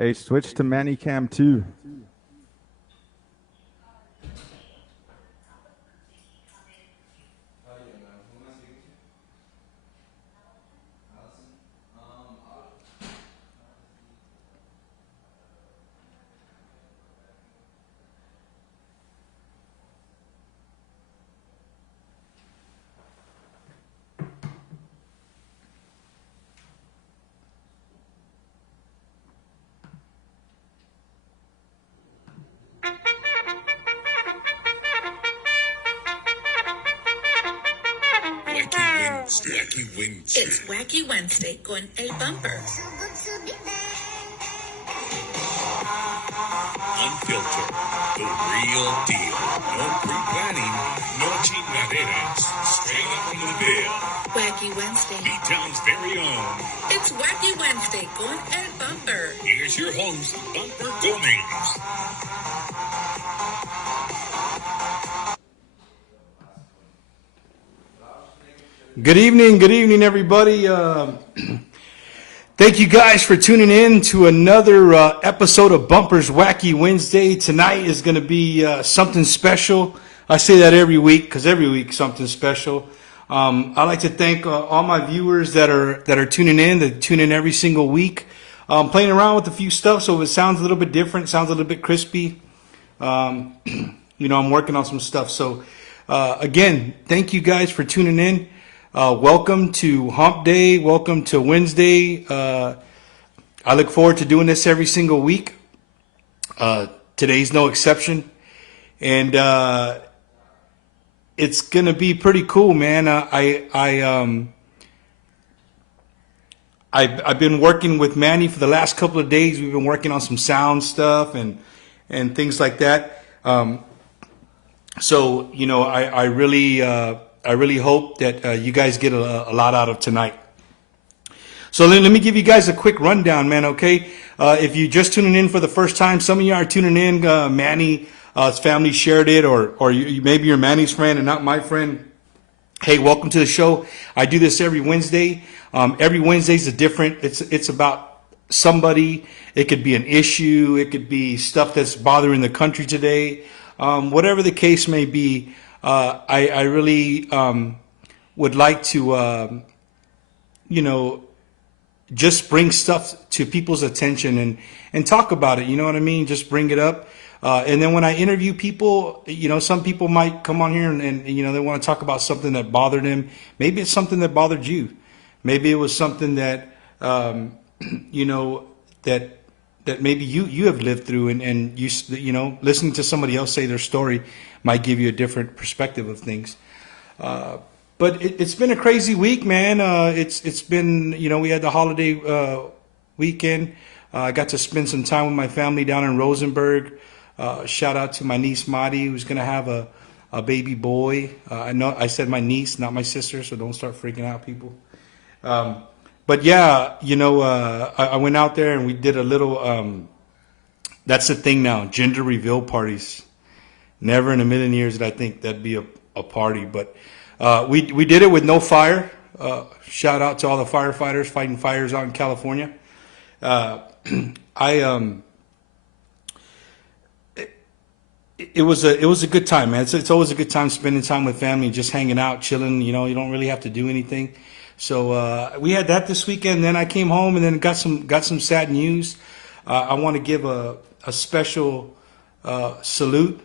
Hey, switch to Manny Cam 2. Wacky Wednesday. It's Wacky Wednesday con El Bumper. Unfiltered, the real deal. No pre-planning, no chingaderas. Straight up from the bill. Wacky Wednesday. B-Town's very own. It's Wacky Wednesday con El Bumper. Here's your host, Bumper Gomez. Good evening, everybody. Thank you guys for tuning in to another episode of Bumper's Wacky Wednesday. Tonight is going to be something special. I say that every week because every week something special. I'd like to thank all my viewers that are tuning in. That tune in every single week. Playing around with a few stuff, so if it sounds a little bit different, sounds a little bit crispy. I'm working on some stuff. So again, thank you guys for tuning in. Welcome to Hump Day. Welcome to Wednesday. I look forward to doing this every single week. Today's no exception. And it's going to be pretty cool, man. I've been working with Manny for the last couple of days. We've been working on some sound stuff and things like that. So, I really hope that you guys get a lot out of tonight. So let me give you guys a quick rundown, man, okay? If you're just tuning in for the first time, some of you are tuning in. Manny's family shared it, or maybe you're Manny's friend and not my friend. Hey, welcome to the show. I do this every Wednesday. Every Wednesday's a different. It's about somebody. It could be an issue. It could be stuff that's bothering the country today. Whatever the case may be. I really would like to, just bring stuff to people's attention and talk about it. You know what I mean? Just bring it up. And then when I interview people, some people might come on here and they want to talk about something that bothered them. Maybe it's something that bothered you. Maybe it was something that, that maybe you have lived through and listening to somebody else say their story might give you a different perspective of things. But it's been a crazy week, man. It's been, we had the holiday weekend. I got to spend some time with my family down in Rosenberg. Shout out to my niece, Maddie, who's going to have a baby boy. I know I said my niece, not my sister, so don't start freaking out, people. But yeah, I went out there and we did a little, that's the thing now, gender reveal parties. Never in a million years did I think that'd be a party, but we did it with no fire. Shout out to all the firefighters fighting fires out in California. It was a good time, man. It's always a good time spending time with family, just hanging out, chilling. You don't really have to do anything. So we had that this weekend. Then I came home and then got some sad news. I want to give a special salute.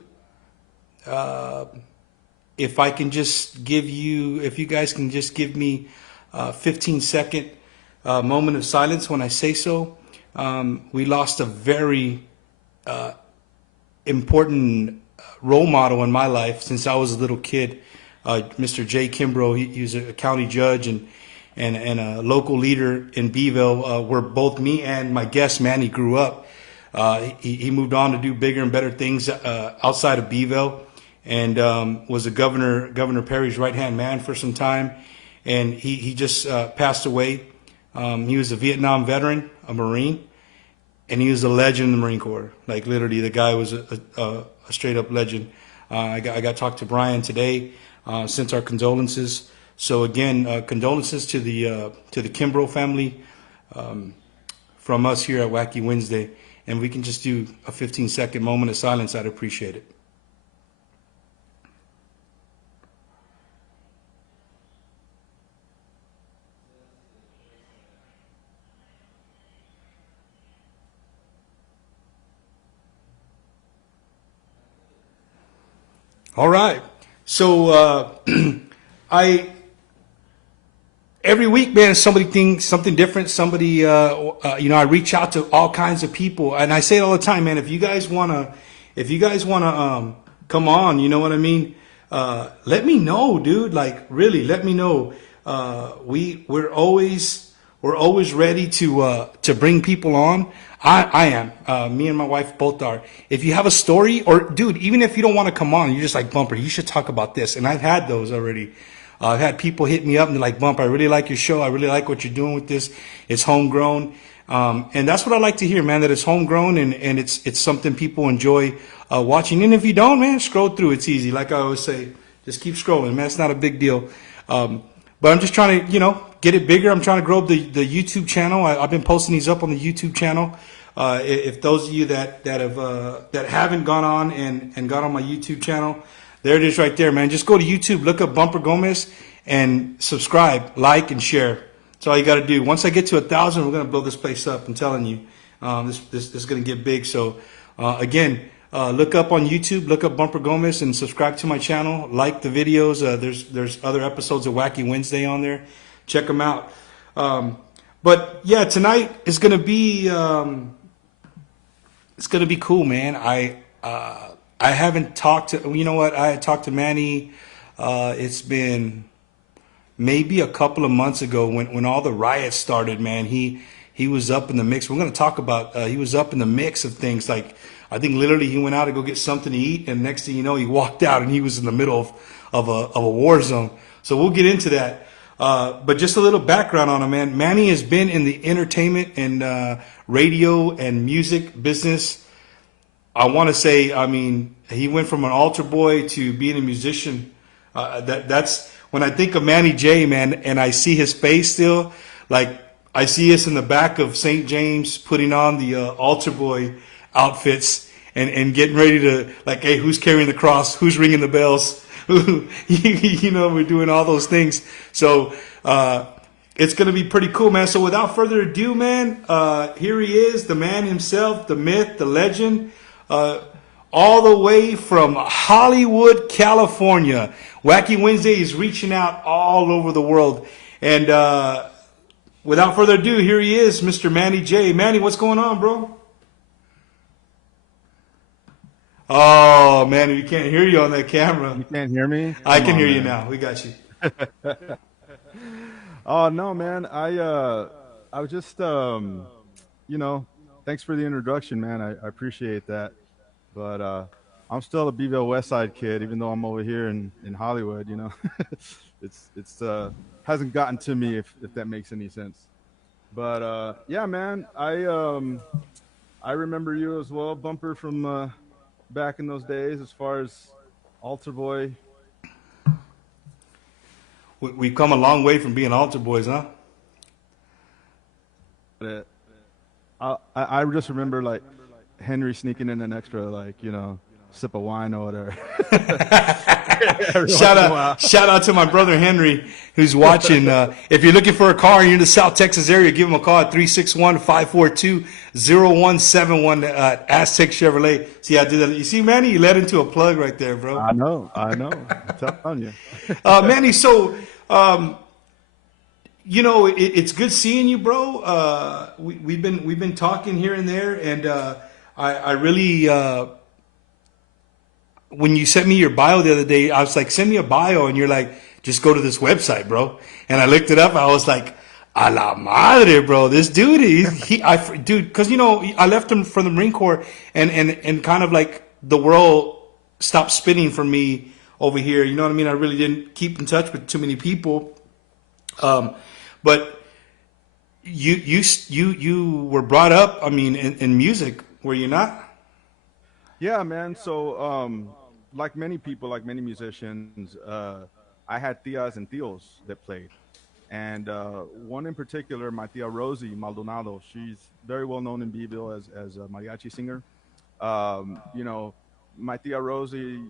If you guys can just give me a 15-second moment of silence when I say so. We lost a very important role model in my life since I was a little kid. Mr. Jay Kimbrough, he was a county judge and a local leader in Beeville, where both me and my guest Manny grew up. He moved on to do bigger and better things outside of Beeville, and was a Governor Perry's right-hand man for some time. And he just passed away. He was a Vietnam veteran, a Marine, and he was a legend in the Marine Corps. Like literally, the guy was a straight-up legend. I got to talk to Brian today. Sent our condolences. So again, condolences to the Kimbrough family from us here at Wacky Wednesday. and we can just do a 15-second moment of silence, I'd appreciate it. All right. So I every week, man, somebody thinks something different. Somebody, I reach out to all kinds of people, and I say it all the time, man. If you guys wanna, come on, you know what I mean. Let me know, dude. Like, really, let me know. We're always ready to bring people on. I am. Me and my wife both are. If you have a story, or dude, even if you don't want to come on, you're just like, Bumper, you should talk about this. And I've had those already. I've had people hit me up and they're like, Bump, I really like your show. I really like what you're doing with this. It's homegrown. And that's what I like to hear, man, that it's homegrown and it's something people enjoy watching. And if you don't, man, scroll through. It's easy. Like I always say, just keep scrolling, man. It's not a big deal. But I'm just trying to, get it bigger. I'm trying to grow up the YouTube channel. I've been posting these up on the YouTube channel. If those of you that haven't gone on and got on my YouTube channel, there it is right there, man. Just go to YouTube, look up Bumper Gomez, and subscribe, like, and share. That's all you got to do. Once I get to 1,000, we're gonna blow this place up. I'm telling you, this is gonna get big. So again, look up on YouTube, look up Bumper Gomez, and subscribe to my channel. Like the videos. There's other episodes of Wacky Wednesday on there. Check them out. But yeah, tonight is gonna be it's gonna be cool, man. I haven't talked to, you know what? I had talked to Manny. It's been maybe a couple of months ago when all the riots started, man. He was up in the mix. We're going to talk about, he was up in the mix of things. Like, I think literally he went out to go get something to eat. And next thing you know, he walked out and he was in the middle of a war zone. So we'll get into that. But just a little background on him, man. Manny has been in the entertainment and radio and music business. I want to say, I mean, he went from an altar boy to being a musician. That's when I think of Manny J, man, and I see his face still. Like, I see us in the back of St. James putting on the altar boy outfits and getting ready to, like, hey, who's carrying the cross? Who's ringing the bells? We're doing all those things. So it's going to be pretty cool, man. So without further ado, man, here he is, the man himself, the myth, the legend. All the way from Hollywood, California. Wacky Wednesday is reaching out all over the world. And without further ado, here he is, Mr. Manny J. Manny, what's going on, bro? Oh, man, we can't hear you on that camera. You can't hear me? I can hear you now. We got you. Oh, no, man. I was just, thanks for the introduction, man. I appreciate that. But I'm still a Beeville West Side kid, even though I'm over here in Hollywood. It's hasn't gotten to me if that makes any sense. But yeah, man, I remember you as well, Bumper, from back in those days, as far as altar boy. We've come a long way from being altar boys, huh? I just remember like Henry sneaking in an extra, sip of wine or whatever. Shout out to my brother Henry who's watching. If you're looking for a car and you're in the South Texas area, give him a call at 361-542-0171 at Aztec Chevrolet. See, I did that. You see, Manny, you led into a plug right there, bro. I know. I'm telling you. Manny, so it's good seeing you, bro. We've been talking here and there, and I really, when you sent me your bio the other day, I was like, send me a bio, and you're like, just go to this website, bro. And I looked it up. I was like, a la madre, bro. This dude, dude, because I left him for the Marine Corps, and kind of like the world stopped spinning for me over here. You know what I mean? I really didn't keep in touch with too many people. But you were brought up, I mean, in music, were you not? Yeah, man. So, like many people, like many musicians, I had tias and tios that played, and one in particular, my tia Rosie Maldonado. She's very well known in Beeville as a mariachi singer. You know, my tia Rosie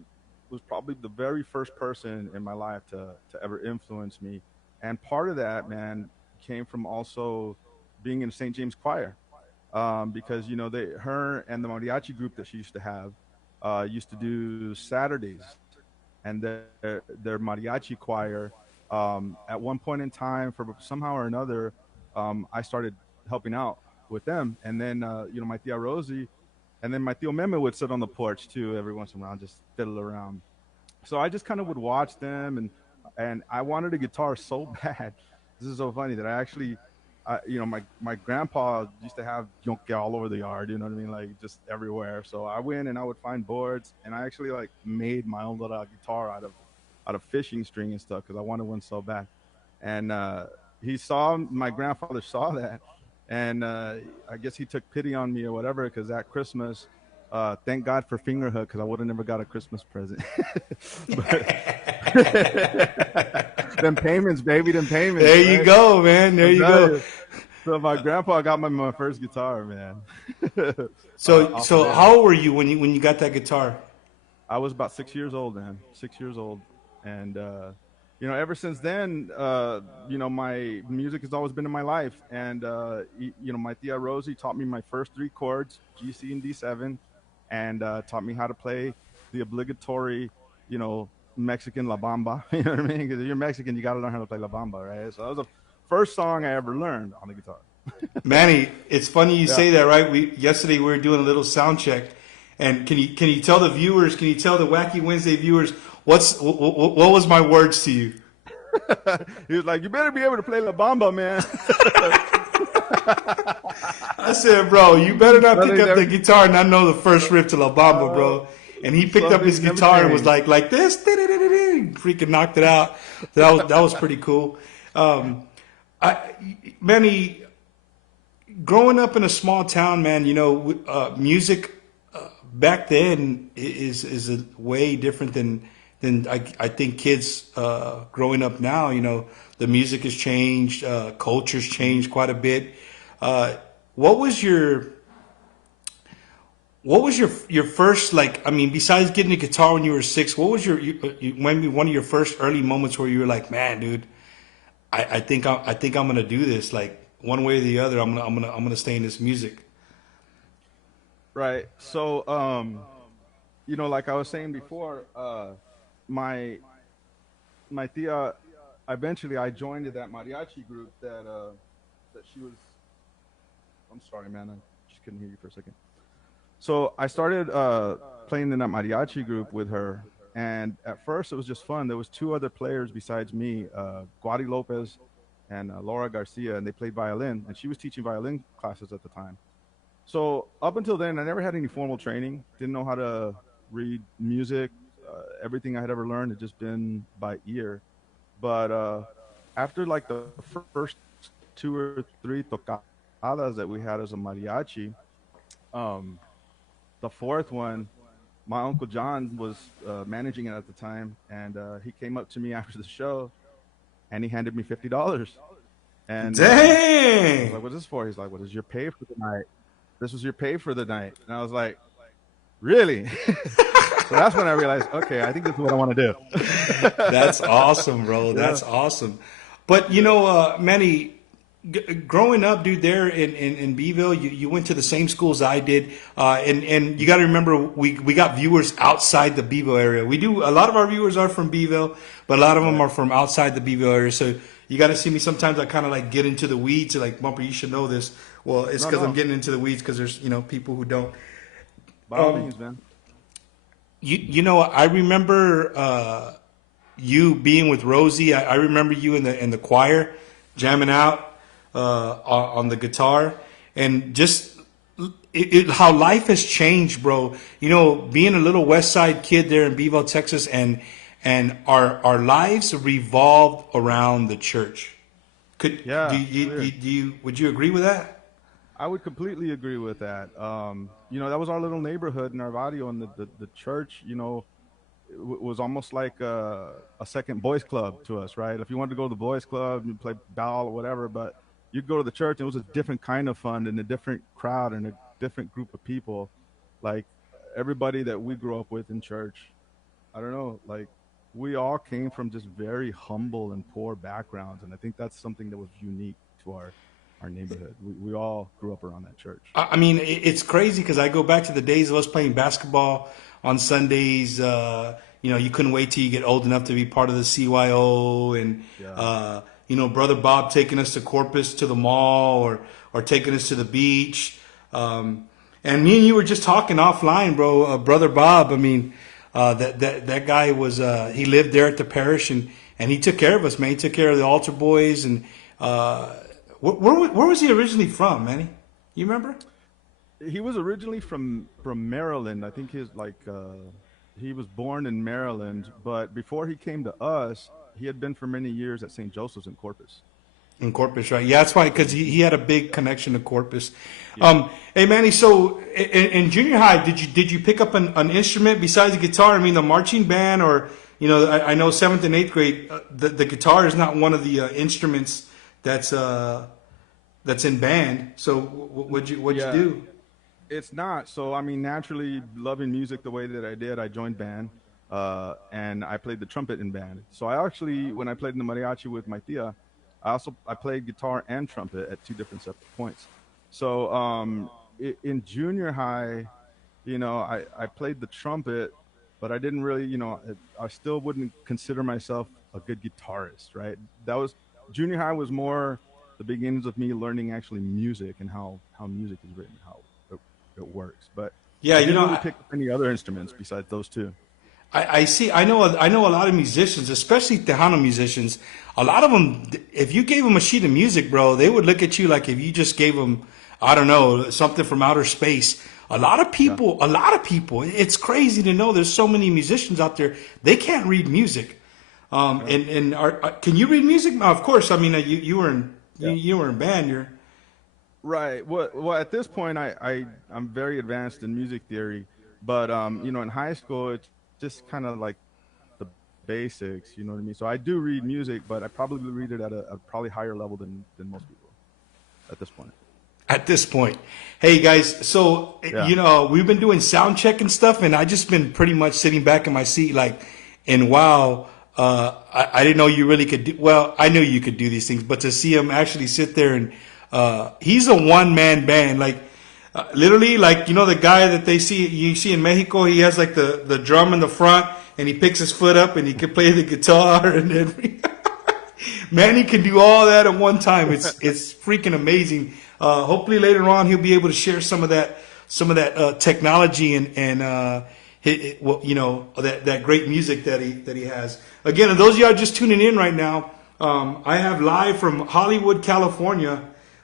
was probably the very first person in my life to ever influence me, and part of that, man, came from also being in St. James Choir, because her and the mariachi group that she used to have used to do Saturdays, and their mariachi choir. At one point in time, for somehow or another, I started helping out with them, and then my tia Rosie, and then my tío Meme would sit on the porch too every once in a while, just fiddle around. So I just kind of would watch them, and I wanted a guitar so bad. This is so funny that I actually, my grandpa used to have yonke all over the yard. You know what I mean, like just everywhere. So I went and I would find boards, and I actually like made my own little guitar out of fishing string and stuff because I wanted one so bad. And my grandfather saw that, and I guess he took pity on me or whatever because that Christmas. Thank God for Fingerhook because I would have never got a Christmas present. But them payments, baby, them payments, There you right? go, man. There I'm you telling go. you. So my grandpa got my first guitar, man. So Off of so them. how old were you when you got that guitar? I was about 6 years old, man. 6 years old, and ever since then, my music has always been in my life, and my tia Rosie taught me my first three chords, G, C, and D7, and taught me how to play the obligatory, Mexican La Bamba. You know what I mean? Because if you're Mexican, you got to learn how to play La Bamba, right? So that was the first song I ever learned on the guitar. Manny, it's funny you Yeah. say that, right? Yesterday we were doing a little sound check, and can you tell the viewers? Can you tell the Wacky Wednesday viewers what was my words to you? He was like, "You better be able to play La Bamba, man." I said, bro, you better not Brother, pick up the guitar and not know the first riff to La Bamba, uh, bro. And he picked some up his things never guitar and was change. like this, freaking knocked it out. So that was pretty cool. I Manny, growing up in a small town, man, music back then is a way different than I think kids growing up now. The music has changed, culture's changed quite a bit. Uh, what was your first, like? I mean, besides getting a guitar when you were 6, what was maybe one of your first early moments where you were like, man, dude, I think I'm gonna do this, like one way or the other. I'm gonna stay in this music. Right. So, like I was saying before, my my tia, eventually I joined that mariachi group that she was. I'm sorry, man. I just couldn't hear you for a second. So I started playing in that mariachi group with her, and at first it was just fun. There was two other players besides me, Guadi Lopez and Laura Garcia, and they played violin, and she was teaching violin classes at the time. So up until then, I never had any formal training. Didn't know how to read music. Everything I had ever learned had just been by ear. But after like the first two or three tocadas that we had as a mariachi, um, the fourth one, my uncle John was managing it at the time, and he came up to me after the show, and he handed me $50. And I was Dang. like, "What's this for?" He's like, "What is your pay for the night? This was your pay for the night." And I was like, "Really?" So that's when I realized, okay, I think this is what I want to do. That's awesome, bro. Yeah, That's awesome. But yeah, Manny, growing up, dude, there in Beeville, you went to the same schools I did, and you got to remember we got viewers outside the Beeville area. We do, a lot of our viewers are from Beeville, but a lot of them right. are from outside the Beeville area. So you got to see me sometimes. I kind of like get into the weeds. Like, Bumper, you should know this. Well, it's No, because I'm no, getting into the weeds because there's people who don't. by all means, man. I remember you being with Rosie. I remember you in the choir jamming out on the guitar, and just how life has changed, bro. Being a little West Side kid there in Beeville, Texas, and our lives revolved around the church. Could do Yeah, you, clear. would you agree with that? I would completely agree with that. That was our little neighborhood in our barrio, and the church. was almost like a second boys club to us, right? If you wanted to go to the boys club, you play ball or whatever, but you'd go to the church. And it was a different kind of fun and a different crowd and a different group of people. Like everybody that we grew up with in church, I don't know, like we all came from just very humble and poor backgrounds, and I think that's something that was unique to our neighborhood. We all grew up around that church. I mean, it's crazy because I go back to the days of us playing basketball on Sundays. You couldn't wait till you get old enough to be part of the CYO, and Yeah. Brother Bob taking us to Corpus to the mall, or taking us to the beach. And me and you were just talking offline, bro. Brother Bob. I mean, that guy was he lived there at the parish, and he took care of us, man. He took care of the altar boys, and where was he originally from, Manny? You remember? He was originally from Maryland. I think he was born in Maryland, but before he came to us, he had been for many years at St. Joseph's in Corpus. In Corpus, right? Yeah, that's why, because he had a big connection to Corpus. Yeah. Hey, Manny. So in junior high, did you pick up an instrument besides the guitar? I mean, the marching band, or I know seventh and eighth grade, the guitar is not one of the instruments that's that's in band. So what'd you Yeah, do? it's not. So I mean, naturally loving music the way that I did, I joined band, and I played the trumpet in band. So I actually, when I played in the mariachi with my tia, I played guitar and trumpet at two different separate points. So in junior high, I played the trumpet, but I didn't really, I still wouldn't consider myself a good guitarist, right? That was junior high was more the beginnings of me learning actually music and how music is written, how it, it works. But Yeah, I didn't really pick up any other instruments besides those two. I see. I know a lot of musicians, especially Tejano musicians. A lot of them, if you gave them a sheet of music, bro, they would look at you like if you just gave them, I don't know, something from outer space. Yeah. A lot of people. It's crazy to know there's so many musicians out there. They can't read music. Yeah. Can you read music? Of course. I mean, you were in Yeah. you were in band. You're Right. Well, at this point, I'm very advanced in music theory, but in high school, it's just kind of like the basics. You know what I mean? So I do read music, but I probably read it at a probably higher level than most people at this point. at this point. Hey guys, so Yeah. we've been doing sound check and stuff, and I just been pretty much sitting back in my seat, like, and wow, I didn't know you really could do. Well, I knew you could do these things, but to see him actually sit there and he's a one man band, like. Literally, like the guy that you see in Mexico, he has like the drum in the front, and he picks his foot up, and he can play the guitar, and then Manny can do all that at one time. It's freaking amazing. Hopefully later on he'll be able to share some of that technology that great music that he has. Again, and those of y'all just tuning in right now, I have live from Hollywood, California,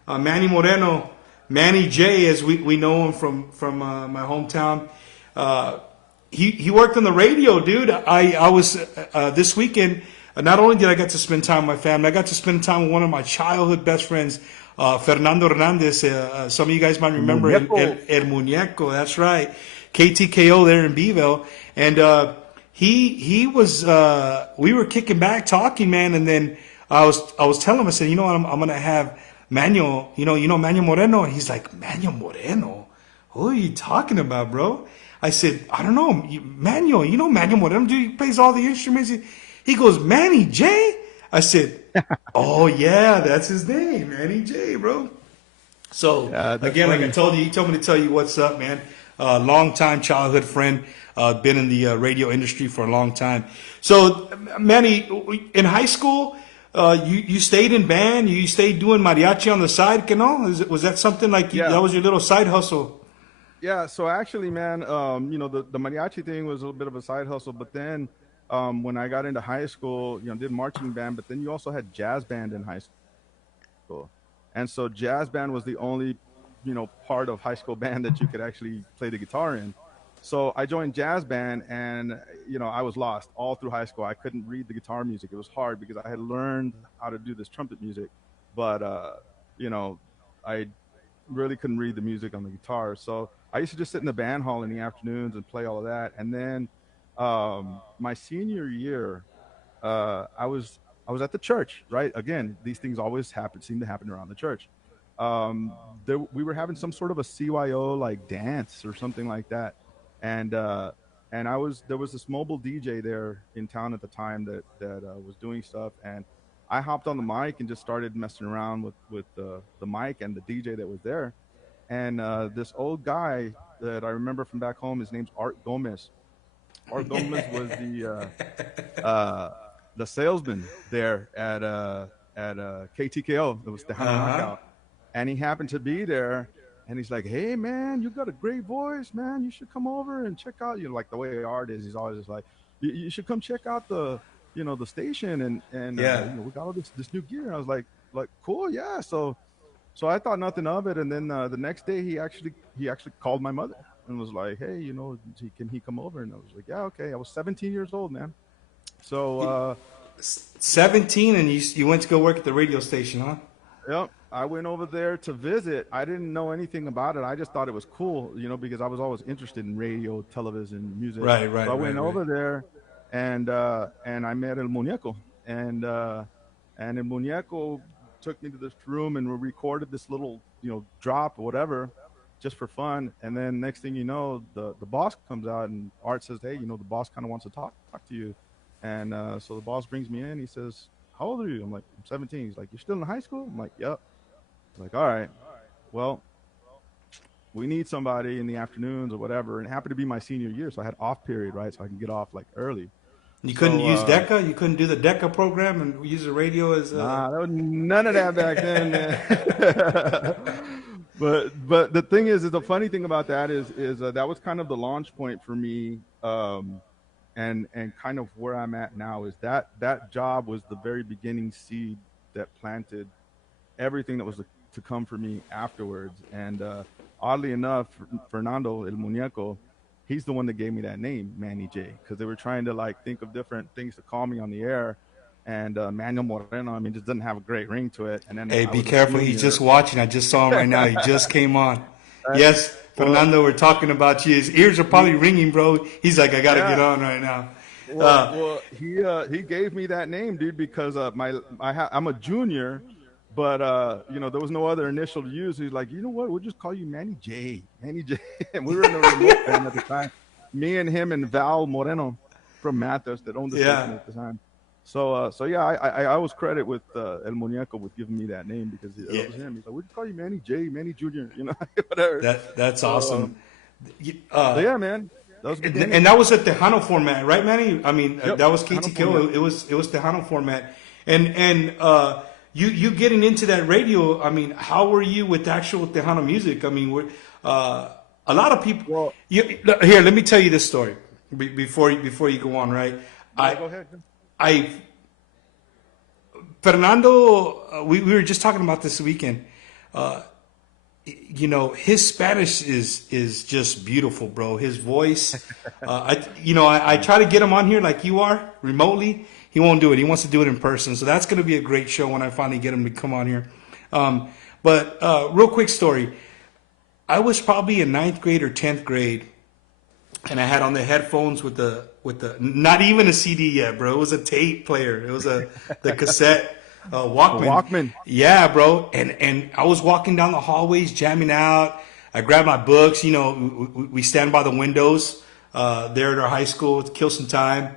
Manny Moreno, Manny J, as we know him from my hometown. He worked on the radio, dude. I was this weekend. Not only did I get to spend time with my family, I got to spend time with one of my childhood best friends, Fernando Hernandez. Some of you guys might El remember muñeco. El Muñeco. That's right, KTKO there in Beeville, and he was. We were kicking back, talking, man, and then I was telling him, I said, you know what, I'm gonna have Manuel. Manuel Moreno, and he's like, Manuel Moreno. Who are you talking about, bro? I said, I don't know. Manuel, Manuel Moreno, dude, he plays all the instruments. He goes, Manny J? I said, oh, yeah, that's his name, Manny J, bro. So, Yeah, that's again, like I funny. told you, he told me to tell you what's up, man. Long time childhood friend, been in the radio industry for a long time. So, Manny, in high school, you stayed in band, you stayed doing mariachi on the side, que no? Was that something like Yeah. that was your little side hustle? Yeah, so actually, man, the mariachi thing was a little bit of a side hustle, but then when I got into high school, did marching band, but then you also had jazz band in high school. And so jazz band was the only, part of high school band that you could actually play the guitar in. So I joined jazz band and, I was lost all through high school. I couldn't read the guitar music. It was hard because I had learned how to do this trumpet music, but, you know, I really couldn't read the music on the guitar. So I used to just sit in the band hall in the afternoons and play all of that. And then my senior year, I was at the church, right? Again, these things always seem to happen around the church. Um, we were having some sort of a CYO like dance or something like that, and there was this mobile DJ there in town at the time that was doing stuff, and I hopped on the mic and just started messing around with the mic and the DJ that was there, and this old guy that I remember from back home, his name's Art Gomez. Art Gomez was the salesman there at KTKO. It was Tejano Uh-huh. Knockout, and he happened to be there. And he's like, "Hey man, you got a great voice, man. You should come over and check out." You know, like the way Art is, he's always just like, "You should come check out the station and Yeah. we got all this new gear." And I was like, "Cool, yeah." So I thought nothing of it, and then the next day he actually called my mother and was like, "Hey, can he come over?" And I was like, "Yeah, okay." I was 17 years old, man. So 17 and you went to go work at the radio station, huh? yep, I went over there to visit. I didn't know anything about it. I just thought it was cool, because I was always interested in radio, television, music. Right, So I right, went right, right. over there, and I met El Muñeco, and El Muñeco took me to this room and we recorded this little drop or whatever, just for fun. And then next thing you know, the boss comes out and Art says, "Hey, the boss kind of wants to talk to you." And so the boss brings me in. He says, "How old are you?" I'm like, "I'm 17." He's like, "You're still in high school?" I'm like, "Yep." He's like, "All right, well, we need somebody in the afternoons or whatever." And it happened to be my senior year, so I had off period, right? So I can get off like early. You couldn't So use DECA? You couldn't do the DECA program and use the radio as a. nah, there was none of that back then, man. But the thing is the funny thing about that is that was kind of the launch point for me, and kind of where I'm at now is that job was the very beginning seed that planted everything that was to come for me afterwards. And oddly enough, Fernando El Muñeco, he's the one that gave me that name, Manny J, because they were trying to like think of different things to call me on the air. And Manuel Moreno, I mean, just doesn't have a great ring to it. And then Hey, I be was a careful. He's just junior. watching. I just saw him right now. He just came on. Right? Yes, Well, Fernando, we're talking about you. His ears are probably he, ringing, bro. He's like, I got to get yeah. on right now. Well, Uh, well, he gave me that name, dude, because I'm a junior, but there was no other initial to use. He's like, "You know what? We'll just call you Manny J, Manny J." And we were in a remote band at the time, me and him and Val Moreno from Mathis that owned the station yeah. at the time. So yeah, I always credit with El Muñeco with giving me that name because Yeah. that was him. He's like, "We'll just call you Manny J, Manny Junior," whatever. That's So awesome. You- so Uh, yeah, man, that was the and beginning. that was a Tejano format, right, Manny? I mean, Yep, that was Tejano format. KTKO. It was Tejano format, and you getting into that radio. I mean, how were you with actual Tejano music? I mean, a lot of people. Well, Here, let me tell you this story before you go on. Right, yeah, I go ahead. I Fernando. We were just talking about this weekend. His Spanish is just beautiful, bro. His voice, I try to get him on here like you are remotely. He won't do it. He wants to do it in person. So that's going to be a great show when I finally get him to come on here. But real quick story. I was probably in ninth grade or 10th grade, and I had on the headphones with the not even a CD yet, bro. It was a tape player. It was the cassette The Walkman. Walkman. Yeah, bro. And I was walking down the hallways, jamming out. I grabbed my books. We stand by the windows there at our high school to kill some time.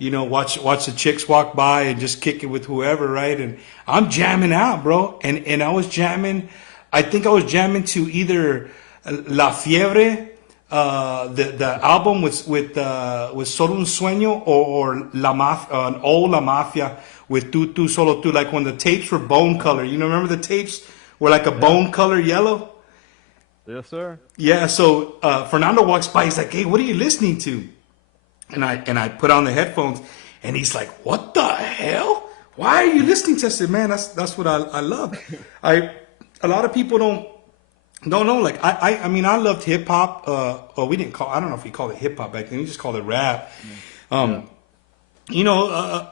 Watch the chicks walk by and just kick it with whoever, right? And I'm jamming out, bro. And I was jamming. I think I was jamming to either La Fiebre, the album with Solo un Sueño, or La Mafia, an old La Mafia with Tu Solo Tu, like when the tapes were bone color. Remember the tapes were like a Yeah. bone color yellow? Yes, sir. Yeah. So Fernando walks by. He's like, "Hey, what are you listening to?" And I put on the headphones, and he's like, "What the hell? Why are you listening to this?" I said, "Man, that's what I love." A lot of people don't know. Like I mean, I loved hip hop. Or we didn't call. I don't know if we called it hip hop back then. We just called it rap. Yeah.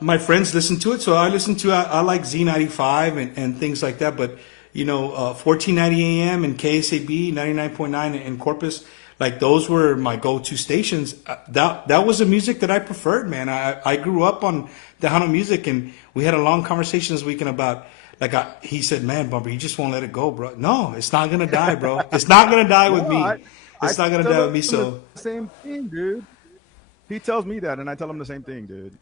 My friends listen to it, so I listen to. I like Z95 and things like that. But 1490 AM and KSAB 99.9 in Corpus. like those were my go-to stations. That was the music that I preferred, man. I grew up on Tejano music, and we had a long conversation this weekend about he said, "Man, Bumper, you just won't let it go, bro." No, it's not gonna die, bro. It's not gonna die No, with me. I It's not gonna tell die with me. him the So same thing, dude. He tells me that, and I tell him the same thing, dude.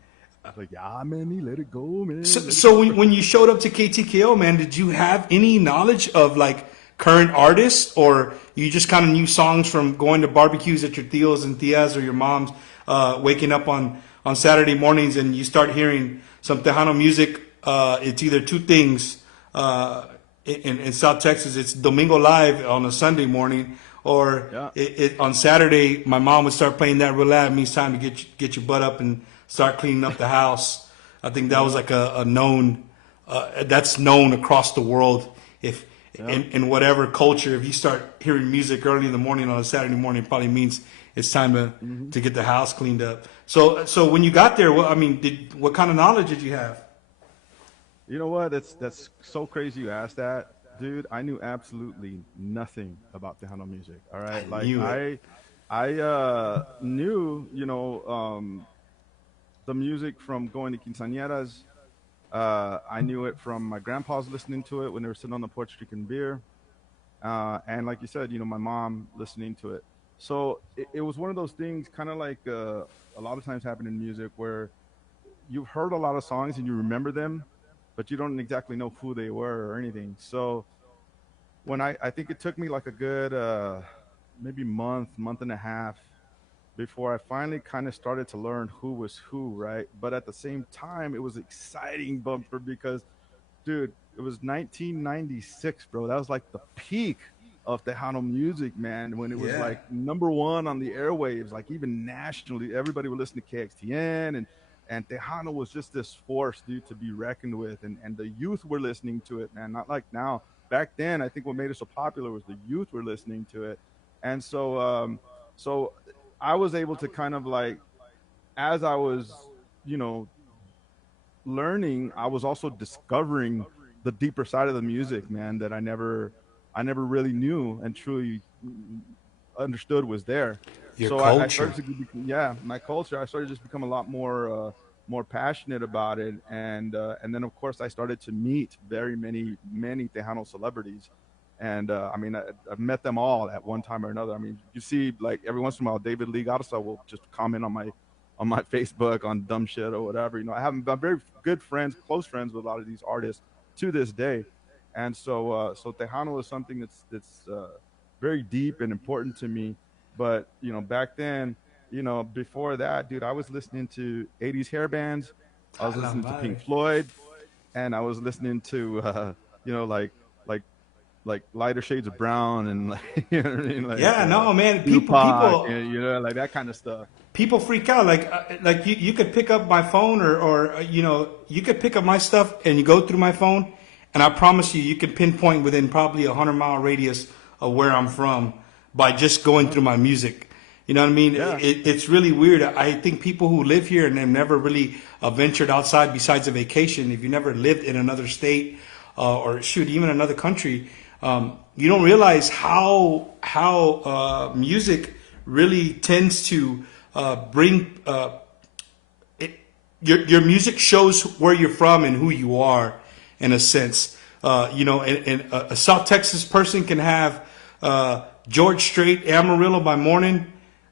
It's like, yeah, Manny, let it go, So, man, let it so go. when you showed up to KTKO, man, did you have any knowledge of like current artists, or you just kind of knew songs from going to barbecues at your tios and tias or your mom's, waking up on Saturday mornings and you start hearing some Tejano music? It's either two things. In South Texas, it's Domingo Live on a Sunday morning, or Yeah. on Saturday, my mom would start playing that real loud. It means time to get your butt up and start cleaning up the house. I think that was Yeah. like a known, that's known across the world. If Yeah. in whatever culture, if you start hearing music early in the morning on a Saturday morning, it probably means it's time Hmm. to get the house cleaned up. So when you got there, what I mean, what kind of knowledge did you have? You know what? That's so crazy you asked that, dude. I knew absolutely nothing about Tejano music. All I right, like knew it. I knew, the music from going to quinceañeras. I knew it from my grandpa's listening to it when they were sitting on the porch drinking beer. And like you said, my mom listening to it. So it was one of those things, kind of like a lot of times happen in music, where you've heard a lot of songs and you remember them, but you don't exactly know who they were or anything. So when I think it took me like a good maybe month and a half before I finally kind of started to learn who was who, right? But at the same time, it was exciting, Bumper, because dude, it was 1996, bro. That was like the peak of Tejano music, man. When it was Yeah. like number one on the airwaves, like even nationally, everybody would listen to KXTN, and Tejano was just this force, dude, to be reckoned with. And the youth were listening to it, man. Not like now. Back then, I think what made it so popular was the youth were listening to it, and so I was able to kind of like, as I was, you know, learning, I was also discovering the deeper side of the music, man, that I never really knew and truly understood was there. Your So I culture. started to yeah, my culture. I started to just become a lot more passionate about it, and then of course I started to meet very many Tejano celebrities, and I mean I've met them all at one time or another. I mean, you see, like every once in a while, David Lee Garza will just comment on my Facebook on dumb shit or whatever. I'm very good friends, close friends with a lot of these artists to this day, and so Tejano is something that's very deep and important to me. But back then, before that, dude, I was listening to '80s hair bands, I A was la listening to madre. Pink Floyd, and I was listening to like like lighter shades of brown and like what I mean, like Yeah, no, man. Tupac, and like that kind of stuff. People freak out. Like you could pick up my phone, or you could pick up my stuff and you go through my phone, and I promise you, you can pinpoint within probably a 100-mile radius of where I'm from by just going Yeah, through my music. You know what I mean? yeah, It's really weird. I think people who live here and have never really ventured outside besides a vacation, if you never lived in another state, or shoot, even another country, you don't realize how music really tends to bring it, your music shows where you're from and who you are, in a sense. And a South Texas person can have George Strait, Amarillo by Morning,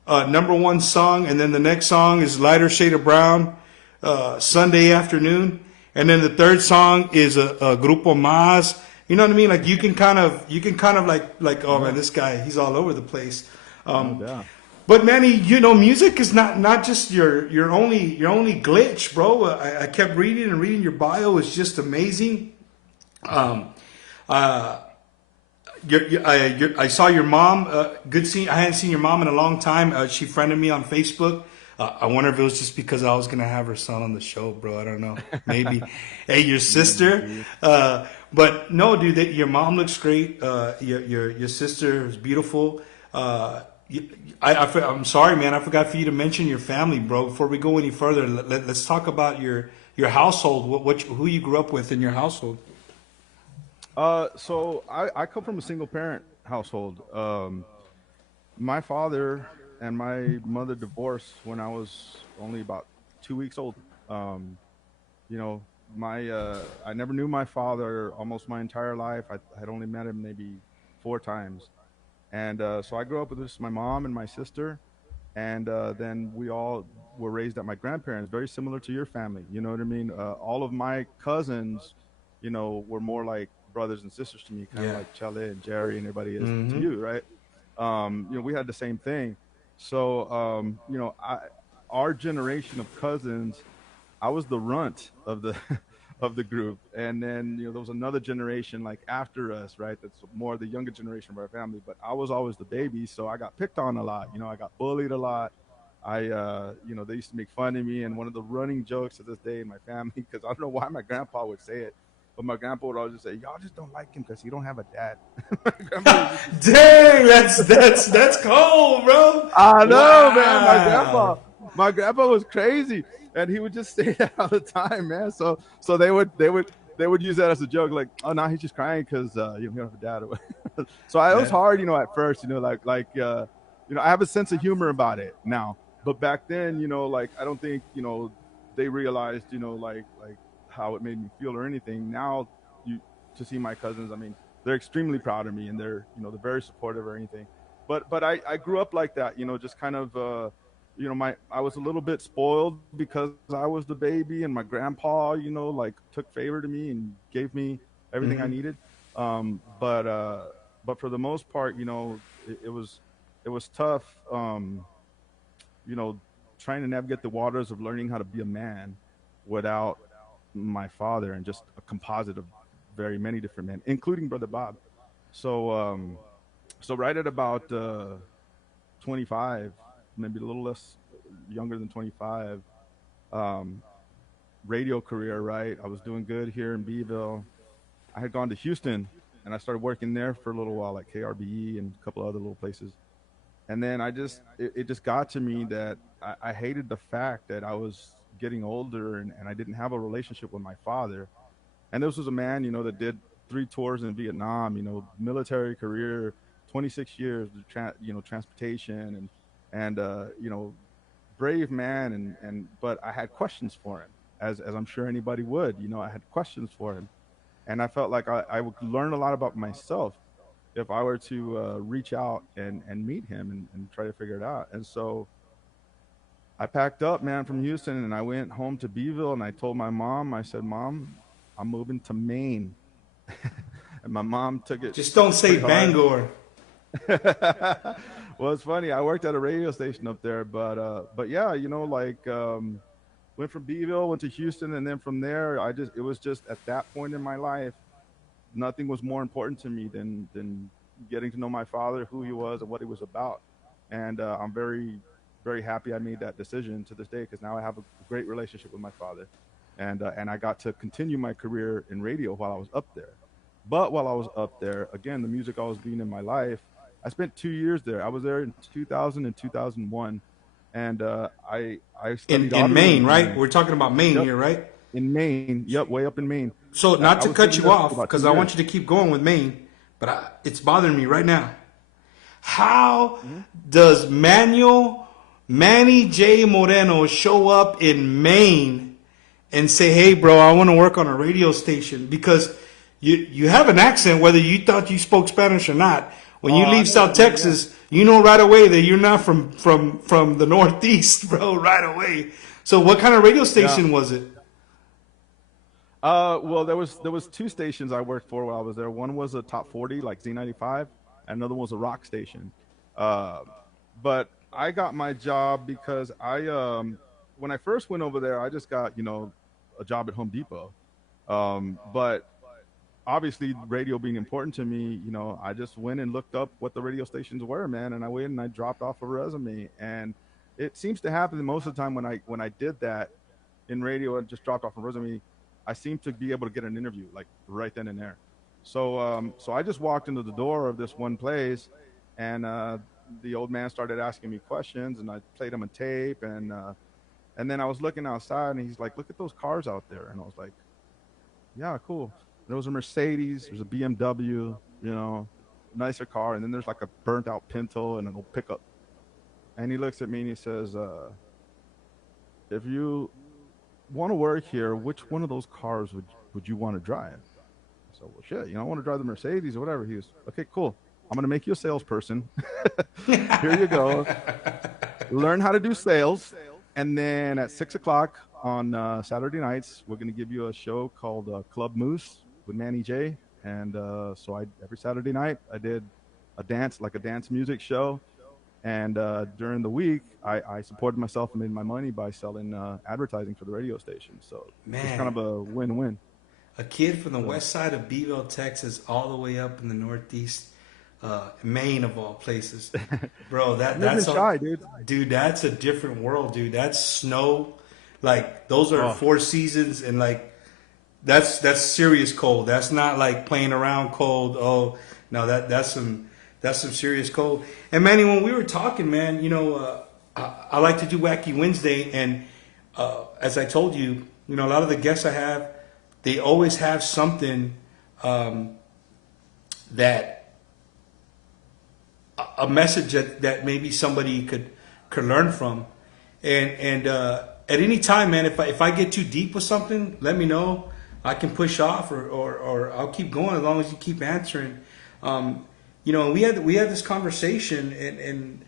number one song, and then the next song is Lighter Shade of Brown, Sunday Afternoon, and then the third song is a Grupo Más. You know what I mean? Like you can kind of like, oh man, yeah, this guy, he's all over the place. no Um, doubt. but Manny, music is not just your only glitch, bro. I kept reading and reading your bio. It's just amazing. Um, uh, I saw your mom. Good seeing. I hadn't seen your mom in a long time. She friended me on Facebook. I wonder if it was just because I was gonna have her son on the show, bro. I don't know. Maybe. Hey, your Maybe, sister. dude. But no, dude. Your mom looks great. Your sister is beautiful. You, I'm sorry, man. I forgot for you to mention your family, bro. Before we go any further, let's talk about your household. Who you grew up with in your household? So I come from a single parent household. My father and my mother divorced when I was only about 2 weeks old. Um, you know, my I never knew my father almost my entire life. I had only met him maybe 4 times, and so I grew up with just my mom and my sister, and then we all were raised at my grandparents, very similar to your family. You know what I mean? All of my cousins, were more like brothers and sisters to me, kind of Yeah. like Chele and Jerry and everybody is to Mm-hmm. you, right? We had the same thing. So, our generation of cousins, I was the runt of the of the group, and then there was another generation like after us, right? That's more the younger generation of our family. But I was always the baby, so I got picked on a lot. I got bullied a lot. They used to make fun of me, and one of the running jokes to this day in my family, because I don't know why my grandpa would say it, but my grandpa would always just say, "Y'all just don't like him because he don't have a dad." My grandpa used to say that. Dang, that's cold, bro. I know, man. My grandpa, Wow. my grandpa was crazy, and he would just say that all the time, man. So they would use that as a joke, like, "Oh, now he's just crying because you don't have a dad." So it was That hard, at first, I have a sense of humor about it now, but back then, like I don't think they realized, like how it made me feel or anything. Now, you to see my cousins, I mean, they're extremely proud of me, and they're very supportive or anything, but I grew up like that, just kind of my I was a little bit spoiled because I was the baby, and my grandpa, like took favor to me and gave me everything I needed. But for the most part, it was tough, you know, trying to navigate the waters of learning how to be a man without my father, and just a composite of very many different men, including brother Bob. So right at about 25, maybe a little less younger than 25. Um, Radio career, right? I was doing good here in Beeville. I had gone to Houston, and I started working there for a little while, like KRBE and a couple other little places. And then it just got to me that I hated the fact that I was getting older, and I didn't have a relationship with my father. And this was a man, that did 3 tours in Vietnam, military career, 26 years, transportation, and brave man, and but I had questions for him, as I'm sure anybody would. I had questions for him, and I felt like I would learn a lot about myself if I were to reach out and meet him, and try to figure it out. And so I packed up, man, from Houston, and I went home to Beeville, and I told my mom, I said, "Mom, I'm moving to Maine." And my mom took it just don't say pretty hard. Bangor. Well, it's funny. I worked at a radio station up there, but yeah, like went from Beeville, went to Houston, and then from there, it was just at that point in my life, nothing was more important to me than getting to know my father, who he was, and what he was about. And I'm very, very happy I made that decision to this day, because now I have a great relationship with my father, and I got to continue my career in radio while I was up there. But while I was up there, again, the music always being in my life, I spent 2 years there. I was there in 2000 and 2001, and I In studied in audio Maine, right? engineering. We're talking about Maine Yep, here, right? in Maine. Yep, way up in Maine. So I not to was cut living you there for off, about two because I want years. you to keep going with Maine, but it's bothering me right now. How Mm-hmm. does Manny J. Moreno show up in Maine and say, "Hey, bro, I want to work on a radio station"? Because you have an accent, whether you thought you spoke Spanish or not. When Oh, you I leave know what South you mean. Yeah. Texas, you know right away that you're not from the Northeast, bro. Right away. So, what kind of radio Yeah. station was it? Well, there was 2 stations I worked for while I was there. One was a top 40, like Z95, and another one was a rock station. Uh, but I got my job because when I first went over there, I just got a job at Home Depot. But obviously, radio being important to me, I just went and looked up what the radio stations were, man, and I went and I dropped off a resume. And it seems to happen most of the time when I did that in radio and just dropped off a resume, I seemed to be able to get an interview like right then and there. So I just walked into the door of this one place, and the old man started asking me questions, and I played him a tape, and then I was looking outside, and he's like, "Look at those cars out there," and I was like, "Yeah, cool." There was a Mercedes, there's a BMW, nicer car, and then there's like a burnt out Pinto and an old pickup. And he looks at me and he says, "If you want to work here, which one of those cars would you want to drive?" So, well, shit, I want to drive the Mercedes or whatever. He was, okay, cool. I'm going to make you a salesperson. Here you go. Learn how to do sales. And then at 6 o'clock on Saturday nights, we're going to give you a show called Club Moose with Manny J. And so every Saturday night, I did a dance music show. And during the week, I supported myself and made my money by selling advertising for the radio station. So it was kind Man, of a win-win. a kid from the So west side of Beeville, Texas, all the way up in the Northeast, Maine of all places, bro. I've never been shy, dude. Dude. That's a different world, dude. That's snow. Like those are Oh, 4 seasons, and like that's serious cold. That's not like playing around cold. Oh no, that's some serious cold. And Manny, when we were talking, man, I like to do Wacky Wednesday, and as I told you, a lot of the guests I have, they always have something that a message that maybe somebody could learn from, and at any time, man, if I get too deep with something, let me know. I can push off, or I'll keep going as long as you keep answering. And we had this conversation, and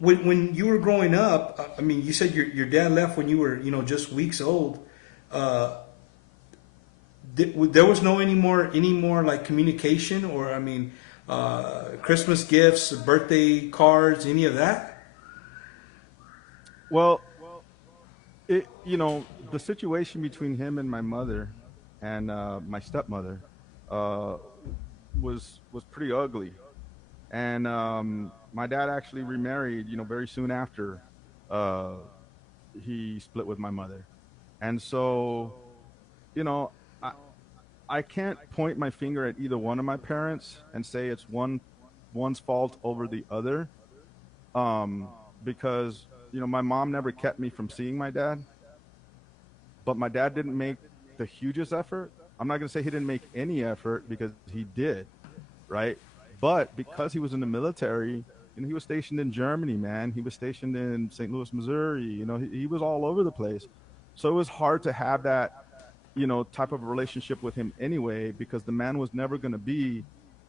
when you were growing up, I mean, you said your dad left when you were just weeks old. Uh, there was no any more like communication, or I mean, Christmas gifts, birthday cards, any of that. well, the situation between him and my mother and my stepmother uh, was pretty ugly. And my dad actually remarried, very soon after uh, he split with my mother. And so, you know, I I can't point my finger at either one of my parents and say it's one's fault over the other. Because my mom never kept me from seeing my dad, but my dad didn't make the hugest effort. I'm not going to say he didn't make any effort because he did, right? But because he was in the military, he was stationed in Germany, man. He was stationed in St. Louis, Missouri. He was all over the place. So it was hard to have that, type of relationship with him anyway, because the man was never going to be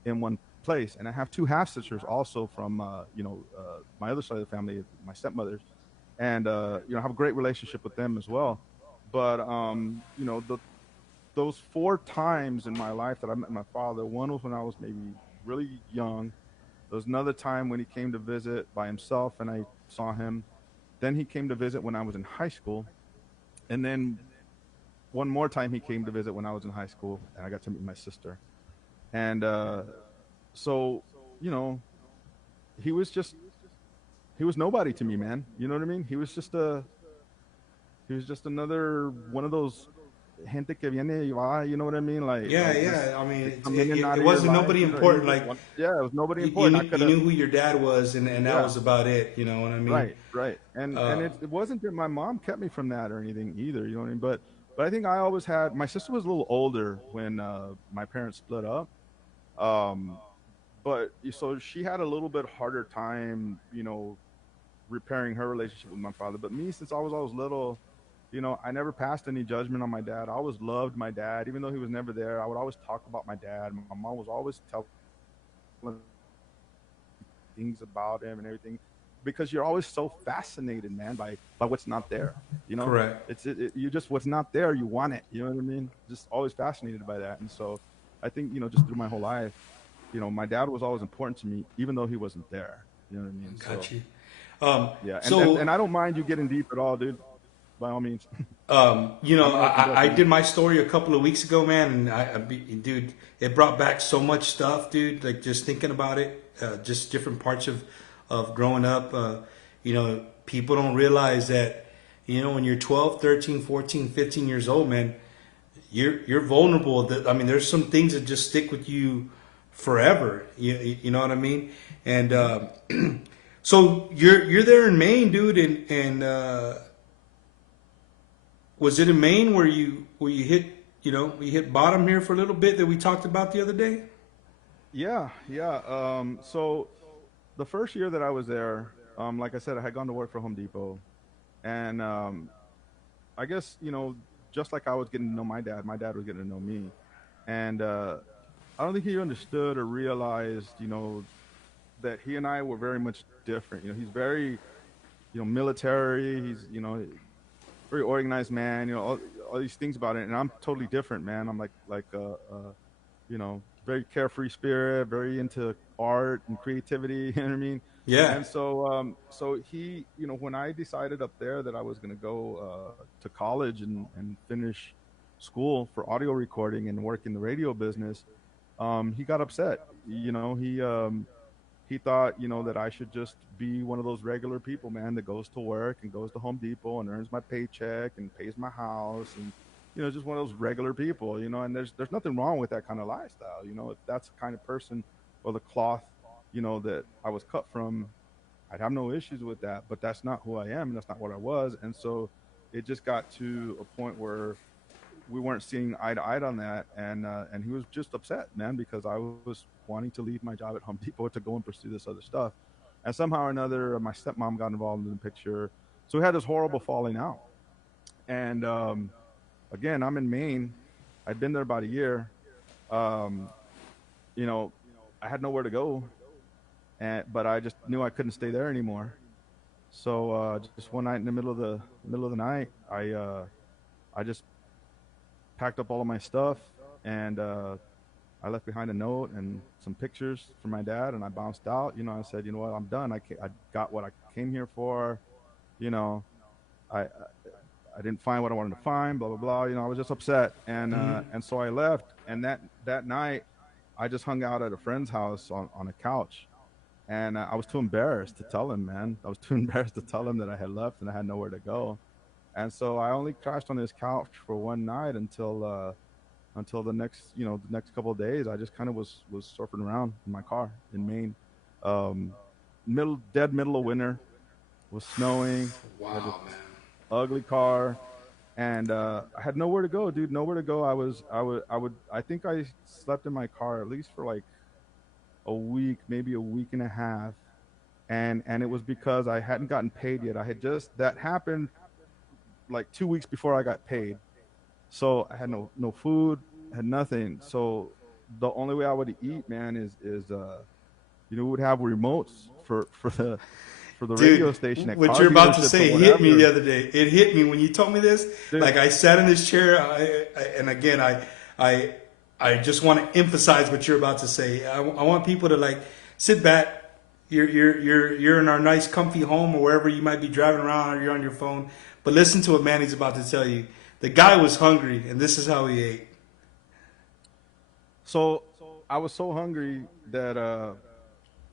in one place. And I have two half sisters also from, my other side of the family, my stepmothers, and I have a great relationship with them as well. But those four times in my life that I met my father, one was when I was maybe really young. There was another time when he came to visit by himself and I saw him. Then he came to visit when I was in high school. And then one more time he came to visit when I was in high school and I got to meet my sister. And so, you know, he was just, he was nobody to me, man. You know what I mean? He was just another one of those gente que viene y va, you know what I mean? Yeah, Like just yeah. I mean, they it, come in it, and out it of your wasn't life. nobody He was important. just Like one. Yeah, it was nobody you important. I knew could you have. knew who your dad was, and that Yeah, was about it. You know what I mean? right, right. And Uh, it wasn't that my mom kept me from that or anything either. You know what I mean? But I think I always had. My sister was a little older when my parents split up. Um, but so she had a little bit harder time, repairing her relationship with my father. But me, since I was always little, I never passed any judgment on my dad. I always loved my dad, even though he was never there. I would always talk about my dad. My mom was always telling things about him and everything, because you're always so fascinated, man, by what's not there. correct. You just what's not there, you want it. You know what I mean? Just always fascinated by that. And so I think just through my whole life, my dad was always important to me, even though he wasn't there. You know what I mean? Got So you. yeah, and So I don't mind you getting deep at all, dude. By all means, I'm an open book, I man. did my story a couple of weeks ago, man, and dude, it brought back so much stuff, dude. Like just thinking about it, just different parts of growing up. People don't realize that, when you're 12, 13, 14, 15 years old, man, you're vulnerable. I mean, there's some things that just stick with you forever. You know what I mean? And so you're there in Maine, dude, and was it in Maine where you hit bottom here for a little bit that we talked about the other day? Yeah, yeah. So the first year that I was there, like I said, I had gone to work for Home Depot, and I guess just like I was getting to know my dad was getting to know me, and I don't think he understood or realized, that he and I were very much different. He's very, military. He's, very organized man. All these things about it, and I'm totally different, man. I'm very carefree spirit, very into art and creativity. You know what I mean? Yeah. And so he, when I decided up there that I was going to go to college and finish school for audio recording and work in the radio business, he got upset. He thought, that I should just be one of those regular people, man, that goes to work and goes to Home Depot and earns my paycheck and pays my house and, just one of those regular people, and there's nothing wrong with that kind of lifestyle. If that's the kind of person or the cloth, that I was cut from, I'd have no issues with that, but that's not who I am and that's not what I was. And so it just got to a point where we weren't seeing eye to eye on that, and he was just upset, man, because I was wanting to leave my job at Home Depot to go and pursue this other stuff, and somehow or another, my stepmom got involved in the picture, so we had this horrible falling out. And again, I'm in Maine. I'd been there about a year. Um, you know, I had nowhere to go, but I just knew I couldn't stay there anymore. So just one night in the middle of the night, I just packed up all of my stuff and I left behind a note and some pictures for my dad, and I bounced out. I said, what, I'm done. I got what I came here for. You know, I I didn't find what I wanted to find. Blah blah blah. I was just upset, and so I left. And that night, I just hung out at a friend's house on a couch, and I was too embarrassed to tell him, man. I was too embarrassed to tell him that I had left and I had nowhere to go. And so I only crashed on his couch for one night until the next couple of days. I just kind of was surfing around in my car in Maine, um, middle of winter. It was snowing. I had this Wow, man. ugly car, and I had nowhere to go, dude. Nowhere to go. I think I slept in my car at least for like a week, maybe a week and a half, and it was because I hadn't gotten paid yet. I had just that happened like 2 weeks before I got paid. So I had no food, had nothing. So the only way I would eat, man, is we would have remotes for the radio Dude, station at what car you're about to dealerships or say hit me the whatever. other day. It hit me when you told me this. Dude, Like I sat in this chair, and again, I, I just want to emphasize what you're about to say. I want people to like sit back. You're in our nice, comfy home or wherever you might be driving around, or you're on your phone. But listen to what Manny's about to tell you. The guy was hungry, and this is how he ate. so I was so hungry that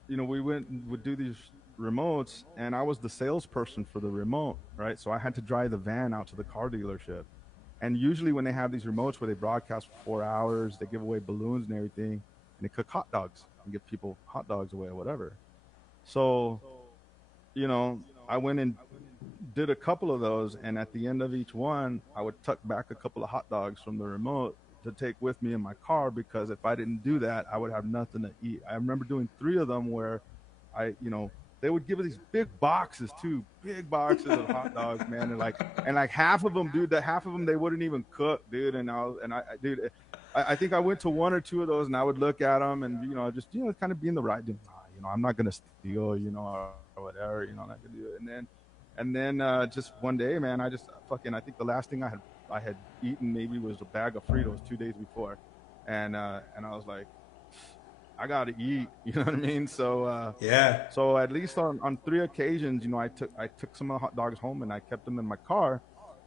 we would do these remotes, and I was the salesperson for the remote, right? So I had to drive the van out to the car dealership. And usually when they have these remotes where they broadcast for 4 hours, they give away balloons and everything, and they cook hot dogs and give people hot dogs away or whatever. So, I went and did a couple of those, and at the end of each one, I would tuck back a couple of hot dogs from the remote to take with me in my car, because if I didn't do that, I would have nothing to eat. I remember doing three of them where they would give us these big boxes too, big boxes of hot dogs, man, and like half of them, dude, that half of them they wouldn't even cook, dude. And dude, I think I went to one or two of those, and I would look at them, and just kind of be in the right, I'm not gonna steal, or whatever, I'm not gonna do it. And then just one day, man, I think the last thing I had eaten maybe was a bag of Fritos 2 days before, and I was like, I gotta eat, you know what I mean? So Yeah. so at least on three occasions, I took some of the hot dogs home and I kept them in my car.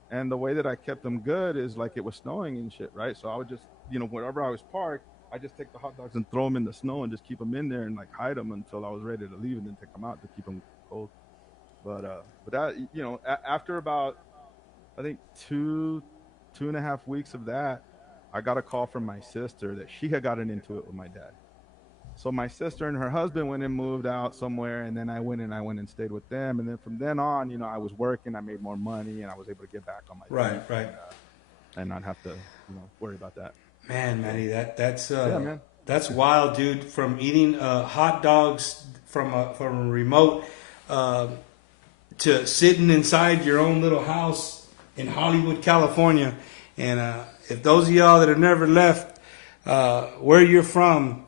And the way that I kept them good is like it was snowing and shit, right? So I would just, wherever I was parked, I just take the hot dogs and throw them in the snow and just keep them in there and like hide them until I was ready to leave, and then take them out to keep them cold. But that, after about, I think, 2.5 weeks of that, I got a call from my sister that she had gotten into it with my dad. So my sister and her husband went and moved out somewhere, and then I went and stayed with them. And then from then on, I was working, I made more money, and I was able to get back on my Right. feet Right. and not have to, worry about that. Man, So Manny, that's yeah, man. That's wild, dude. From eating hot dogs from a remote uh, to sitting inside your own little house in Hollywood, California. And if those of y'all that have never left where you're from,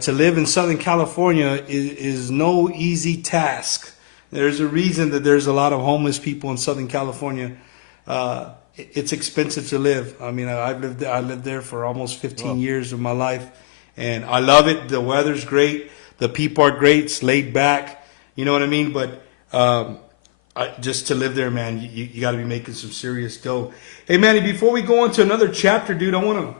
to live in Southern California is no easy task. There's a reason that there's a lot of homeless people in Southern California. It's expensive to live. I mean, I lived there for almost 15 Well, years of my life, and I love it. The weather's great. The people are great. It's laid back. You know what I mean? But just to live there, man, you got to be making some serious dough. Hey, Manny, before we go on to another chapter, dude, I want to.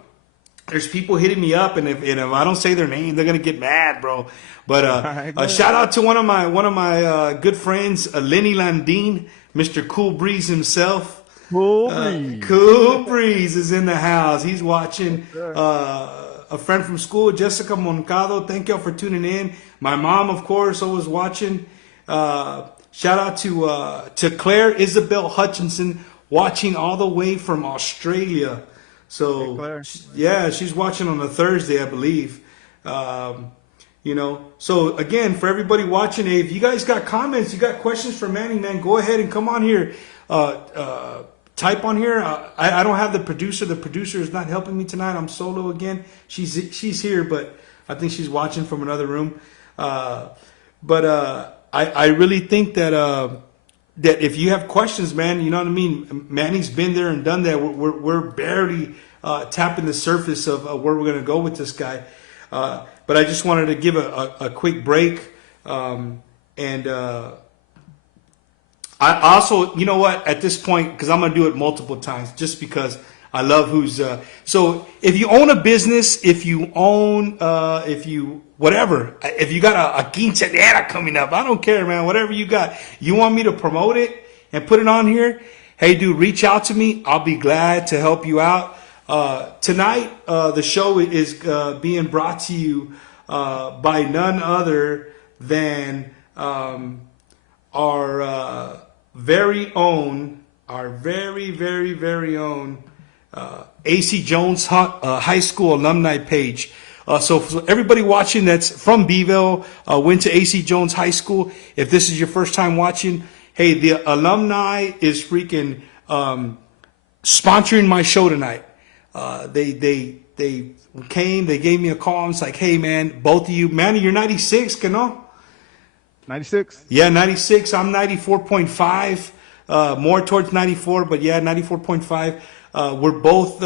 There's people hitting me up, and if I don't say their name, they're gonna get mad, bro. But all right, go a ahead. shout out to one of my good friends, Lenny Landine, Mr. Cool Breeze himself. Cool breeze. Cool Breeze is in the house. He's watching. Sure. A friend from school, Jessica Moncado. Thank y'all for tuning in. My mom, of course, always watching. Shout out to Claire Isabel Hutchinson, watching all the way from Australia. Hey, So Claire. yeah, she's watching on a Thursday, I believe. Um, so again, for everybody watching, hey, if you guys got comments, you got questions for Manny, man, go ahead and come on here. Uh, uh, Type on here. I don't have the producer. The producer is not helping me tonight. I'm solo again. She's here, but I think she's watching from another room. Uh, but I really think that if you have questions, man, you know what I mean. Manny's been there and done that. We're barely tapping the surface of where we're going to go with this guy. But I just wanted to give a quick break. And I also, you know what, at this point, because I'm going to do it multiple times, just because I love who's. So if you own a business, if you, whatever, if you got a quinceañera coming up, I don't care, man, whatever you got, you want me to promote it and put it on here, hey, dude, reach out to me. I'll be glad to help you out. Tonight, the show is being brought to you by none other than our very own, our very own AC Jones High School alumni page. So for everybody watching that's from Beeville, went to AC Jones High School. If this is your first time watching, hey, the alumni is freaking sponsoring my show tonight. They came, they gave me a call. And it's like, hey man, both of you, Manny, you're 96, can no? 96. Yeah, 96. I'm 94.5. More towards 94, but yeah, 94.5. We're both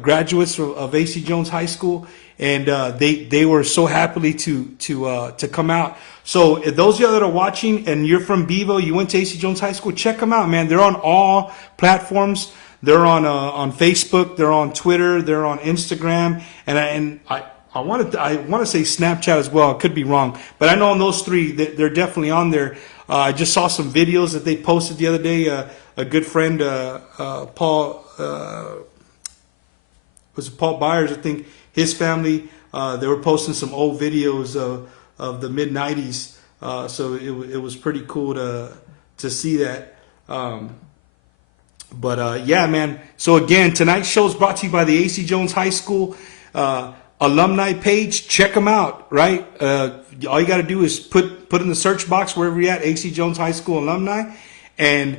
graduates of AC Jones High School, and they were so happily to come out. So if those of you that are watching and you're from Bevo, you went to AC Jones High School, check them out, man. They're on all platforms. They're on Facebook. They're on Twitter. They're on Instagram, and I want to say Snapchat as well. I could be wrong, but I know on those three they're definitely on there. I just saw some videos that they posted the other day. A good friend, Paul, was it Paul Byers? I think his family. They were posting some old videos of the mid '90s. So it was pretty cool to see that. But yeah, man. So again, tonight's show is brought to you by the AC Jones High School alumni page. Check them out. Right. All you got to do is put in the search box wherever you're at, AC Jones High School alumni, and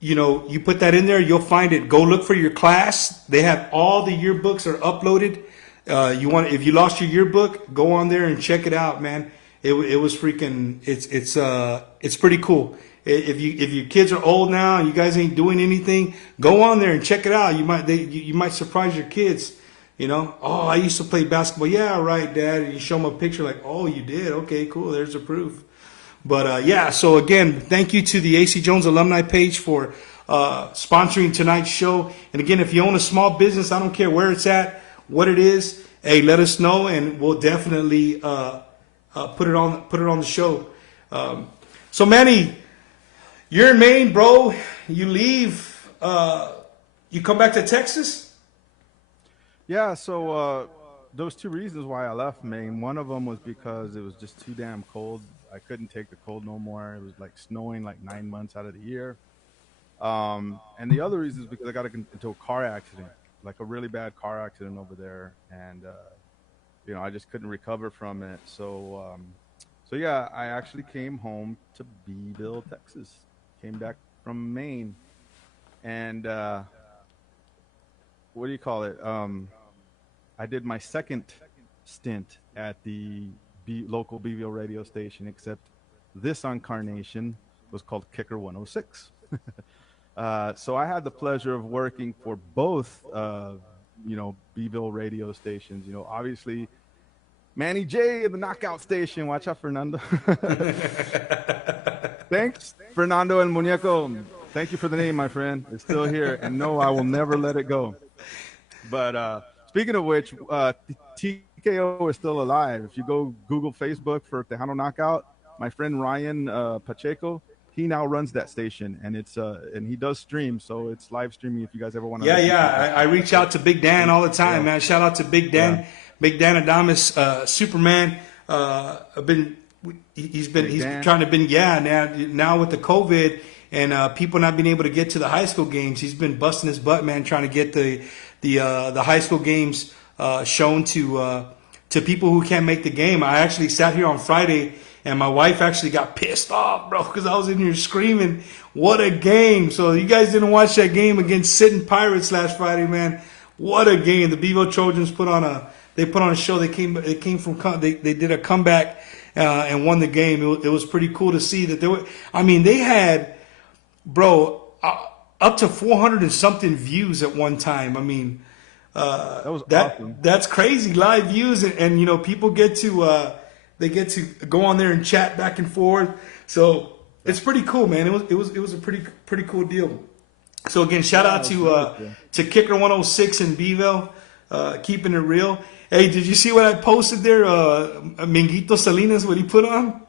you put that in there, you'll find it. Go look for your class. They have all the yearbooks are uploaded. If you lost your yearbook, go on there and check it out, man. It was freaking. It's pretty cool. If your kids are old now and you guys ain't doing anything, go on there and check it out. You might surprise your kids. Oh, I used to play basketball. Yeah, right, Dad. And you show them a picture like, oh, you did. Okay, cool. There's the proof. But yeah, so again, thank you to the AC Jones alumni page for sponsoring tonight's show. And again, if you own a small business, I don't care where it's at, what it is. Hey, let us know, and we'll definitely put it on the show. So Manny, you're in Maine, bro. You leave. You come back to Texas. Yeah, so those two reasons why I left Maine. One of them was because it was just too damn cold. I couldn't take the cold no more. It was like snowing like 9 months out of the year. And the other reason is because I got into a car accident like a really bad car accident over there, and I just couldn't recover from it. So yeah, I actually came home to Beeville, Texas. Came back from Maine, and what do you call it? I did my second stint at the local Beeville radio station, except this incarnation was called Kicker 106. So I had the pleasure of working for both, Beeville radio stations. Obviously Manny J in the Knockout Station. Watch out, Fernando. Thanks, Fernando and Muñeco. Thank you for the name, my friend. It's still here, and no, I will never let it go. But speaking of which, TKO is still alive. If you go Google Facebook for Tejano Knockout, my friend Ryan Pacheco, he now runs that station, and and he does stream, so it's live streaming. If you guys ever want to, Yeah. I reach out to Big Dan all the time, yeah. man. Shout out to Big Dan, Yeah. Big Dan Adamas, Superman. He's trying to now with the COVID and people not being able to get to the high school games. He's been busting his butt, man, trying to get the high school games shown to people who can't make the game. I actually sat here on Friday, and my wife actually got pissed off, bro, because I was in here screaming, "What a game!" So you guys didn't watch that game against Sitting Pirates last Friday, man. What a game! The Bevo Trojans put on a show. They did a comeback and won the game. It was pretty cool to see that they had, bro, up to 400 and something views at one time. I mean, that was awesome. That's crazy, live views, and people get to they get to go on there and chat back and forth. So it's pretty cool, man. It was a pretty cool deal. So again, shout out to Kicker 106 in Beeville, keeping it real. Hey, did you see what I posted there? Minguito Salinas, what he put on?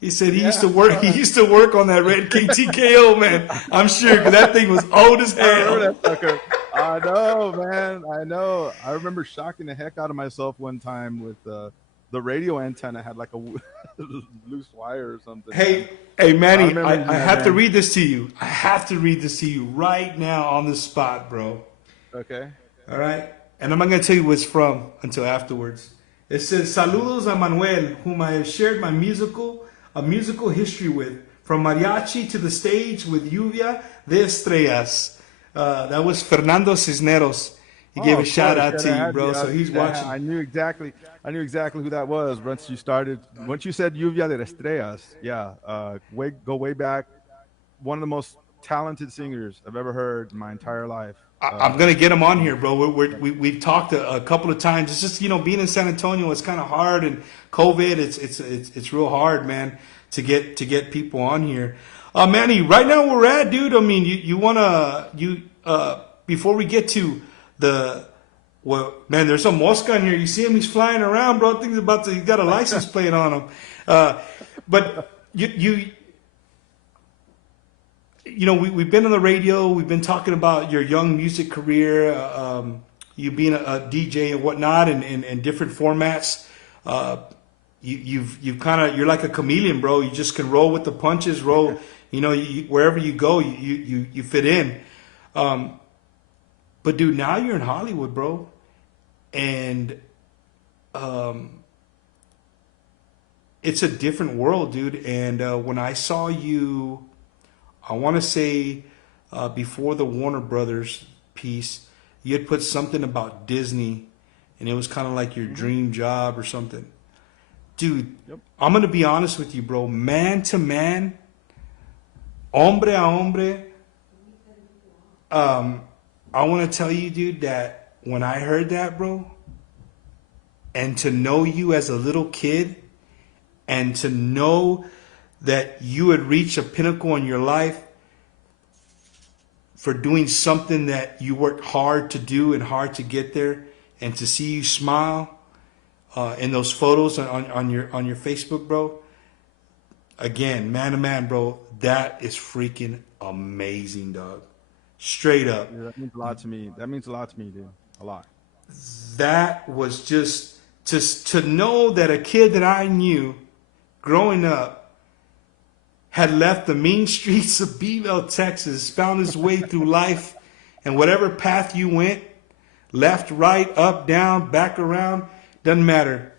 He said he used to work. He used to work on that red KTKO, man. I'm sure because that thing was old as hell. I remember that sucker. I know, man. I know. I remember shocking the heck out of myself one time with the radio antenna had like a loose wire or something. Hey, Manny, I have to read this to you. I have to read this to you right now on the spot, bro. Okay. All right. And I'm not going to tell you where it's from until afterwards. It says, "Saludos a Manuel, whom I have shared a musical history with, from mariachi to the stage with Lluvia de Estrellas." That was Fernando Cisneros. He gave a shout out to you, bro. So he's watching. I knew exactly who that was once you said Lluvia de Estrellas. Yeah, go way back. One of the most talented singers I've ever heard in my entire life. I'm gonna get him on here, bro. We've talked a couple of times. It's just being in San Antonio, it's kind of hard, and COVID, it's real hard, man, to get people on here. Manny, right now where we're at, dude. I mean, before we get to man, there's a mosca in here. You see him? He's flying around, bro. I think he's got a license plate on him. But we've been on the radio. We've been talking about your young music career, you being a DJ and whatnot, and different formats. You're like a chameleon, bro. You just can roll with the punches. Roll, wherever you go, you fit in. But dude, now you're in Hollywood, bro, and it's a different world, dude. And when I saw you, I want to say before the Warner Brothers piece, you had put something about Disney, and it was kind of like your dream job or something. Dude, yep. I'm going to be honest with you, bro. Man to man, hombre a hombre, I want to tell you, dude, that when I heard that, bro, and to know you as a little kid, and to know that you had reached a pinnacle in your life for doing something that you worked hard to do and hard to get there, and to see you smile in those photos on your Facebook, bro. Again, man to man, bro, that is freaking amazing, dog. Straight up. Yeah, that means a lot to me. That means a lot to me, dude. A lot. That was just to know that a kid that I knew growing up had left the mean streets of Beeville, Texas, found his way through life, and whatever path you went, left, right, up, down, back around, doesn't matter.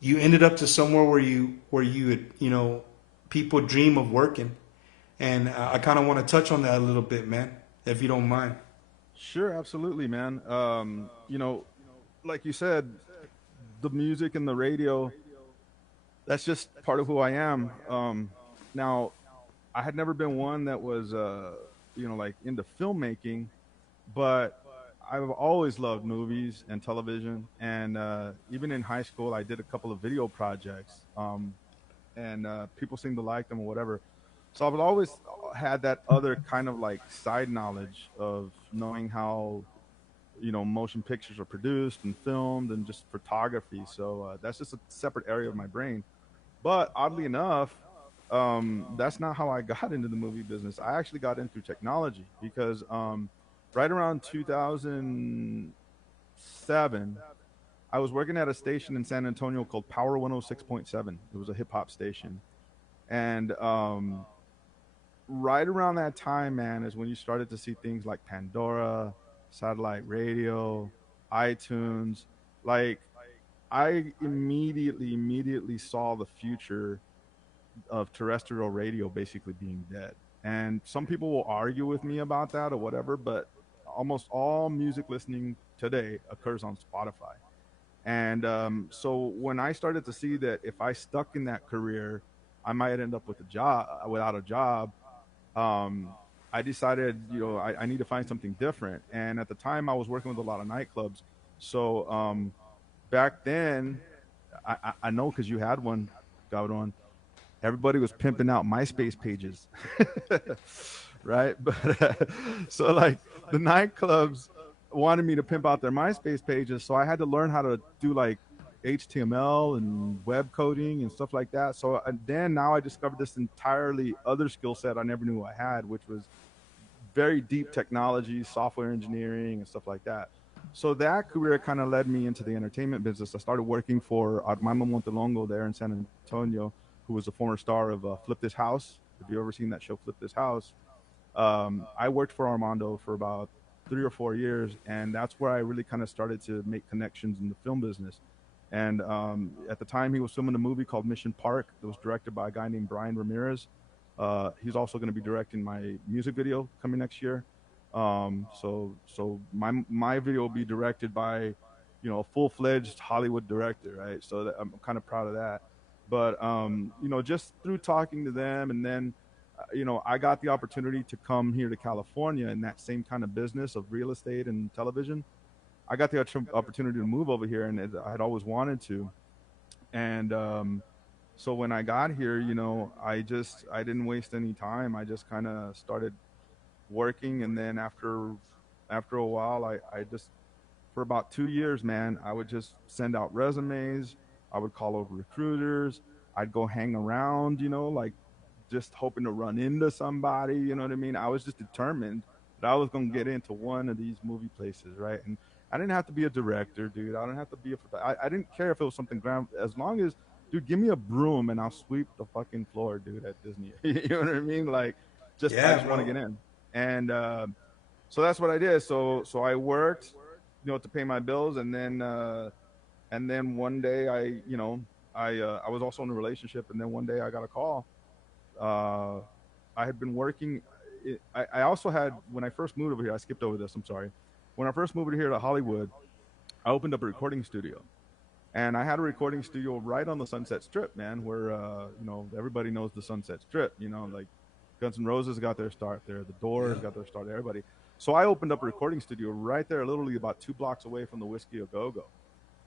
You ended up to somewhere where you had, you know, people dream of working, and I kind of want to touch on that a little bit, man, if you don't mind. Sure, absolutely, man. Like you said, the music and the radio, that's just part of who I am. Now, I had never been one that was, like into filmmaking, but I've always loved movies and television. And even in high school, I did a couple of video projects, and people seemed to like them or whatever. So I've always had that other kind of like side knowledge of knowing how motion pictures are produced and filmed and just photography. So that's just a separate area of my brain. But oddly enough, that's not how I got into the movie business. I actually got in through technology because right around 2007, I was working at a station in San Antonio called Power 106.7. It was a hip hop station. And right around that time, man, is when you started to see things like Pandora, satellite radio, iTunes. Like, I immediately saw the future of terrestrial radio basically being dead. And some people will argue with me about that or whatever, but almost all music listening today occurs on Spotify. And so when I started to see that if I stuck in that career, I might end up with a job without a job. I decided, I need to find something different. And at the time, I was working with a lot of nightclubs. So back then, I know because you had one, Gaudon, everybody was pimping out MySpace pages, right? But so like the nightclubs wanted me to pimp out their MySpace pages, so I had to learn how to do like HTML and web coding and stuff like that. So and then now I discovered this entirely other skill set I never knew I had, which was very deep technology, software engineering, and stuff like that. So that career kind of led me into the entertainment business. I started working for Armando Montelongo there in San Antonio, who was a former star of Flip This House. If you've ever seen that show, Flip This House, I worked for Armando for about 3 or 4 years, and that's where I really kind of started to make connections in the film business. And at the time, he was filming a movie called Mission Park that was directed by a guy named Brian Ramirez. He's also going to be directing my music video coming next year. So my video will be directed by, a full fledged Hollywood director, right? So that, I'm kind of proud of that. But just through talking to them, and then I got the opportunity to come here to California in that same kind of business of real estate and television. I got the opportunity to move over here, and I had always wanted to. And so when I got here, I didn't waste any time. I just kind of started working, and then after a while, I just for about 2 years, man, I would just send out resumes. I would call over recruiters. I'd go hang around, like just hoping to run into somebody. You know what I mean? I was just determined that I was going to get into one of these movie places, right? And I didn't have to be a director, dude. I didn't have to be I didn't care if it was something grand, as long as, dude, give me a broom and I'll sweep the fucking floor, dude, at Disney. You know what I mean? Like, I Yeah, just want to bro. get in. And so that's what I did. So I worked, to pay my bills, and then one day I was also in a relationship, and then one day I got a call. uh, I had been working. I also had, when I first moved over here. I skipped over this. I'm sorry. When I first moved here to Hollywood, I opened up a recording studio, and I had a recording studio right on the Sunset Strip, man, where everybody knows the Sunset Strip. Like Guns N' Roses got their start there, the Doors Yeah. got their start there, everybody. So I opened up a recording studio right there, literally about 2 blocks away from the Whiskey A Go Go.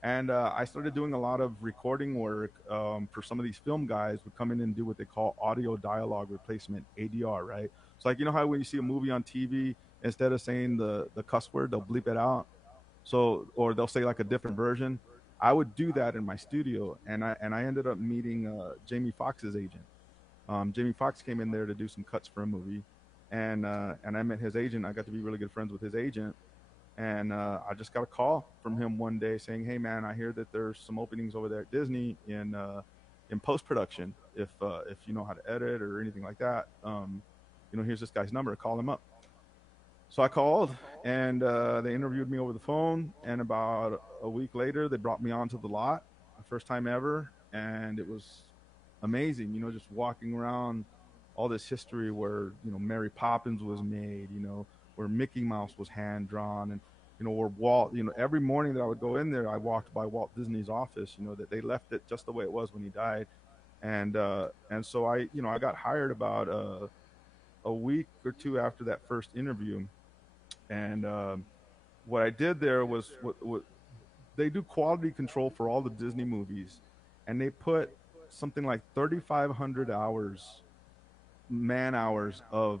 And I started doing a lot of recording work for some of these film guys would come in and do what they call audio dialogue replacement, ADR, right? So like, how when you see a movie on TV, instead of saying the cuss word, they'll bleep it out. So, or they'll say like a different version. I would do that in my studio, and I ended up meeting Jamie Foxx's agent. Jamie Foxx came in there to do some cuts for a movie, and I met his agent. I got to be really good friends with his agent, and I just got a call from him one day saying, "Hey, man, I hear that there's some openings over there at Disney in post production. If you know how to edit or anything like that, here's this guy's number. Call him up." So I called, and they interviewed me over the phone. And about a week later, they brought me onto the lot, the first time ever, and it was amazing. Just walking around all this history where Mary Poppins was made. Where Mickey Mouse was hand drawn, and where Walt. Every morning that I would go in there, I walked by Walt Disney's office. That they left it just the way it was when he died, and so I got hired about a week or two after that first interview. And what I did there was what they do quality control for all the Disney movies, and they put something like 3,500 hours man hours of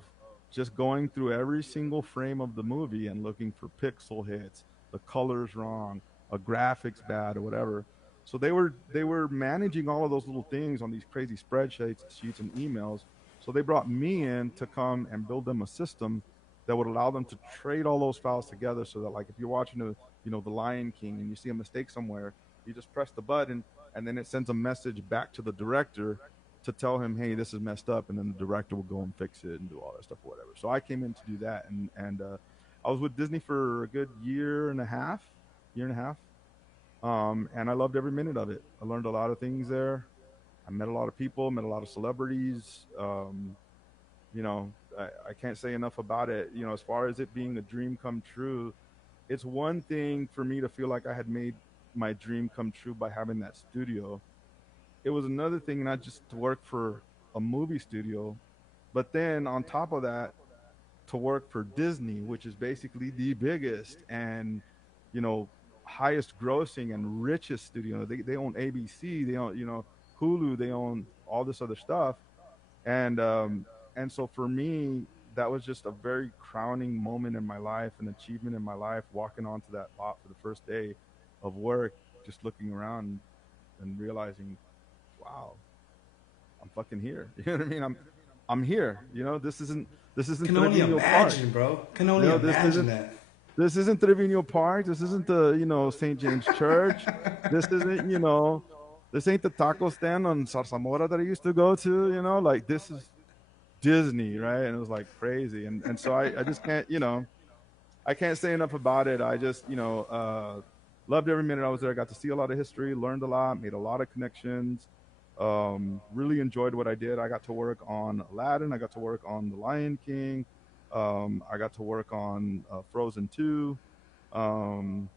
just going through every single frame of the movie and looking for pixel hits, the colors wrong, a graphics bad or whatever. So they were managing all of those little things on these crazy spreadsheets, sheets, and emails. So they brought me in to come and build them a system that would allow them to trade all those files together, so that, like, if you're watching the Lion King and you see a mistake somewhere, you just press the button, and then it sends a message back to the director to tell him, hey, this is messed up, and then the director will go and fix it and do all that stuff or whatever. So I came in to do that, and I was with Disney for a good year and a half, and I loved every minute of it. I learned a lot of things there. I met a lot of people, met a lot of celebrities. I can't say enough about it. As far as it being a dream come true, it's one thing for me to feel like I had made my dream come true by having that studio. It was another thing not just to work for a movie studio, but then on top of that, to work for Disney, which is basically the biggest and you know highest grossing and richest studio. They own ABC, they own Hulu, they own all this other stuff, and so for me, that was just a very crowning moment in my life, an achievement in my life, walking onto that lot for the first day of work, just looking around and realizing, wow, I'm fucking here. You know what I mean? I'm here. This isn't Can only Trevino Park. imagine, bro. Can only You know, this imagine isn't that. this isn't Trevino Park. This isn't the St. James Church. This isn't this ain't the taco stand on Sarsamora that I used to go to. Like, this is Disney, right? And it was like crazy, and so I just can't I can't say enough about it. I just, loved every minute I was there. I got to see a lot of history, learned a lot, made a lot of connections. Really enjoyed what I did. I got to work on Aladdin. I got to work on The Lion King. I got to work on Frozen 2. Um,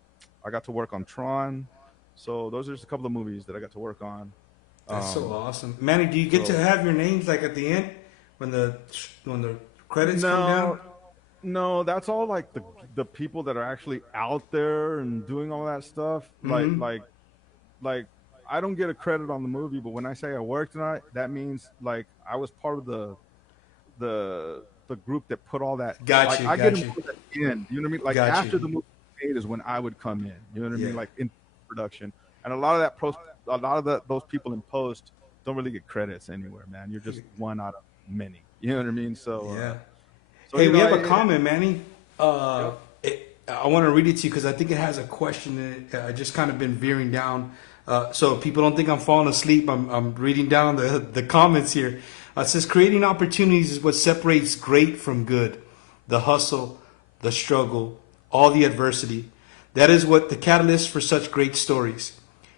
I got to work on Tron. So those are just a couple of movies that I got to work on. That's so Um, awesome, Manny. Do you get to so have your names like at the end when the credits come no, down? no, that's all like the people that are actually out there and doing all that stuff. Like I don't get a credit on the movie, but when I say I worked on it, that means like I was part of the group that put all that. Got Like, you, I get got you, involved at the end. You know what I mean? Like, got after you. the movie was made is when I would come in. You know what I Yeah. mean? Like, in production, and a lot of those people in post don't really get credits anywhere, man. You're just one out of many. You know what I mean? So, Yeah. so Hey, we have a it, comment, Manny. yep. I want to read it to you because I think it has a question in it. I just kind of been veering down. So people don't think I'm falling asleep. I'm reading down the comments here. It says, creating opportunities is what separates great from good. The hustle, the struggle, all the adversity. That is what the catalyst for such great stories.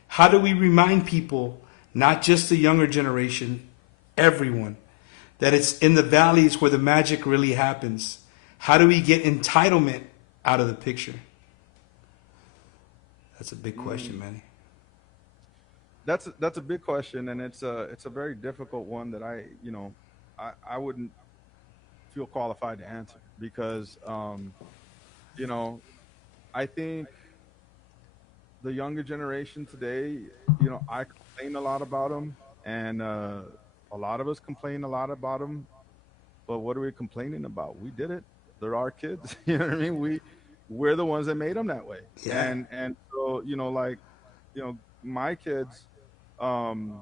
How do we remind people, not just the younger generation, everyone, that it's in the valleys where the magic really happens? How do we get entitlement out of the picture? That's a big question, Mm, Manny. that's a big question, and it's a very difficult one that I wouldn't feel qualified to answer because you know I think the younger generation today, I complain a lot about them, and a lot of us complain a lot about them. But what are we complaining about? We did it. They're our kids. You know what I mean? We're the ones that made them that way. Yeah. And so like my kids, um,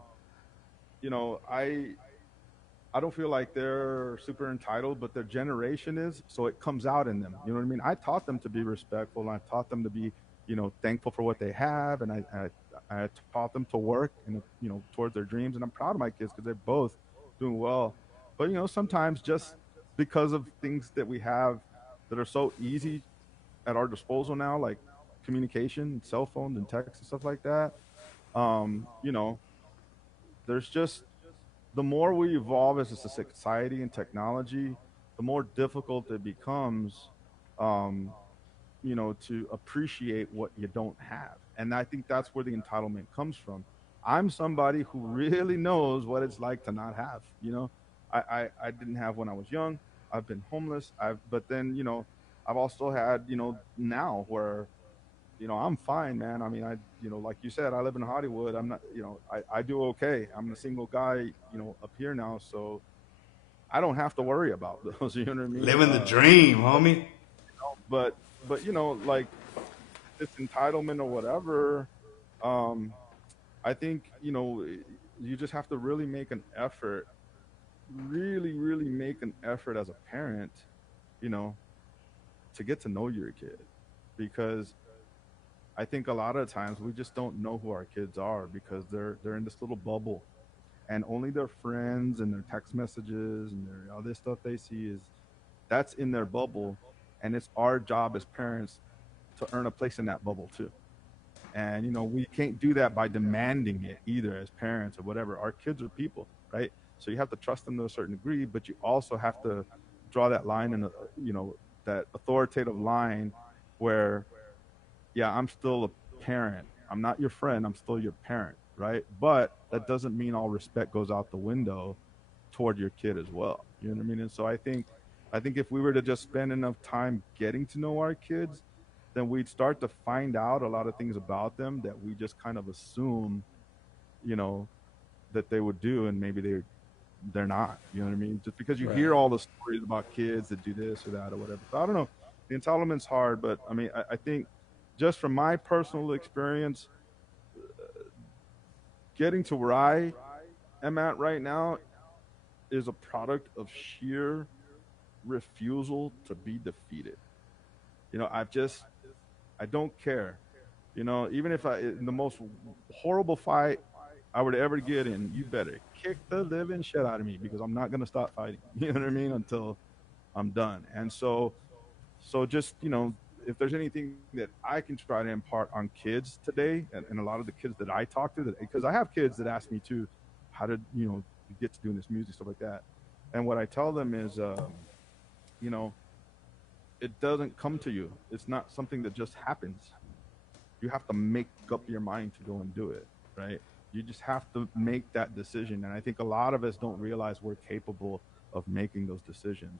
I don't feel like they're super entitled, but their generation is, so it comes out in them. You know what I mean? I taught them to be respectful, and I taught them to be, thankful for what they have, and I taught them to work and towards their dreams. And I'm proud of my kids because they're both doing well. But sometimes just because of things that we have, that are so easy at our disposal now, like communication, cell phones, and text and stuff like that. You know, there's just the more we evolve as a society and technology, the more difficult it becomes, um, to appreciate what you don't have. And I think that's where the entitlement comes from. I'm somebody who really knows what it's like to not have. I didn't have when I was young. I've been homeless. But then I've also had now where I'm fine, man. I mean, like you said, I live in Hollywood. I'm not, I do okay. I'm a single guy, up here now, so I don't have to worry about those. You know what I mean? Living the dream, homie. But like this entitlement or whatever, um, I think you just have to really make an effort, really, really make an effort as a parent, you know, to get to know your kid, because I think a lot of times we just don't know who our kids are because they're in this little bubble, and only their friends and their text messages and their all this stuff they see is that's in their bubble, and it's our job as parents to earn a place in that bubble too. And we can't do that by demanding it either as parents or whatever. Our kids are people, right? So you have to trust them to a certain degree, but you also have to draw that line and that authoritative line where yeah, I'm still a parent. I'm not your friend. I'm still your parent, right? But that doesn't mean all respect goes out the window toward your kid as well. You know what I mean? And so I think if we were to just spend enough time getting to know our kids, then we'd start to find out a lot of things about them that we just kind of assume, you know, that they would do, and maybe they're not. You know what I mean? Just because you hear Right. all the stories about kids that do this or that or whatever. So I don't know. The entitlement's hard, but I mean, I think just from my personal experience, getting to where I am at right now is a product of sheer refusal to be defeated. I don't care. Even if in the most horrible fight I were to ever get in, you better kick the living shit out of me because I'm not going to stop fighting. You know what I mean? Until I'm done. And so just, if there's anything that I can try to impart on kids today, and a lot of the kids that I talk to, that because I have kids that ask me too, how did you get to doing this music stuff like that, and what I tell them is, you know, it doesn't come to you. It's not something that just happens. You have to make up your mind to go and do it, right? You just have to make that decision, and I think a lot of us don't realize we're capable of making those decisions,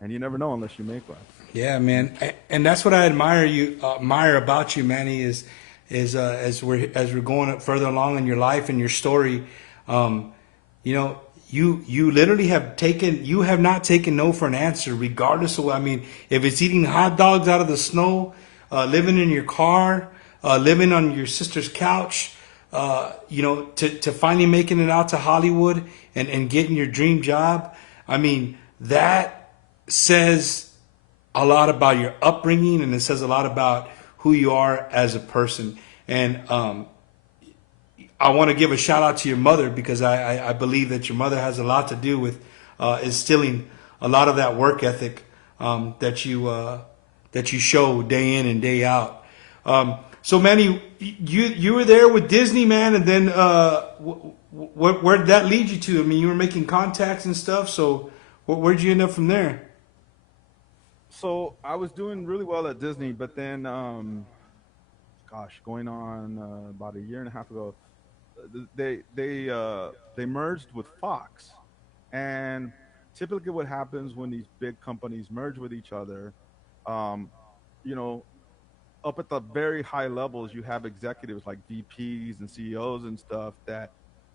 and you never know unless you make one. Yeah, man, and that's what I admire about you, Manny. Is as we're going up further along in your life and your story, um, you literally have not taken no for an answer, regardless of what. I mean, if it's eating hot dogs out of the snow, living in your car, living on your sister's couch, to finally making it out to Hollywood and getting your dream job. I mean, that says a lot about your upbringing, and it says a lot about who you are as a person. And I want to give a shout out to your mother because I believe that your mother has a lot to do with instilling a lot of that work ethic that you show day in and day out. So, Manny, you were there with Disney, man, and then where did that lead you to? I mean, you were making contacts and stuff. So, where'd you end up from there? So I was doing really well at Disney, but then, gosh, going on about a year and a half ago, they merged with Fox, and typically what happens when these big companies merge with each other, um, you know, up at the very high levels, you have executives like VPs and CEOs and stuff that,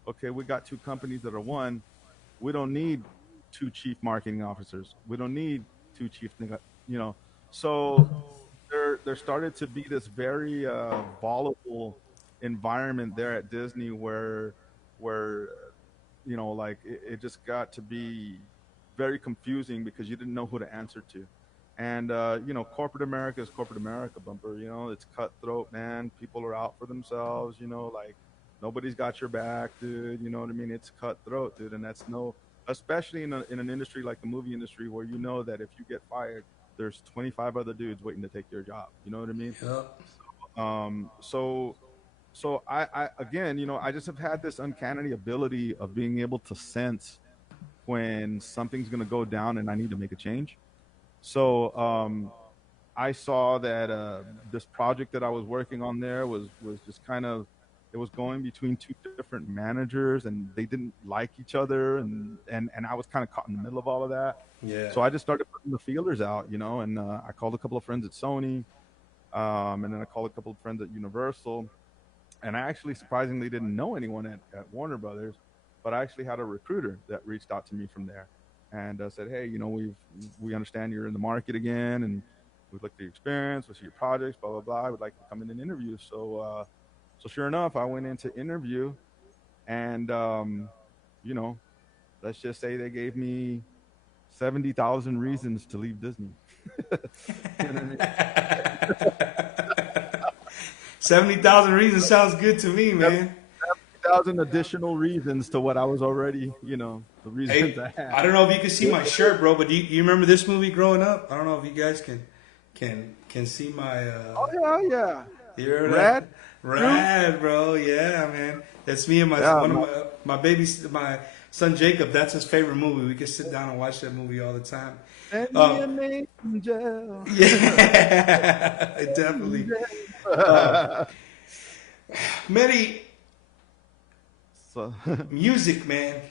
okay, we got two companies that are one. We don't need two chief marketing officers. We don't need two you know. So there started to be this very volatile environment there at Disney where like it just got to be very confusing because you didn't know who to answer to. And corporate America is corporate America, bumper. It's cutthroat, man. People are out for themselves. Like nobody's got your back, dude. You know what I mean? It's cutthroat, dude, and that's especially in an industry like the movie industry, where you know that if you get fired, there's 25 other dudes waiting to take your job. You know what I mean? Yep. Um, so I again, I just have had this uncanny ability of being able to sense when something's going to go down and I need to make a change. So I saw that this project that I was working on there was just kind of, it was going between two different managers and they didn't like each other, and I was kind of caught in the middle of all of that. Yeah. So I just started putting the feelers out, and I called a couple of friends at Sony, and then I called a couple of friends at Universal, and I actually surprisingly didn't know anyone at Warner Brothers, but I actually had a recruiter that reached out to me from there and said, "Hey, we understand you're in the market again, and we've looked at your experience, we see your projects, blah blah blah. I would like to come in and interview." So sure enough, I went in to interview, and you know, let's just say they gave me 70,000 reasons to leave Disney. You know what I mean? 70,000 reasons sounds good to me, man. 70,000 additional reasons to what I was already, the reasons Hey, I had. I don't know if you can see my shirt, bro, but do you remember this movie growing up? I don't know if you guys can see my Oh yeah, yeah. you heard Red, that? Drew. Rad, bro. Yeah, man. That's me and my Yeah, one of my babies, my son Jacob. That's his favorite movie. We could sit down and watch that movie all the time. send me Um, an angel. yeah, definitely. Many So music, man.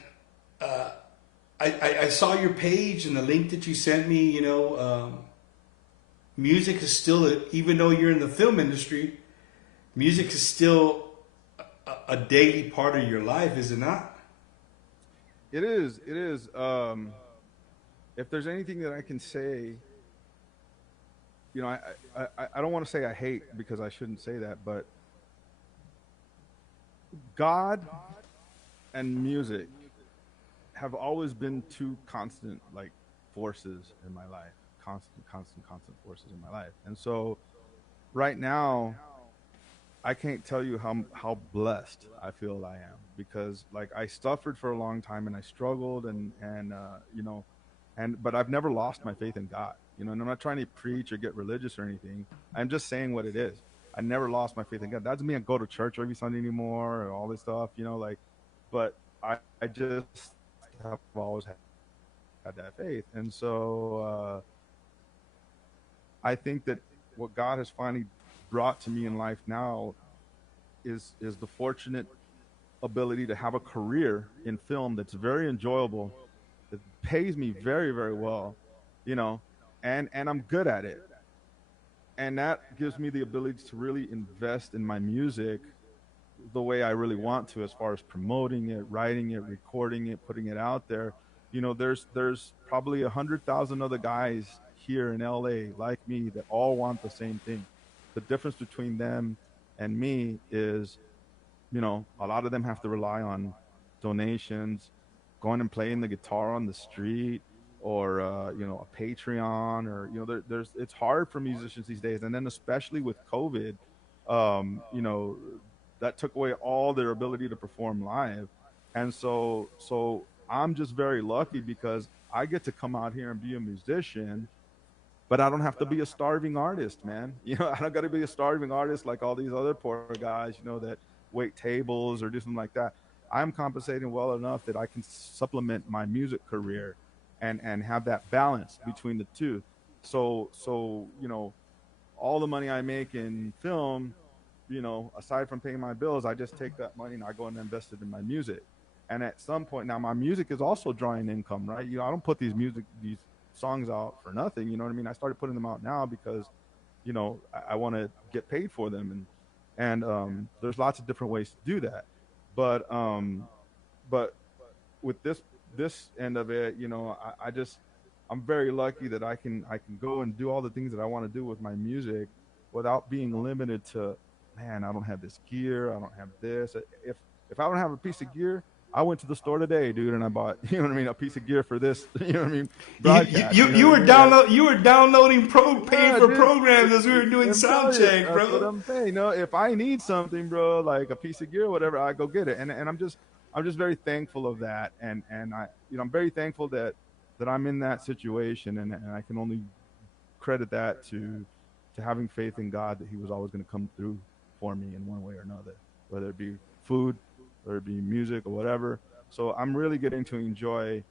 I saw your page and the link that you sent me. Music is still, even though you're in the film industry, music is still a daily part of your life, is it not? it is. It is. If there's anything that I can say, I don't want to say I hate, because I shouldn't say that, but God and music have always been two constant, like, forces in my life. Constant forces in my life. And so right now, I can't tell you how blessed I feel I am, because like I suffered for a long time and I struggled, and but I've never lost my faith in God. And I'm not trying to preach or get religious or anything. I'm just saying what it is. I never lost my faith in God. That doesn't mean I go to church every Sunday anymore or all this stuff, like, but I just have always had that faith. And so I think that what God has finally brought to me in life now is the fortunate ability to have a career in film that's very enjoyable, that pays me very, very well, you know, and I'm good at it. And that gives me the ability to really invest in my music the way I really want to, as far as promoting it, writing it, recording it, putting it out there. There's probably 100,000 other guys here in LA like me that all want the same thing. The difference between them and me is, a lot of them have to rely on donations, going and playing the guitar on the street, or a Patreon, or there's it's hard for musicians these days, and then especially with COVID, that took away all their ability to perform live, and so I'm just very lucky because I get to come out here and be a musician, but I don't have to be a starving artist, man. I don't got to be a starving artist like all these other poor guys, that wait tables or do something like that. I'm compensating well enough that I can supplement my music career and have that balance between the two. So all the money I make in film, aside from paying my bills, I just take that money and I go and invest it in my music. And at some point now, my music is also drawing income, right? I don't put these songs out for nothing. You know what I mean? I started putting them out now because, I want to get paid for them, and there's lots of different ways to do that. But but with this end of it, I'm very lucky that I can go and do all the things that I want to do with my music without being limited to, man, I don't have this gear, I don't have this. If I don't have a piece of gear, I went to the store today, dude, and I bought, a piece of gear for this, You broadcast, you were you were downloading paying yeah, for dude. programs as we were doing I'm sound telling you, check, that's what bro. I'm saying. If I need something, bro, like a piece of gear or whatever, I go get it. And I'm just, I'm just very thankful of that, and I, I'm very thankful that I'm in that situation, and I can only credit that to having faith in God that He was always going to come through for me in one way or another, whether it be food, whether it be music or whatever. So I'm really getting to enjoy,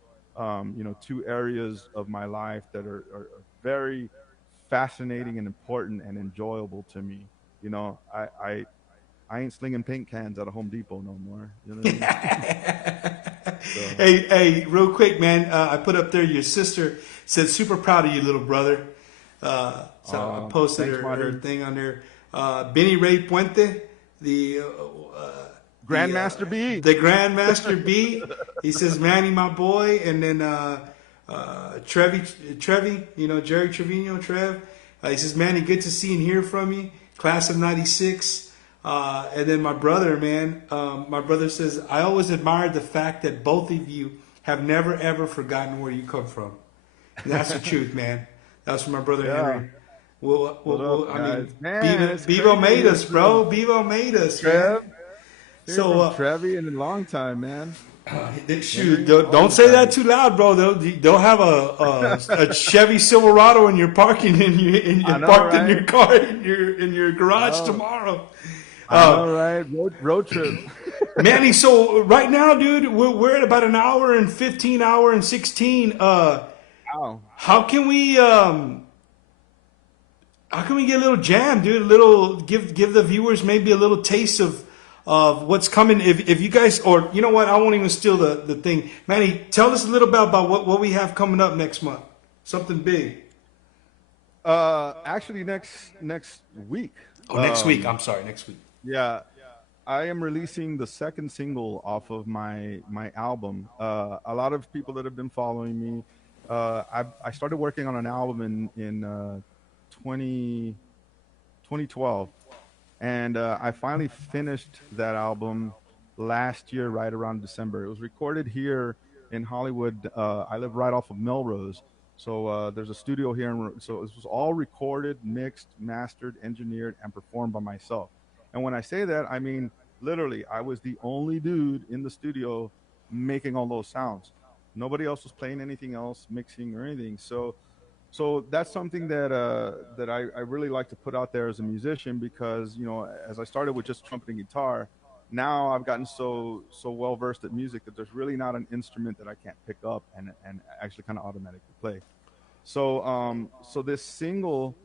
two areas of my life that are very fascinating and important and enjoyable to me. I ain't slinging paint cans at a Home Depot no more. You know what I mean? So, Hey, real quick, man. I put up there. Your sister said, "Super proud of you, little brother." So I posted thanks, her Marty. thing on there. Benny Ray Puente, the the uh, Grandmaster B. the Grandmaster B. He says, "Manny, my boy," and then Trevi, Jerry Trevino, Trev. He says, "Manny, good to see and hear from you." Class of '96. And then my brother, man, my brother says, "I always admired the fact that both of you have never ever forgotten where you come from." And that's the truth, man. That's from my brother Yeah. Henry. Well, What up, I guys? mean, Man, it's Bevo crazy to made hear us, from bro. Bevo made us, Trev. man. Hear So, from Trevi in a long time, man. shoot, Henry, don't always say got that it. too loud, bro. They'll have a Chevy Silverado in your parking I know, parked in right? your car in your garage Oh, tomorrow. I know, Uh, right? Road trip. Manny, so right now, dude, we're at about an hour and 15, hour and 16. Wow. How can we how can we get a little jam, dude? A little give the viewers maybe a little taste of what's coming. If you guys, or you know what, I won't even steal the thing. Manny, tell us a little about what we have coming up next month. Something big. Actually, next week. Oh, next week. Um, I'm sorry, next week. yeah, I am releasing the second single off of my album. A lot of people that have been following me, I started working on an album in 20 2012, and I finally finished that album last year, right around December. It was recorded here in Hollywood. I live right off of Melrose, so there's a studio here, so this was all recorded, mixed, mastered, engineered, and performed by myself. And when I say that, I mean literally, I was the only dude in the studio making all those sounds. Nobody else was playing anything else, mixing or anything. So that's something that I really like to put out there as a musician, because as I started with just trumpet and guitar, now I've gotten so well versed at music that there's really not an instrument that I can't pick up and actually kind of automatically play. So this single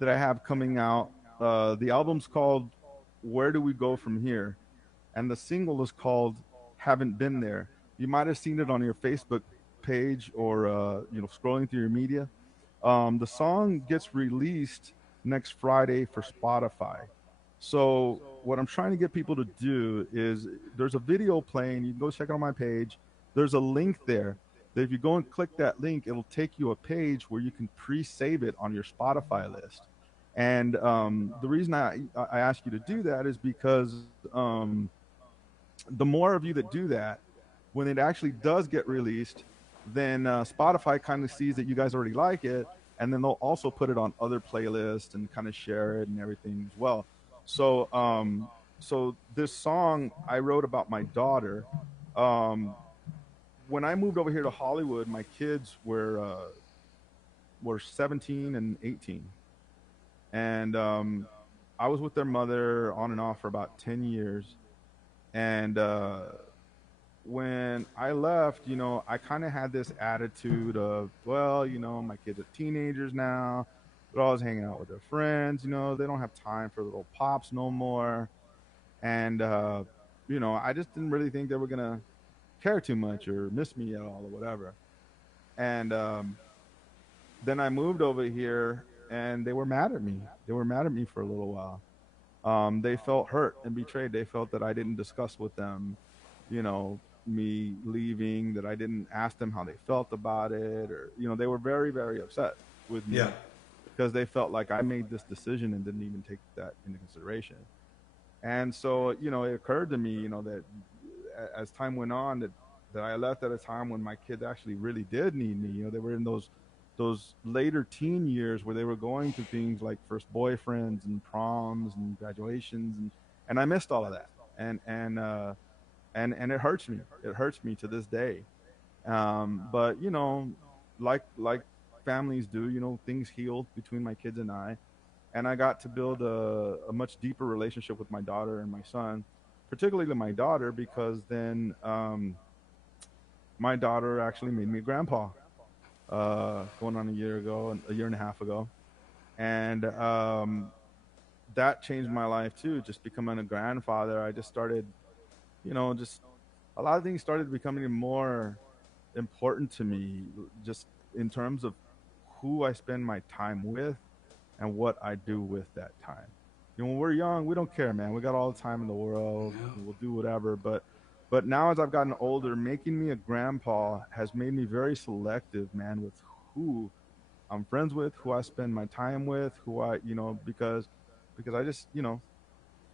that I have coming out, the album's called "Where Do We Go From Here," and the single is called "Haven't Been There." You might have seen it on your Facebook page, or scrolling through your media. The song gets released next Friday for Spotify. So what I'm trying to get people to do is, there's a video playing. You can go check it on my page. There's a link there that if you go and click that link, it'll take you a page where you can pre-save it on your Spotify list. And the reason I ask you to do that is because the more of you that do that, when it actually does get released, then Spotify kind of sees that you guys already like it, and then they'll also put it on other playlists and kind of share it and everything as well. So this song I wrote about my daughter. Um, when I moved over here to Hollywood, my kids were 17 and 18, and I was with their mother on and off for about 10 years, and when I left, I kind of had this attitude of, well, my kids are teenagers now. They're always hanging out with their friends. They don't have time for little pops no more. And, I just didn't really think they were going to care too much or miss me at all or whatever. And then I moved over here, and they were mad at me. They were mad at me for a little while. They felt hurt and betrayed. They felt that I didn't discuss with them, me leaving, that I didn't ask them how they felt about it, or they were very, very upset with Yeah. me because they felt like I made this decision and didn't even take that into consideration. And so, it occurred to me, that as time went on, that I left at a time when my kids actually really did need me. They were in those later teen years where they were going through things like first boyfriends and proms and graduations, and I missed all of that. And and it hurts me. It hurts me to this day. But like families do, things healed between my kids and I got to build a much deeper relationship with my daughter and my son, particularly my daughter, because then my daughter actually made me a grandpa going on a year ago and a year and a half ago, and that changed my life too. Just becoming a grandfather, I just started, just a lot of things started becoming more important to me, just in terms of who I spend my time with and what I do with that time. When we're young, we don't care, man. We got all the time in the world. Yeah. We'll do whatever. But now as I've gotten older, making me a grandpa has made me very selective, man, with who I'm friends with, who I spend my time with, who because I just,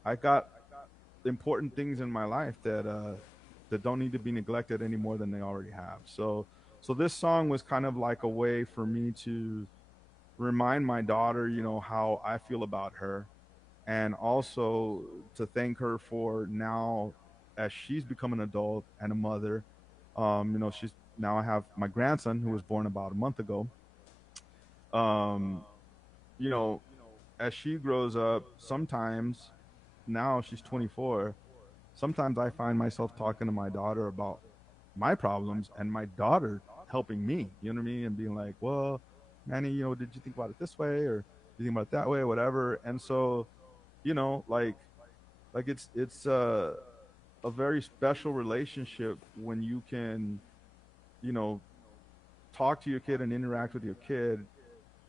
I got important things in my life that don't need to be neglected any more than they already have. So this song was kind of like a way for me to remind my daughter, how I feel about her, and also to thank her for now as she's become an adult and a mother. She's now I have my grandson who was born about a month ago. Um, you know, as she grows up, sometimes now she's 24. Sometimes I find myself talking to my daughter about my problems and my daughter helping me, you know what I mean? And being like, well, Manny, did you think about it this way or do you think about it that way, or whatever? And so, like it's a very special relationship when you can, you know, talk to your kid and interact with your kid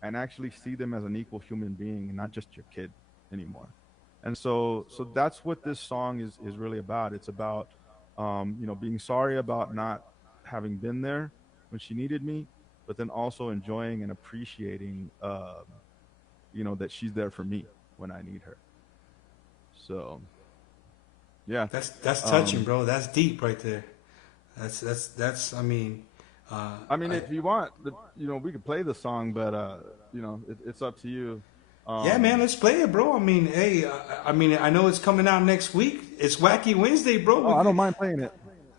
and actually see them as an equal human being and not just your kid anymore. And so that's what this song is really about. It's about being sorry about not having been there when she needed me, but then also enjoying and appreciating that she's there for me when I need her. So yeah. That's touching, Um bro. That's deep right there. That's. I mean, I mean, I if you want, we could play the song, but it's up to you. yeah, man. Um Let's play it, bro. I mean, hey, I mean, I know it's coming out next week. It's Wacky Wednesday, bro. oh, I don't mind playing it.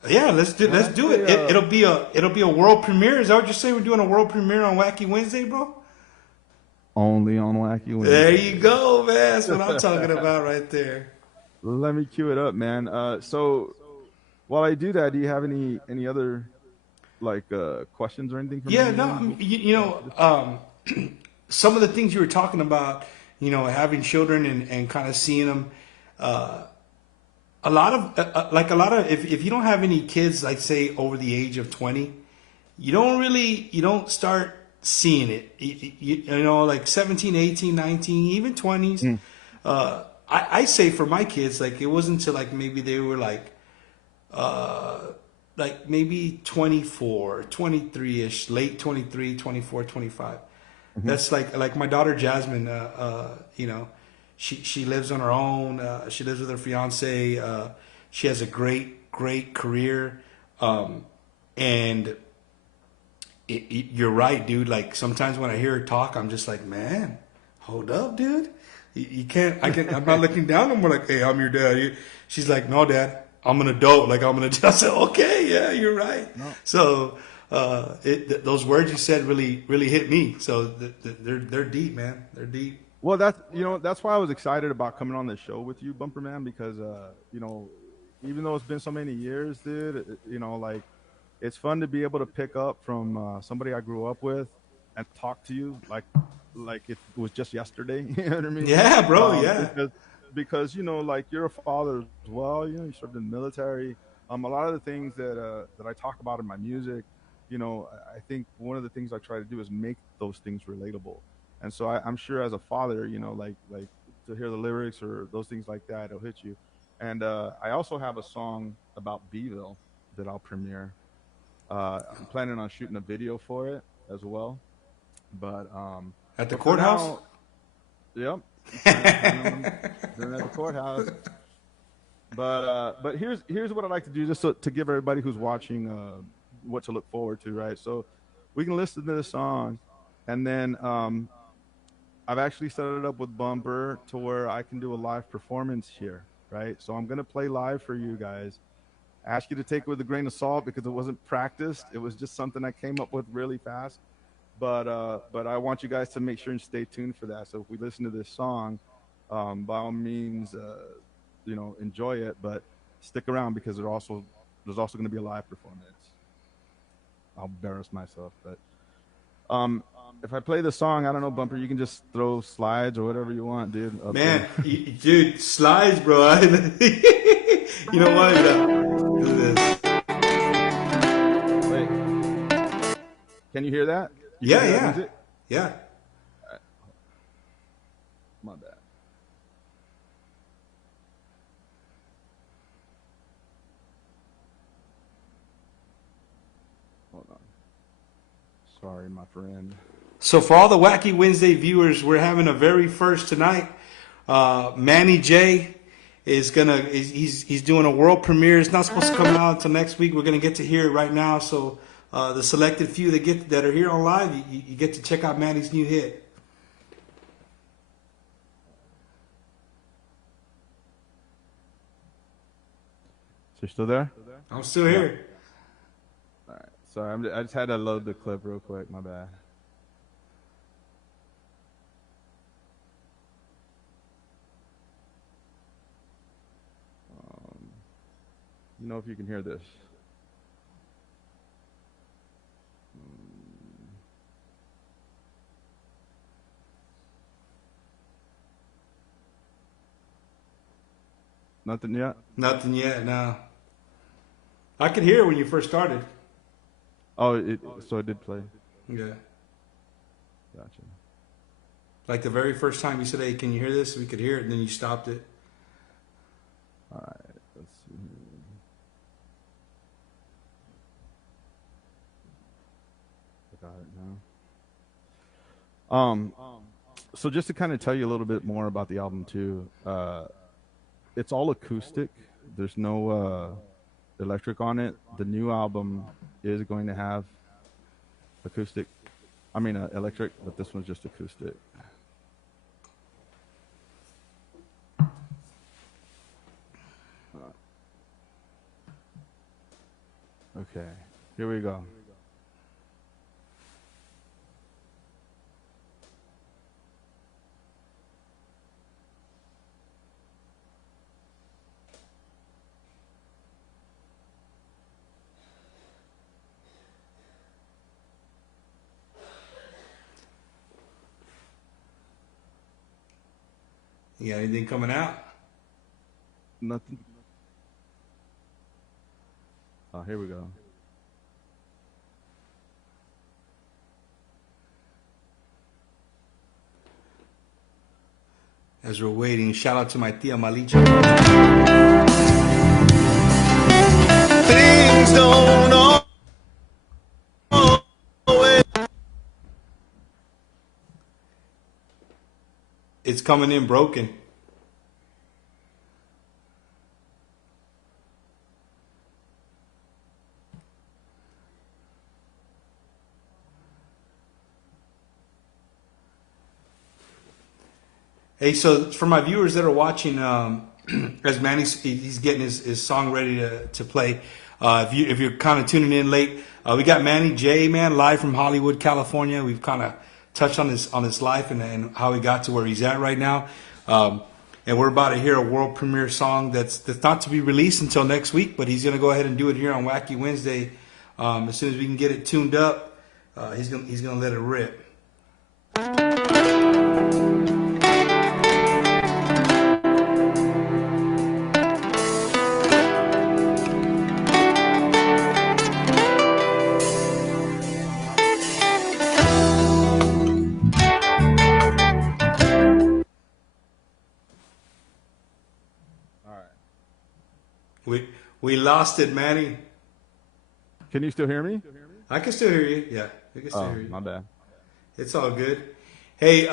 Yeah, And let's do actually it. It'll be a world premiere. Is that what you're saying? We're doing a world premiere on Wacky Wednesday, bro. only on Wacky There you Wednesday. go, man. That's what I'm talking about right there. Let me cue it up, man. So while I do that, do you have any other like questions or anything for Yeah, me, no, man? you know, some of the things you were talking about, having children and kind of seeing them, a lot of, if you don't have any kids, like say over the age of 20, you don't start seeing it. Like 17, 18, 19, even 20s. Mm, I say for my kids, like it wasn't until like maybe they were like maybe 24, 23-ish, late 23, 24, 25. mhm. That's like my daughter Jasmine, she lives on her own. She lives with her fiance. She has a great career. And you're right, dude. Like sometimes when I hear her talk, I'm just like, man, hold up, dude. You can't. I'm not looking down. I'm more like, hey, I'm your dad. She's like, no, dad. I'm an adult. Like I'm an adult. I said, okay, yeah, you're right. No. So those words you said really hit me. So they're deep, man. They're deep. Well, that's why I was excited about coming on this show with you, Bumper Man, because even though it's been so many years, dude, like it's fun to be able to pick up from somebody I grew up with and talk to you like it was just yesterday. You know what I mean? Yeah, bro. Um, Yeah. because because like you're a father as well. You served in the military. A lot of the things that I talk about in my music, I think one of the things I try to do is make those things relatable. And so I'm sure as a father, like to hear the lyrics or those things like that, it'll hit you. And I also have a song about Beeville that I'll premiere. I'm planning on shooting a video for it as well. But At the but for courthouse. now, yep, planning on doing it at the courthouse. But here's what I'd like to do just to give everybody who's watching what to look forward to, right? So we can listen to this song, and then I've actually set it up with Bumper to where I can do a live performance here, right? So I'm gonna play live for you guys, ask you to take it with a grain of salt because it wasn't practiced. It was just something I came up with really fast. But I want you guys to make sure and stay tuned for that. So if we listen to this song, by all means, enjoy it, but stick around because there's also going to be a live performance. I'll embarrass myself, but um, if I play the song, I don't know, Bumper, you can just throw slides or whatever you want, dude, up Man, there. dude, slides, bro. You know what? Do this. Wait, can you hear that? You can Yeah, hear that yeah, music? yeah. My bad. Hold on. Sorry, my friend. So for all the Wacky Wednesday viewers, we're having a very first tonight. Manny J he's doing a world premiere. It's not supposed to come out until next week. We're gonna get to hear it right now. So the selected few that are here on live, you get to check out Manny's new hit. So you're still there? I'm still Yeah. here. All right. Sorry, I just had to load the clip real quick. My bad. You know if you can hear this. Nothing yet? Nothing yet. No. I could hear it when you first started. Oh, so it did play. Yeah. Gotcha. Like the very first time you said, "Hey, can you hear this?" We could hear it, and then you stopped it. All right. Let's see. I got it now. So just to kind of tell you a little bit more about the album too, it's all acoustic. There's no electric on it. The new album is going to have acoustic. I mean electric, but this one's just acoustic. Okay, here we go. You got anything coming out? Nothing. Oh, here we go. As we're waiting, shout out to my tia Malicha. Things don't always. It's coming in broken. Hey, so for my viewers that are watching, as Manny's he's getting his song ready to play. If you're kind of tuning in late, we got Manny J, man, live from Hollywood, California. We've kind of touched on his life and how he got to where he's at right now. And we're about to hear a world premiere song that's not to be released until next week, but he's gonna go ahead and do it here on Wacky Wednesday. As soon as we can get it tuned up, he's gonna let it rip. All right. We lost it, Manny. Can you still hear me? I can still hear you. Yeah, I can still Oh, hear you. my bad. It's all good. Hey,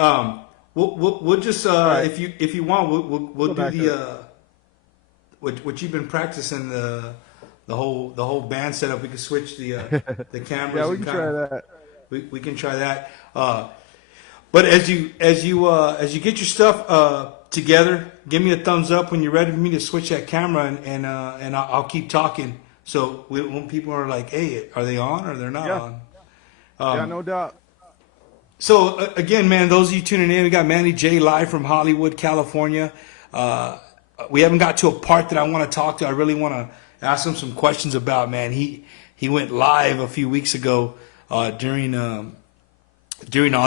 we'll just right. if you want we'll Go do back the up. what you've been practicing the whole band setup. We can switch the cameras. Yeah, we and can try that. We can try that. But as you get your stuff together. Give me a thumbs up when you're ready for me to switch that camera, and I'll keep talking. So when people are like, "Hey, are they on or they're not Yeah, on?" yeah, no doubt. So again, man, those of you tuning in, we got Manny J live from Hollywood, California. Uh, we haven't got to a part that I want to talk to. I really want to ask him some questions about. Man, he went live a few weeks ago during all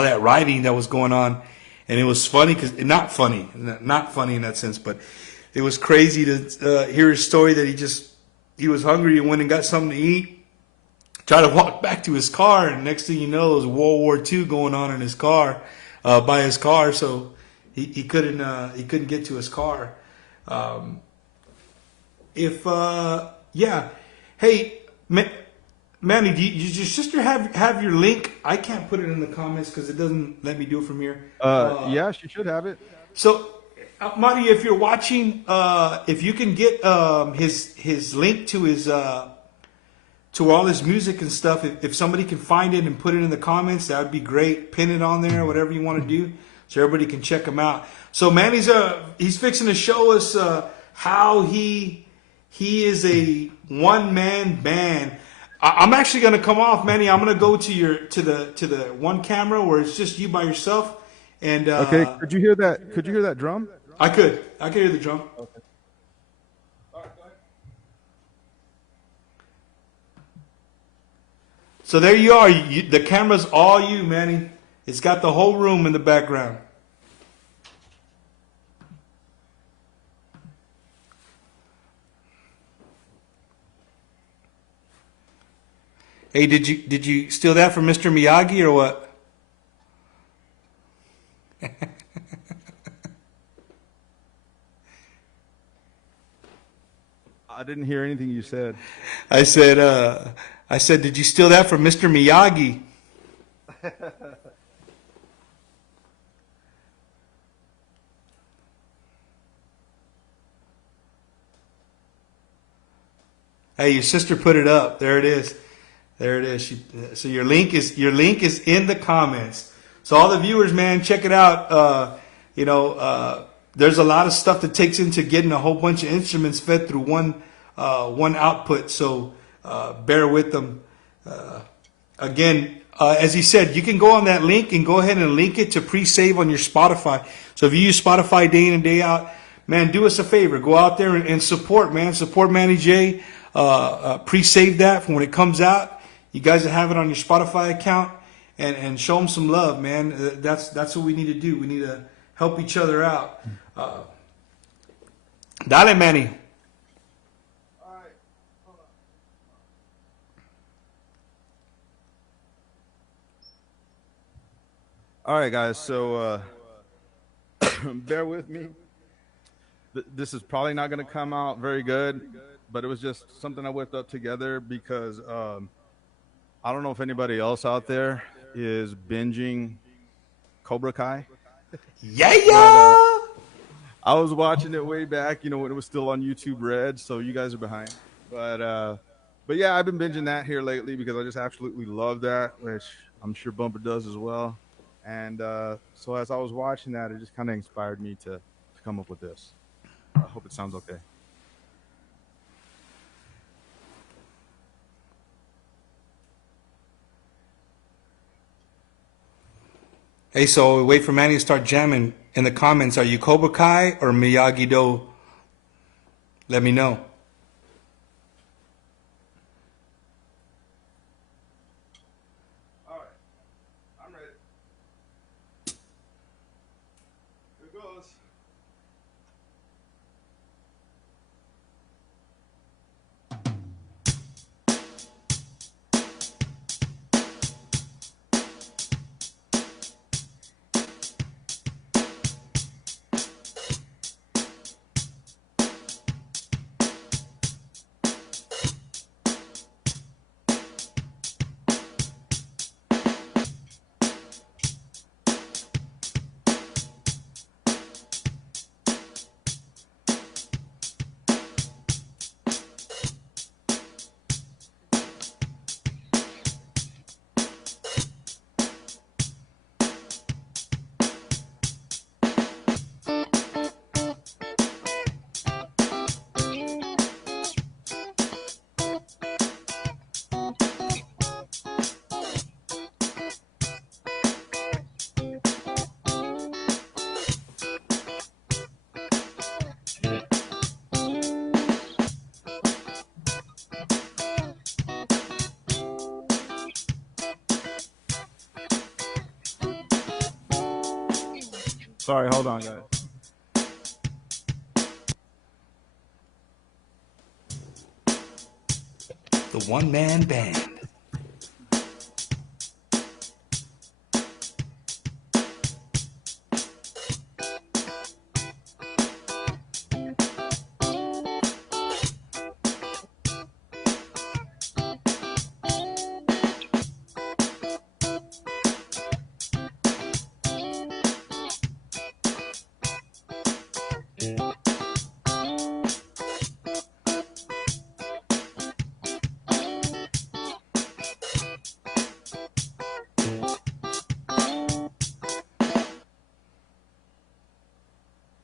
that rioting that was going on, and it was funny because not funny in that sense, but it was crazy to hear his story that he was hungry and went and got something to eat. Tried to walk back to his car, and next thing you know, there's World War II going on in his car, by his car. So he couldn't get to his car. Um, if yeah, hey, Manny, does your sister have your link? I can't put it in the comments because it doesn't let me do it from here. Yeah, she should have it. So, Manny, if you're watching, if you can get his link to his to all his music and stuff, if somebody can find it and put it in the comments, that would be great. Pin it on there, whatever you want to do, so everybody can check him out. So Manny's he's fixing to show us how he is a one man band. I'm actually going to come off, Manny. I'm going to go to the one camera where it's just you by yourself, and Okay, could you hear that? Could you hear that drum? I could hear the drum. So there you are. The camera's all you, Manny. It's got the whole room in the background. Hey, did you steal that from Mr. Miyagi or what? I didn't hear anything you said. I said, did you steal that from Mr. Miyagi? Hey, your sister put it up. There it is. There it is. So your link is in the comments. So all the viewers, man, check it out. There's a lot of stuff that takes into getting a whole bunch of instruments fed through one output. So bear with them. Again, as he said, you can go on that link and go ahead and link it to pre-save on your Spotify. So if you use Spotify day in and day out, man, do us a favor. Go out there and support, man. Support Manny J. Pre-save that for when it comes out. You guys that have it on your Spotify account, and show them some love, man. That's what we need to do. We need to help each other out. Dale, Manny. All right, guys. So bear with me. This is probably not going to come out very good, but it was just something I whipped up together because I don't know if anybody else out there is binging Cobra Kai. Yeah, But yeah. I was watching it way back, when it was still on YouTube Red, so you guys are behind. But yeah, I've been binging that here lately because I just absolutely love that, which I'm sure Bumper does as well. And so as I was watching that, it just kind of inspired me to come up with this. I hope it sounds okay. Hey, so we wait for Manny to start jamming. In the comments, are you Cobra Kai or Miyagi Do? Let me know. All right, I'm ready. Here goes. Sorry, hold on, guys. The one man band.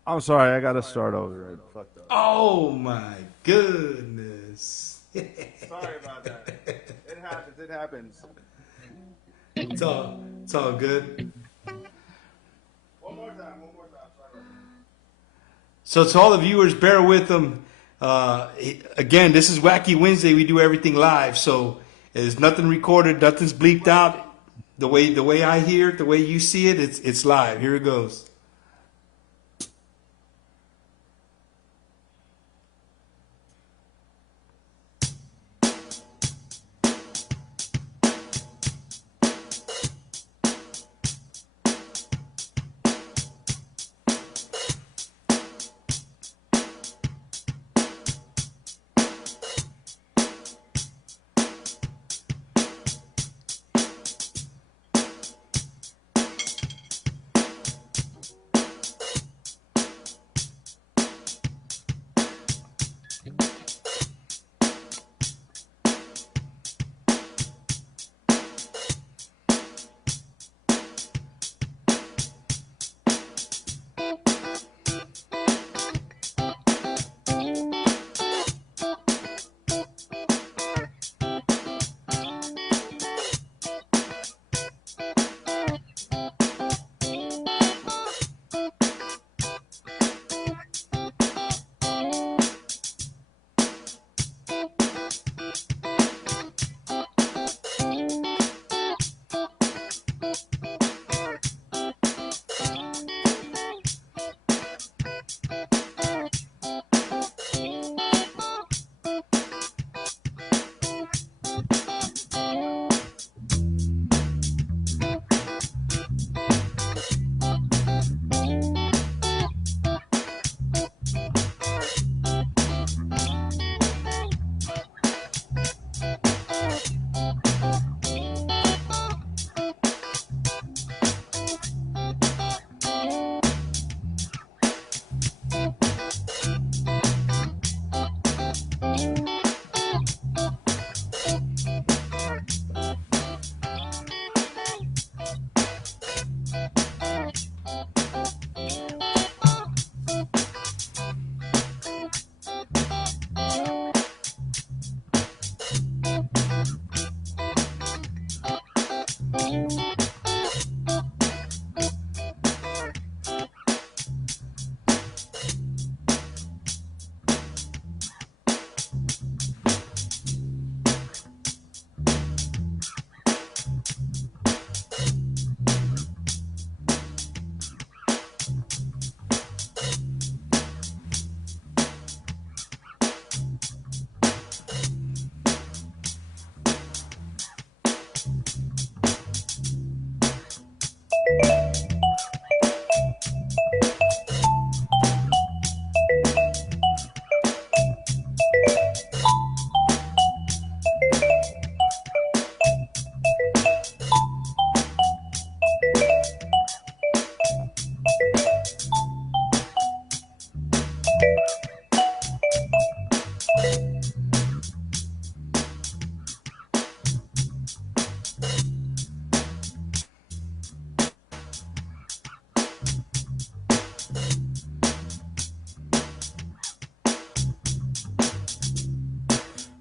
I'm sorry, I gotta start over. I fucked up. Oh my goodness. Sorry about that. It happens. It happens. It's all good. One more time. One more time. Sorry about that. So to all the viewers, bear with them. Again, this is Wacky Wednesday. We do everything live, so there's nothing recorded, nothing's bleeped out. The way I hear it, the way you see it, it's live. Here it goes.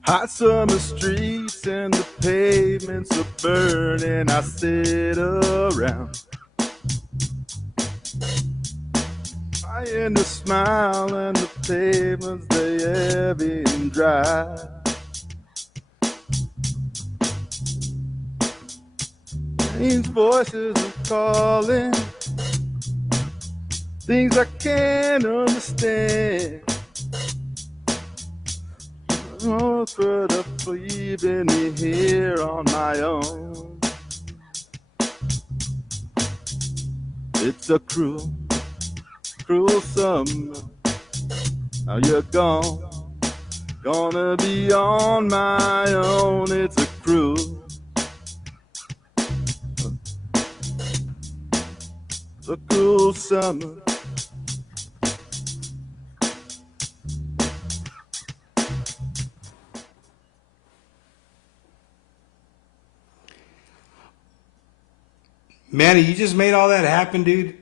Hot summer streets and the pavements are burning. I sit around, trying to smile, and the pavements they heavy and dry. Strange voices are calling, things I can't understand. Oh, could have leaving me here on my own. It's a cruel, cruel summer. Now you're gone, gonna be on my own. It's a cruel summer. Manny, you just made all that happen, dude.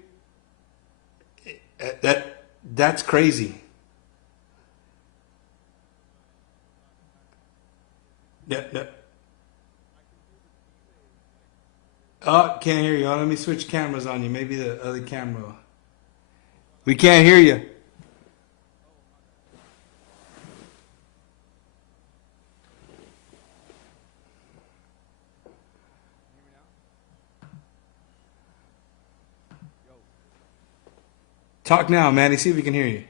That's crazy. Yeah, yeah. Oh, can't hear you. Oh, let me switch cameras on you. Maybe the other camera. We can't hear you. Talk now, Manny. See if we can hear you.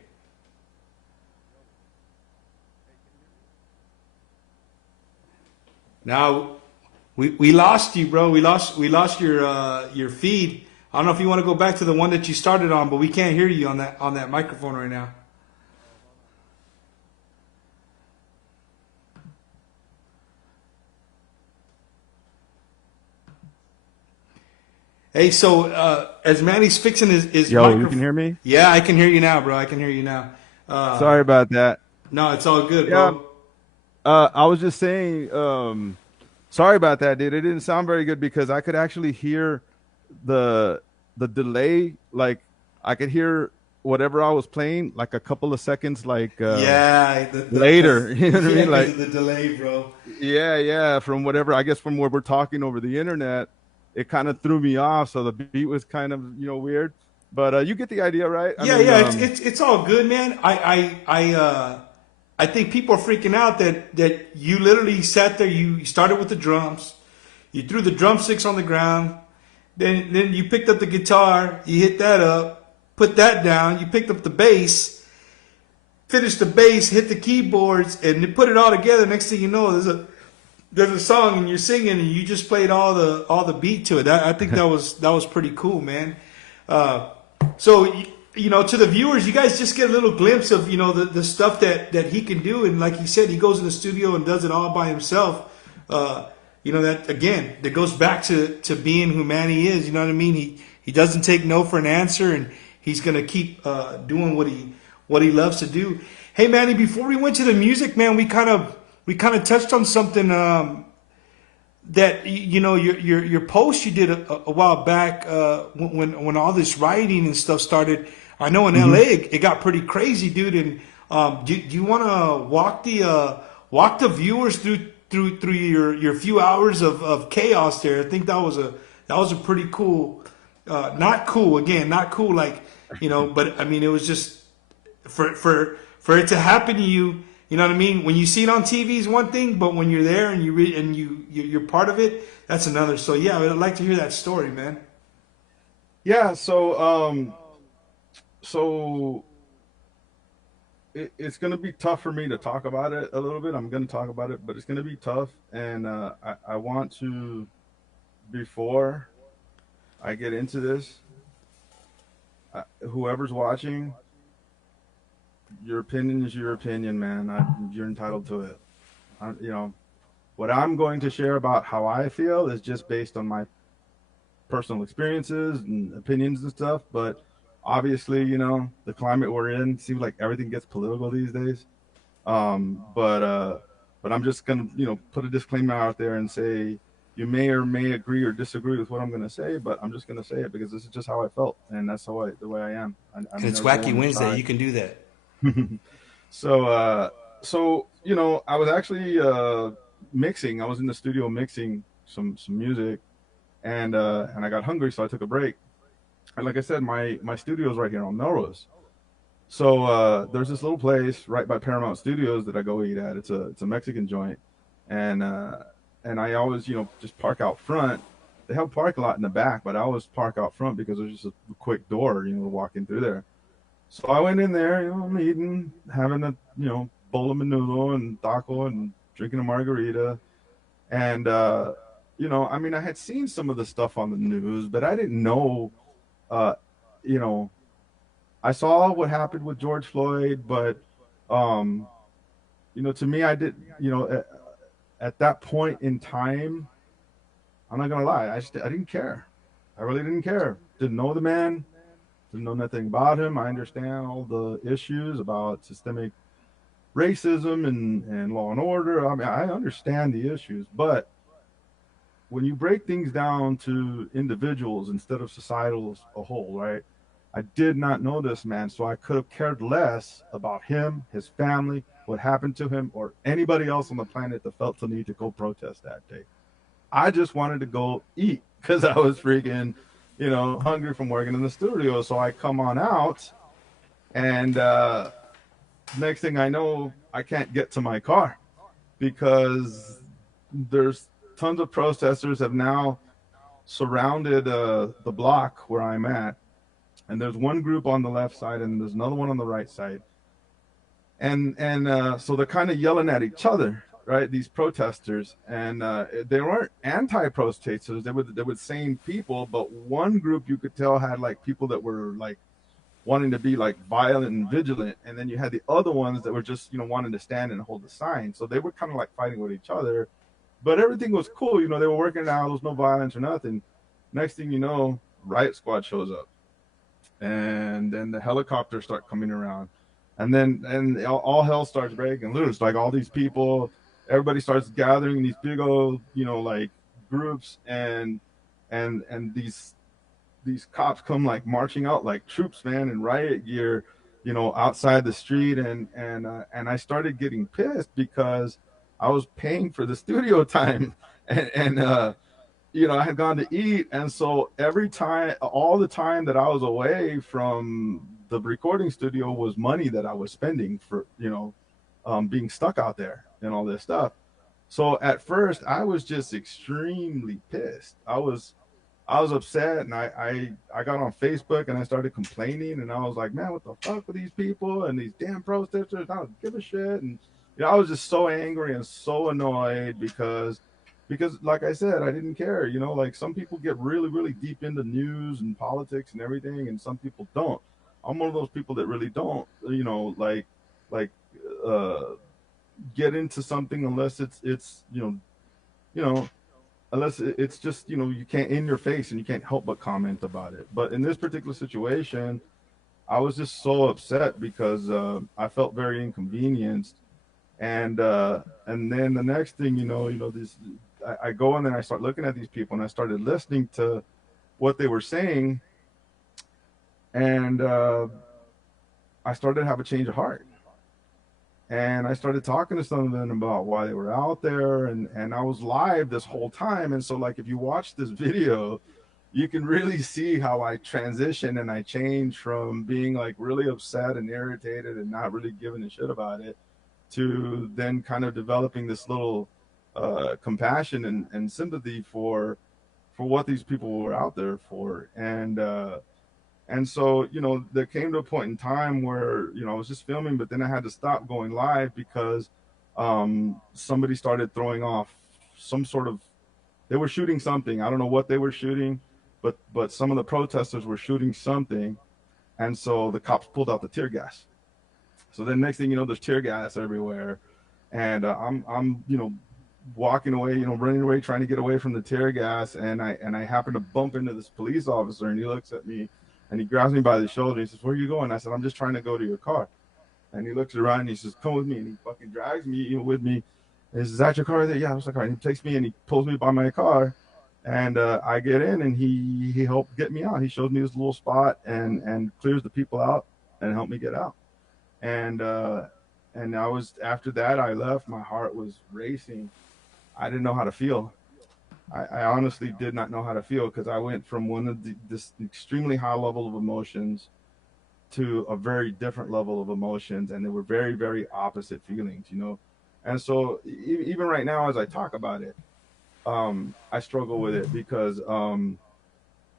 Now, we lost you, bro. We lost your feed. I don't know if you want to go back to the one that you started on, but we can't hear you on that microphone right now. Hey, so as Manny's fixing his Yo, you can microphone, hear me? yeah, I can hear you now, bro. I can hear you now. Uh, Sorry about that. no, it's all good, Yeah, bro. I was just saying, sorry about that, dude. It didn't sound very good because I could actually hear the the delay. Like I could hear whatever I was playing, like a couple of seconds, like Yeah, later. because You know what I yeah, mean? because Like of the delay, bro. yeah, yeah. From whatever, I guess from where we're talking over the internet, it kind of threw me off. So the beat was kind of weird. But you get the idea, right? I Yeah, mean, yeah, it's all good, man. I think people are freaking out that you literally sat there. You started with the drums, you threw the drumsticks on the ground, then you picked up the guitar, you hit that up, put that down, you picked up the bass, finished the bass, hit the keyboards, and you put it all together. Next thing you know, there's a song and you're singing and you just played all the beat to it. I think that was pretty cool, man. Uh, so to the viewers, you guys just get a little glimpse of the stuff that he can do, and like he said, he goes in the studio and does it all by himself. That again, that goes back to being who Manny is. You know what I mean? He doesn't take no for an answer, and he's gonna keep doing what he loves to do. Hey, Manny, before we went to the music, man, we kind of touched on something. That your post you did a while back when all this rioting and stuff started. I know in mhm. LA it got pretty crazy, dude. And do you want to walk the viewers through your few hours of chaos there? I think that was a pretty cool, not cool again, not cool like but I mean it was just for it to happen to you. You know what I mean? When you see it on TV is one thing, but when you're there and you're part of it, that's another. So yeah, I'd like to hear that story, man. Yeah. So it's going to be tough for me to talk about it a little bit. I'm going to talk about it, but it's going to be tough, and I want to, before I get into this, whoever's watching, your opinion is your opinion, man. You're entitled to it. What I'm going to share about how I feel is just based on my personal experiences and opinions and stuff. But obviously, the climate we're in seems like everything gets political these days. But I'm just gonna put a disclaimer out there and say you may or may agree or disagree with what I'm gonna say, but I'm just gonna say it because this is just how I felt and that's the way I am. And I'm it's never Wacky one to Wednesday. side. You can do that. so I was actually mixing. I was in the studio mixing some music, and I got hungry, so I took a break. And like I said, my studio is right here on Melrose. So there's this little place right by Paramount Studios that I go eat at. It's a Mexican joint, and uh, and I always just park out front. They have a parking lot in the back, but I always park out front because there's just a quick door, walking through there. So I went in there, I'm eating, having a bowl of menudo and taco and drinking a margarita, and I mean, I had seen some of the stuff on the news, but I didn't know, uh, you know, I saw what happened with George Floyd, but um, to me, I did, at that point in time, I'm not gonna lie, I didn't care. I really didn't care. Didn't know the man, didn't know nothing about him. I understand all the issues about systemic racism and law and order. I mean, I understand the issues, but when you break things down to individuals instead of societal as a whole, right? I did not know this man, so I could have cared less about him, his family, what happened to him, or anybody else on the planet that felt the need to go protest that day. I just wanted to go eat because I was freaking, hungry from working in the studio. So I come on out, and next thing I know, I can't get to my car because there's tons of protesters have now surrounded the block where I'm at, and there's one group on the left side and there's another one on the right side, and so they're kind of yelling at each other, right? These protesters, and they weren't anti-protesters. They were same people, but one group you could tell had like people that were like wanting to be like violent and vigilant, and then you had the other ones that were just wanting to stand and hold the sign. So they were kind of like fighting with each other, but everything was cool. They were working it out. There was no violence or nothing. Next thing you know, riot squad shows up, and then the helicopters start coming around, and all hell starts breaking loose. Like all these people, everybody starts gathering in these big old like groups, and these cops come like marching out like troops, man, in riot gear, outside the street, and I started getting pissed because I was paying for the studio time, and I had gone to eat, and so every time, all the time that I was away from the recording studio was money that I was spending for being stuck out there and all this stuff. So at first, I was just extremely pissed. I was upset, and I got on Facebook and I started complaining, and I was like, man, what the fuck with these people and these damn protesters? I don't give a shit. And I was just so angry and so annoyed because like I said, I didn't care. Like some people get really really deep into news and politics and everything, and some people don't. I'm one of those people that really don't. Like uh, get into something unless it's you know unless it's just you can't in your face and you can't help but comment about it. But in this particular situation, I was just so upset because I felt very inconvenienced, and then the next thing this, I go in and I start looking at these people and I started listening to what they were saying, and I started to have a change of heart. And I started talking to some of them about why they were out there, and I was live this whole time. And so, like, if you watch this video, you can really see how I transition and I change from being like really upset and irritated and not really giving a shit about it to then kind of developing this little compassion and sympathy for what these people were out there for. And so, there came to a point in time where, I was just filming, but then I had to stop going live because somebody started throwing off some sort of, they were shooting something. I don't know what they were shooting, but some of the protesters were shooting something. And so the cops pulled out the tear gas. So then next thing you know, there's tear gas everywhere. And I'm, walking away, running away, trying to get away from the tear gas. And I happen to bump into this police officer, and he looks at me and he grabs me by the shoulder. He says, "Where are you going?" I said, "I'm just trying to go to your car." And he looks around and he says, "Come with me." And he fucking drags me with me. And he says, "Is that your car right there?" "Yeah." I was like, "All right." And he takes me and he pulls me by my car. And I get in, and he helped get me out. He shows me this little spot and clears the people out and helped me get out. And I was, after that, I left. My heart was racing. I didn't know how to feel. I honestly did not know how to feel because I went from this extremely high level of emotions to a very different level of emotions, and they were very very opposite feelings. And so even right now as I talk about it, I struggle with it because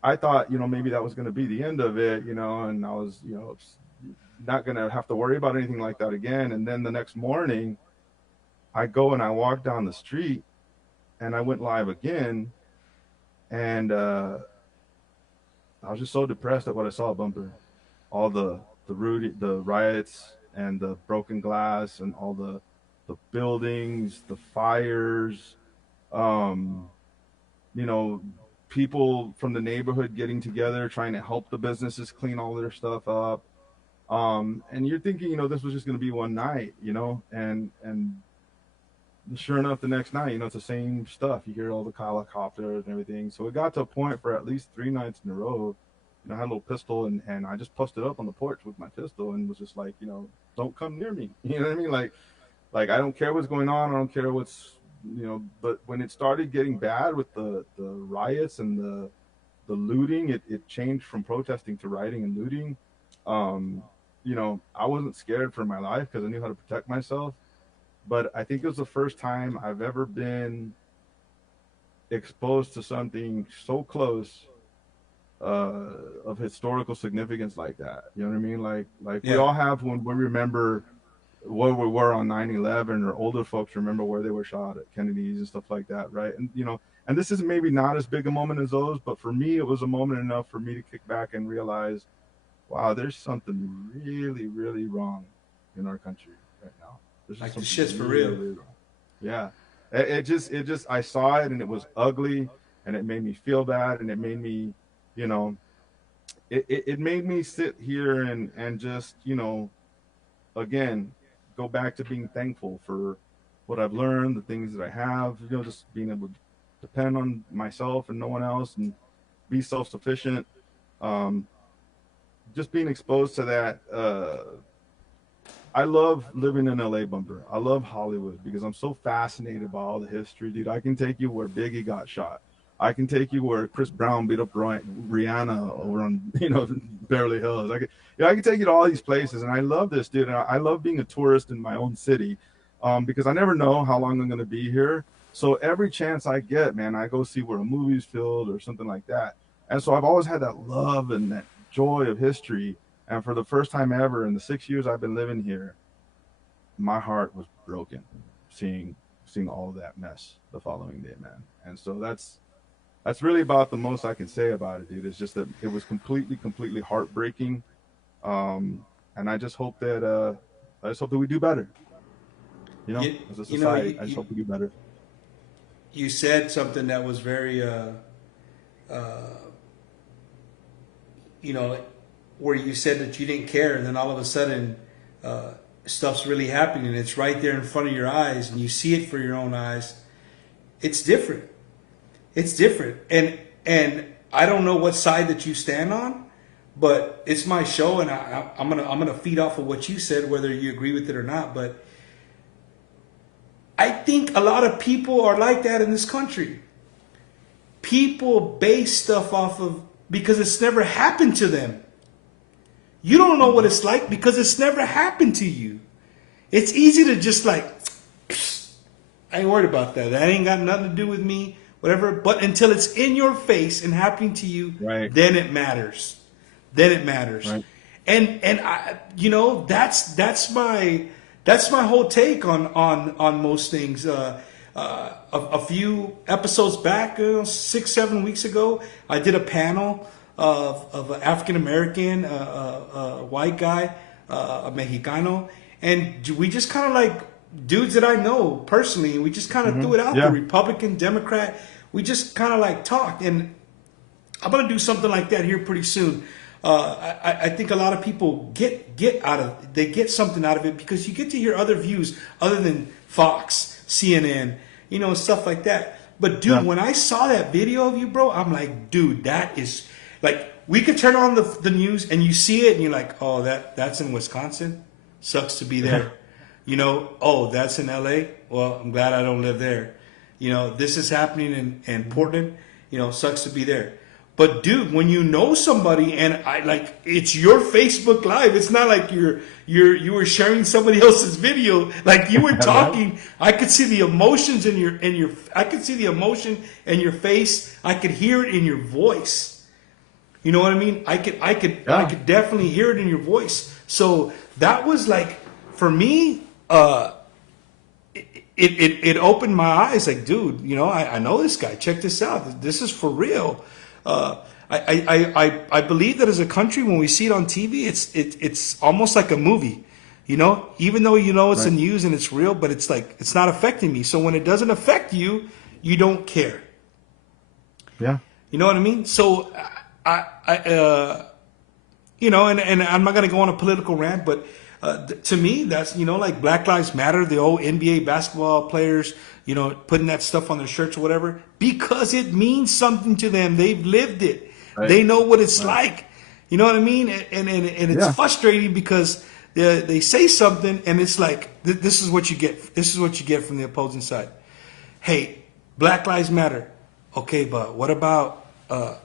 I thought, maybe that was going to be the end of it, and I was, not going to have to worry about anything like that again. And then the next morning, I go and I walk down the street and I went live again. And I was just so depressed at what I saw, Bumper. All the riots and the broken glass and all the buildings, the fires, um, you know, people from the neighborhood getting together, trying to help the businesses clean all their stuff up. And you're thinking, this was just going to be one night, and sure enough, the next night, it's the same stuff. You hear all the helicopters and everything. So it got to a point for at least 3 nights in a row. I had a little pistol, and I just posted up on the porch with my pistol and was just like, don't come near me. You know what I mean? Like I don't care what's going on. I don't care what's, But when it started getting bad with the riots and the looting, it changed from protesting to rioting and looting. Um, I wasn't scared for my life because I knew how to protect myself. But I think it was the first time I've ever been exposed to something so close of historical significance like that. You know what I mean? Like we Yeah. all have when we remember where we were on 9/11, or older folks remember where they were shot at Kennedy's and stuff like that, right? And and this is maybe not as big a moment as those, but for me, it was a moment enough for me to kick back and realize, wow, there's something really, really wrong in our country right now. There's just Like the something shit's for really, real. really wrong. Yeah. It just, I saw it and it was ugly and it made me feel bad and it made me, you know, it made me sit here and just, again, go back to being thankful for what I've learned, the things that I have, just being able to depend on myself and no one else and be self sufficient. Um, just being exposed to that. I love living in LA, Bumper. I love Hollywood because I'm so fascinated by all the history, dude. I can take you where Biggie got shot. I can take you where Chris Brown beat up Rihanna over on Beverly Hills. I can take you to all these places, and I love this, dude. And I love being a tourist in my own city, because I never know how long I'm going to be here. So every chance I get, man, I go see where a movie's filmed or something like that. And so I've always had that love and that joy of history. And for the first time ever in the 6 years I've been living here, my heart was broken seeing all of that mess the following day, man. And so that's really about the most I can say about it, dude. It's just that it was completely, completely heartbreaking. And I just hope that we do better, You, as a you know, society. I just hope we do better. you said something that was very, you know, where you said that you didn't care, and then all of a sudden, uh, stuff's really happening. It's right there in front of your eyes, and you see it for your own eyes. It's different. It's different, and I don't know what side that you stand on, but it's my show, and I'm gonna feed off of what you said, whether you agree with it or not. But I think a lot of people are like that in this country. People base stuff off of because it's never happened to them. You don't know what Hmm. it's like because it's never happened to you. It's easy to just like, I ain't worried about that. That ain't got nothing to do with me, whatever. But until it's in your face and happening to you, Right, then it matters. Then it matters. right. And I, that's my whole take on most things. A few episodes back, 6 7 weeks ago, I did a panel of an African American, white guy, a Mexicano, and we just kind of like dudes that I know personally, and we just kind of Hmm. threw it out there, Yeah. Republican, Democrat. We just kind of like talked, and I'm gonna do something like that here pretty soon. I think a lot of people get something out of it because you get to hear other views other than Fox, CNN, stuff like that. But dude, Yeah. when I saw that video of you, bro, I'm like, dude, that is like we could turn on the news and you see it and you're like, oh, that's in Wisconsin. Sucks to be Yeah. there. Oh, that's in LA. Well, I'm glad I don't live there. This is happening in Hmm. Portland. Sucks to be there. But dude, when you know somebody and I like it's your Facebook Live, it's not like you were sharing somebody else's video. Like you were Right? talking, I could see the emotions in your I could see the emotion in your face. I could hear it in your voice. You know what I mean? I Yeah. could definitely hear it in your voice. So that was like for me, it opened my eyes. Like, dude, you know, I know this guy. Check this out. This is for real. I believe that as a country, when we see it on TV, it's almost like a movie. You know, even though you know it's Right. in news and it's real, but it's like it's not affecting me. So when it doesn't affect you, you don't care. Yeah. You know what I mean? So you know, and I'm not going to go on a political rant, but to me, that's, you know, like Black Lives Matter, the old NBA basketball players, you know, putting that stuff on their shirts or whatever, because it means something to them. They've lived it. Right. They know what it's Right. like. You know what I mean? And it's Yeah. frustrating because they say something and it's like, this is what you get. This is what you get from the opposing side. Hey, Black Lives Matter. Okay, but what about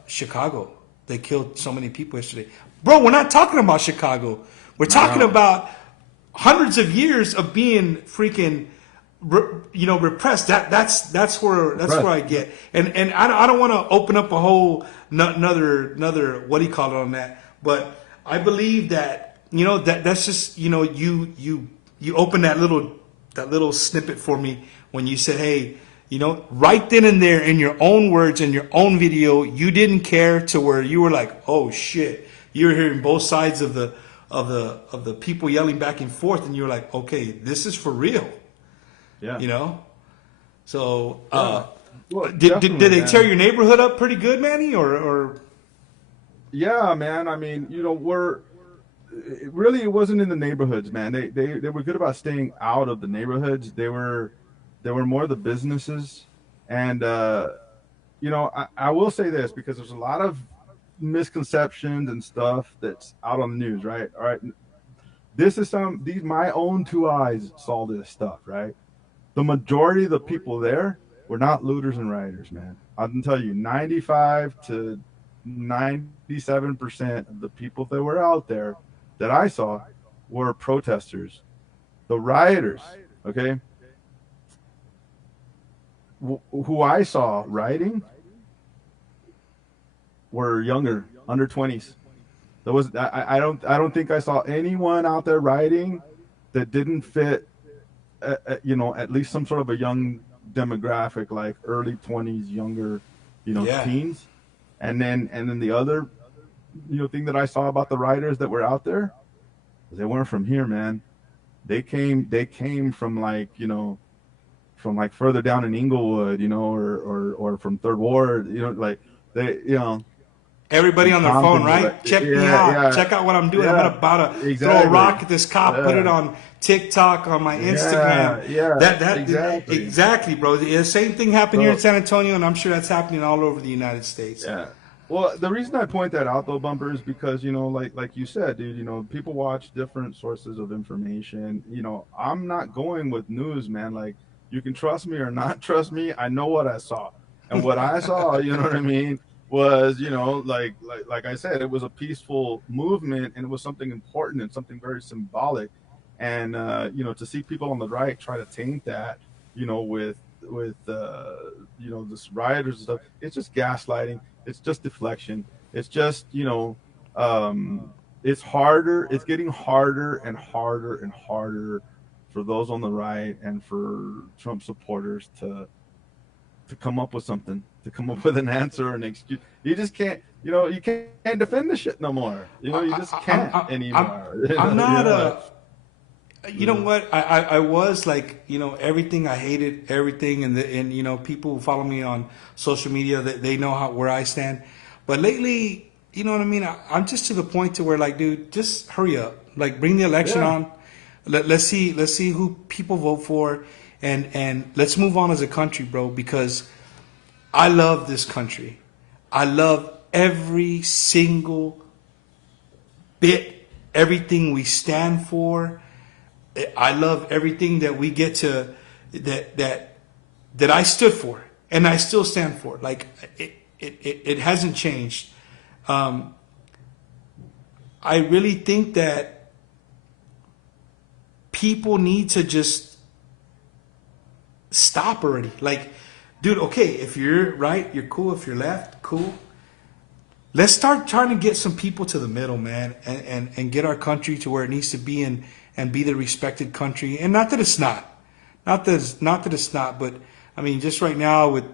Chicago? They killed so many people yesterday. Bro, we're not talking about Chicago. We're I talking know. about hundreds of years of being freaking, you know, repressed. That's where Impressed. I get. And I don't want to open up a whole another what do you call it on that. But I believe that, you know, that's just, you know, you open that little snippet for me when you said, hey, you know, right then and there in your own words, in your own video, you didn't care to where you were like, oh shit. You were hearing both sides of the people yelling back and forth, and you were like, okay, this is for real. Yeah. You know? So Yeah. Well, did definitely, they tear man. your neighborhood up pretty good, Manny? Or Yeah, man. I mean, you know, it wasn't in the neighborhoods, man. They were good about staying out of the neighborhoods. They were more the businesses. And you know, I will say this because there's a lot of misconceptions and stuff that's out on the news, right? All right. This is these my own two eyes saw this stuff, right? The majority of the people there were not looters and rioters, man. I can tell you 95 to 97% of the people that were out there that I saw were protesters. The rioters, okay, who I saw rioting were younger, under 20s. There was I don't think I saw anyone out there rioting that didn't fit you know, at least some sort of a young demographic, like early 20s, younger, you know, yeah. teens. And then the other, you know, thing that I saw about the writers that were out there, they weren't from here, man. They came from, like, you know, from like further down in Inglewood, you know, or from Third Ward, you know, like they, you know, Everybody from on their phone, Compton, like, right? Check me yeah, out. yeah, Check out what I'm doing. I'm yeah, about to throw a exactly, rock at this cop, put it yeah, on TikTok, on my Instagram. yeah, yeah, That exactly. exactly, bro. The same thing happened here in So San Antonio, and I'm sure that's happening all over the United States. yeah. Well, the reason I point that out though, Bumper, is because, you know, like you said, dude, you know, people watch different sources of information. You know, I'm not going with news, man. Like, you can trust me or not trust me. I know what I saw. And what I saw, you know what I mean, was, you know, like I said, it was a peaceful movement, and it was something important and something very symbolic. And you know, to see people on the right try to taint that, you know, with you know, this rioters and stuff, it's just gaslighting. It's just deflection. It's just, you know, it's harder. It's getting harder and harder and harder for those on the right and for Trump supporters to come up with something, to come up with an answer or an excuse. You just can't, you know, you can't defend this shit no more. You know, you just can't I'm anymore. I'm You not know, a. You know what? I was like, you know, everything. I hated everything, and you know, people who follow me on social media, that they know where I stand. But lately, you know what I mean. I'm just to the point to where, like, dude, just hurry up. Like, bring the election yeah, on. Let's see who people vote for, and let's move on as a country, bro. Because I love this country. I love every single bit, everything we stand for. I love everything that we get to that I stood for and I still stand for. Like it hasn't changed. Um, I really think that people need to just stop already. Like, dude, okay, if you're right, you're cool. If you're left, cool. Let's start trying to get some people to the middle, man, and get our country to where it needs to be and be the respected country. And not that it's not. Not that it's not, but I mean, just right now with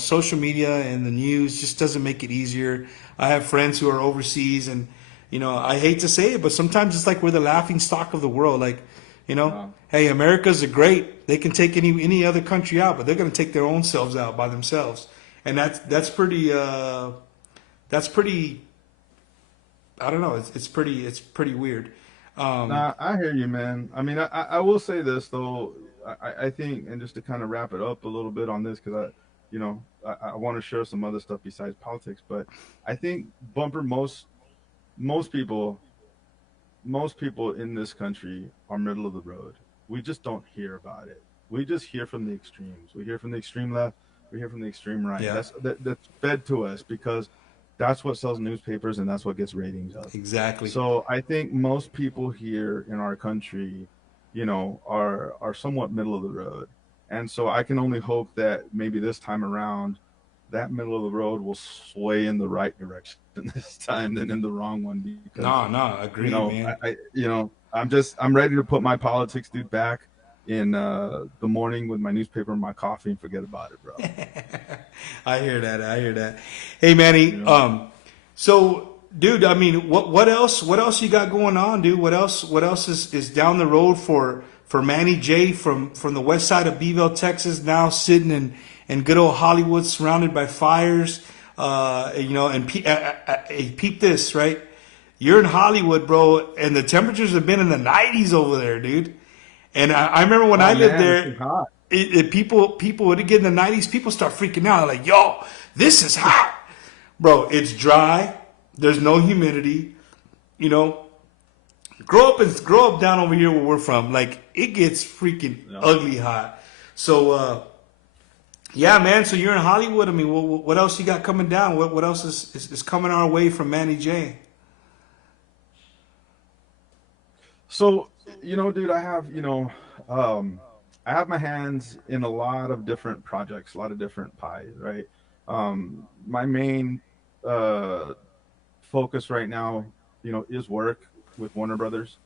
social media and the news, just doesn't make it easier. I have friends who are overseas, and I hate to say it, but sometimes it's like we're the laughing stock of the world. Like, Wow. hey, America's a great. They can take any other country out, but they're going to take their own selves out by themselves, and that's pretty. I don't know. It's pretty weird. Um, Nah, I hear you, man. I mean, I will say this though. I think, and just to kind of wrap it up a little bit on this, because I want to share some other stuff besides politics. But I think bumper most people most people in this country are middle of the road. We just don't hear about it. We just hear from the extremes. We hear from the extreme left. We hear from the extreme right. yeah, That's fed to us because that's what sells newspapers and that's what gets ratings up. exactly. So I think most people here in our country, are somewhat middle of the road. And so I can only hope that maybe this time around, that middle of the road will sway in the right direction this time than in the wrong one because No, no, agreed, man. I'm ready to put my politics dude back in the morning with my newspaper and my coffee and forget about it, bro. I hear that. I hear that. Hey, Manny. You know. So, dude, I mean, what else? What else you got going on, dude? What else? What else is down the road for Manny J from the west side of Beeville, Texas, now sitting in good old Hollywood, surrounded by fires. Peep this, right? You're in Hollywood, bro, and the temperatures have been in the 90s over there, dude. And I remember when I Oh lived man, it's there, too hot. people would get in the 90s, people start freaking out like, yo, this is hot, bro. It's dry, there's no humidity. you know grow up down over here where we're from. Like, it gets freaking Yeah. ugly hot. So yeah, man, so you're in Hollywood. I mean, what else you got coming down? What else is coming our way from Manny J? So, dude, I have my hands in a lot of different projects, a lot of different pies, right? My main uh, focus right now, is work with Warner Brothers.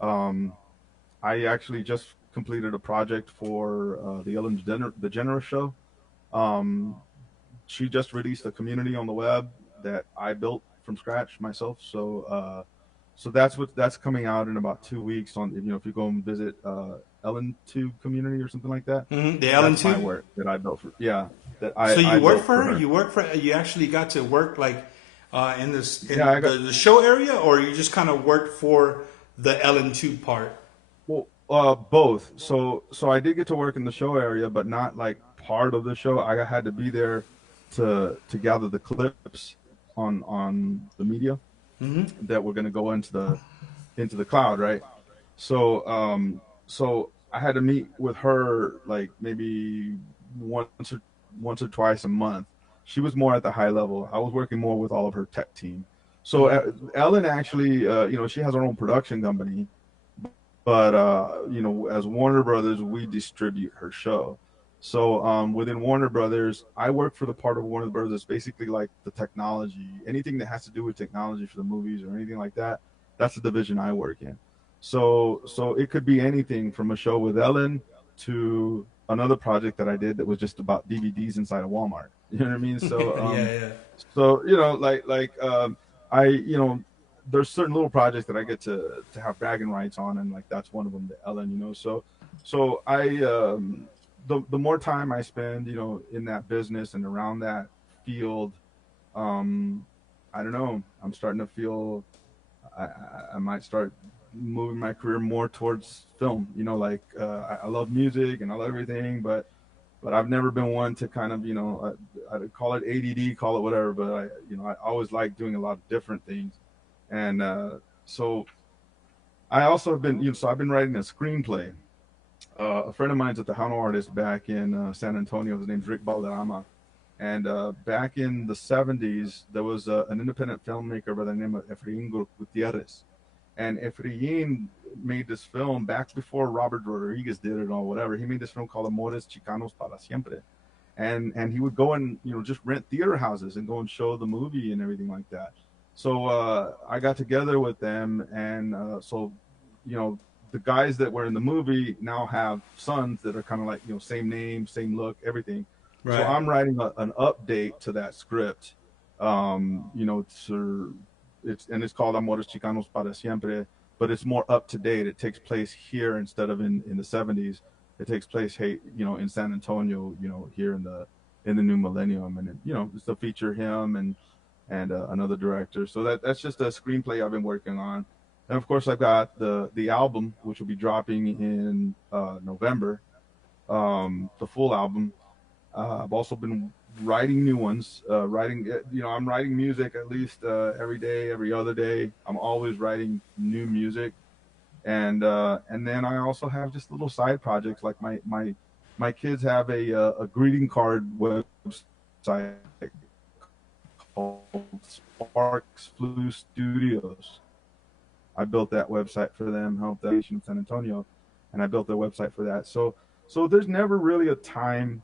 Um, I actually just completed a project for the Ellen DeGeneres show. Um, she just released a community on the web that I built from scratch myself. So that's coming out in about 2 weeks. If you go and visit Ellen Tube Community or something like that, The Ellen that's my too. work that I built for. Yeah, that So I you work built for for her? her. You actually got to work like in this Yeah, in I got the show area, or you just kind of worked for the Ellen two part? well, both. So I did get to work in the show area, but not like part of the show. I had to be there to gather the clips on the media that were going to go into the cloud, right? So I had to meet with her like maybe once or once or twice a month. She was more at the high level. I was working more with all of her tech team. So Ellen actually, she has her own production company, but as Warner Brothers, we distribute her show. So within Warner Brothers, I work for the part of Warner Brothers that's basically like the technology, anything that has to do with technology for the movies or anything like that. That's the division I work in. So it could be anything from a show with Ellen to another project that I did that was just about DVDs inside a Walmart. You know what I mean? So Yeah, yeah. I there's certain little projects that I get to have bragging rights on, and like that's one of them, the Ellen. So I the more time I spend, in that business and around that field, um, I don't know. I'm starting to feel I might start moving my career more towards film. I love music and I love everything, but I've never been one to kind of I call it ADD, call it whatever. But I always like doing a lot of different things, and so I also have been so I've been writing a screenplay. A friend of mine's a Tejano artist back in San Antonio. His name's Rick Balderrama. And back in the 70s, there was an independent filmmaker by the name of Efrain Gutierrez. And Efrain made this film back before Robert Rodriguez did it or whatever. He made this film called Amores Chicanos para Siempre. And he would go and just rent theater houses and go and show the movie and everything like that. So I got together with them, and so you know the guys that were in the movie now have sons that are kind of like same name, same look, everything. So Right. I'm writing an update to that script. It's called Amores Chicanos para Siempre, but it's more up to date. It takes place here instead of in the 70s. It takes place, hey, in San Antonio, here in the new millennium, and it's to feature him and another director. So that's just a screenplay I've been working on, and of course I've got the album which will be dropping in November, the full album. I've also been writing new ones. I'm writing music at least every day, every other day. I'm always writing new music, and then I also have just little side projects like my kids have a greeting card website called Sparks Flu Studios. I built that website for them, helped that in San Antonio, and I built their website for that. So there's never really a time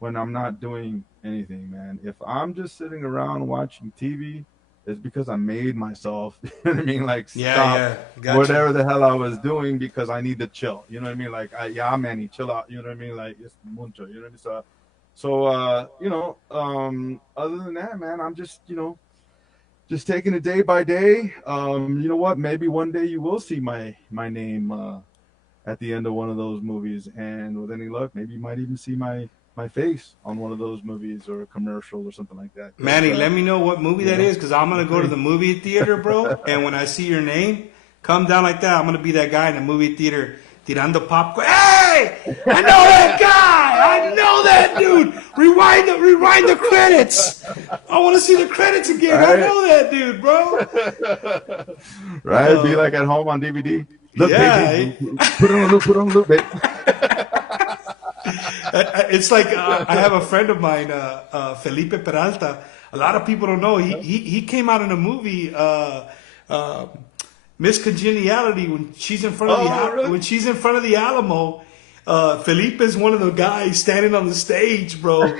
when I'm not doing anything, man. If I'm just sitting around watching TV, it's because I made myself, you know what I mean? Like Yeah, stop yeah, gotcha. whatever the hell I was doing because I need to chill. You know what I mean? Like, yeah, Manny, chill out. You know what I mean? Like, it's mucho. You know what I mean? Other than that, man, I'm just taking it day by day. You know what? Maybe one day you will see my name at the end of one of those movies, and with any luck, maybe you might even see my face on one of those movies or a commercial or something like that. Because Manny, let me know what movie that is, because I'm gonna go to the movie theater, bro. And when I see your name come down like that, I'm gonna be that guy in the movie theater tirando popcorn. Hey, I know that guy. I know that dude. Rewind the credits. I want to see the credits again. I right, know that dude, bro. right, be like at home on DVD. Look, Yeah. baby, put it on loop, put it on loop, baby. It's like I have a friend of mine, Felipe Peralta. A lot of people don't know he came out in a movie, uh, Miss Congeniality, when she's in front of Oh, really? when she's in front of the Alamo. Felipe is one of the guys standing on the stage, bro.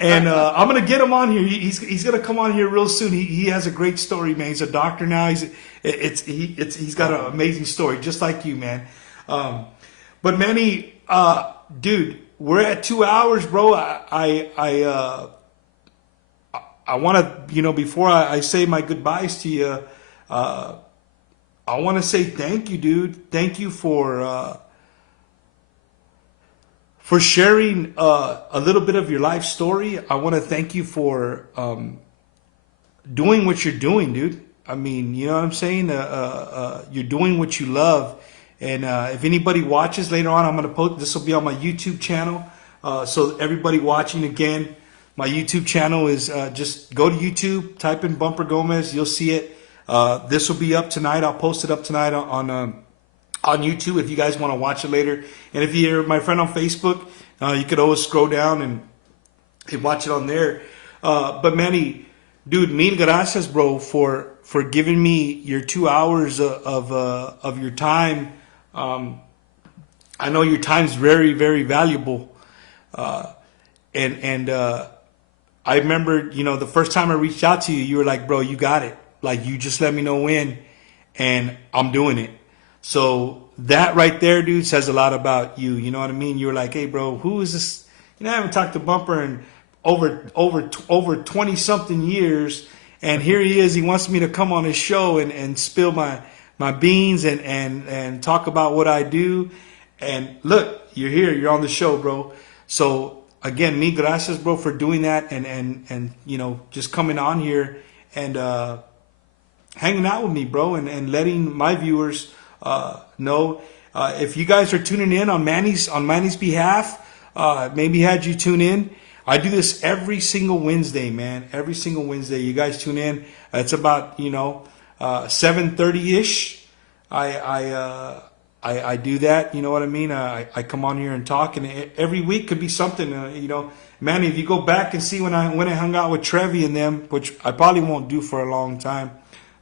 And I'm gonna get him on here. He's gonna come on here real soon. He has a great story, man. He's a doctor now. He's got an amazing story, just like you, man. But Manny, dude, we're at 2 hours, bro. I want to, before I say my goodbyes to you, I want to say thank you, dude. Thank you for sharing a little bit of your life story. I want to thank you for doing what you're doing, dude. I mean, you know what I'm saying? You're doing what you love. And if anybody watches later on, I'm going to post, this will be on my YouTube channel. So everybody watching again, my YouTube channel is just go to YouTube, type in Bumper Gomez, you'll see it. This will be up tonight. I'll post it up tonight on YouTube if you guys want to watch it later. And if you're my friend on Facebook, you could always scroll down and watch it on there. But Manny, dude, mil gracias, bro, for giving me your 2 hours of your time. I know your time's very, very valuable. And I remember, the first time I reached out to you, you were like, bro, you got it. Like, you just let me know when, and I'm doing it. So that right there, dude, says a lot about you. You know what I mean? You were like, hey, bro, who is this? I haven't talked to Bumper in over 20 something years. And here he is. He wants me to come on his show and spill my beans and talk about what I do. And look, you're here. You're on the show, bro. So again, mil gracias, bro, for doing that and just coming on here and hanging out with me, bro, and letting my viewers know. If you guys are tuning in on Manny's behalf, maybe had you tune in. I do this every single Wednesday, man. Every single Wednesday, you guys tune in. It's about 7:30 ish. I do that. You know what I mean? I come on here and talk, and every week could be something. Manny, if you go back and see when I hung out with Trevi and them, which I probably won't do for a long time,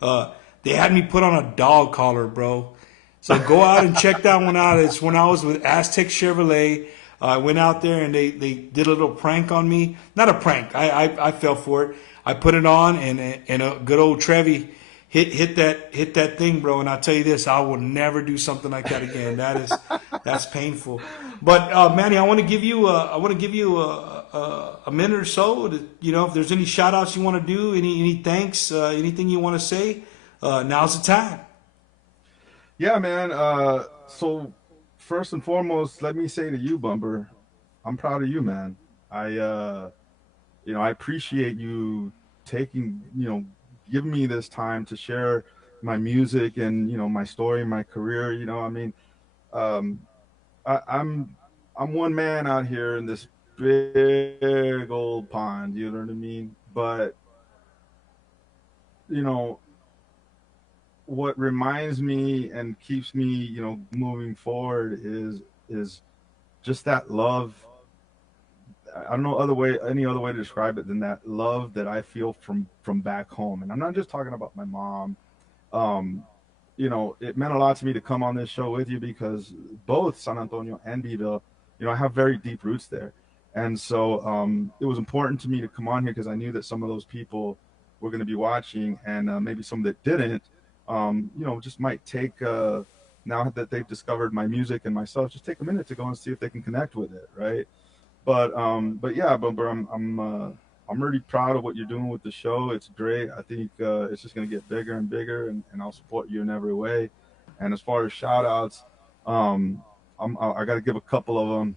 they had me put on a dog collar, bro. So go out and check that one out. It's when I was with Aztec Chevrolet. I went out there and they did a little prank on me. Not a prank. I fell for it. I put it on and a good old Trevi hit that thing, bro. And I'll tell you this, I will never do something like that again. That's painful. But Manny, I want to give you a minute or so. If there's any shout outs you want to do, any thanks, anything you want to say, now's the time. Yeah, man. So first and foremost, let me say to you, Bumper, I'm proud of you, man. I appreciate you taking, giving me this time to share my music and my story, my career. I mean, um, I'm one man out here in this big old pond. You know what I mean? But you know what reminds me and keeps me, moving forward is just that love. I don't know any other way to describe it than that love that I feel from back home. And I'm not just talking about my mom. Um, it meant a lot to me to come on this show with you because both San Antonio and Beeville, I have very deep roots there. And so it was important to me to come on here because I knew that some of those people were going to be watching and maybe some that didn't, just might take, now that they've discovered my music and myself, just take a minute to go and see if they can connect with it. Right. But yeah, Bumper, I'm really proud of what you're doing with the show. It's great. I think it's just going to get bigger and bigger, and I'll support you in every way. And as far as shout outs, I got to give a couple of them.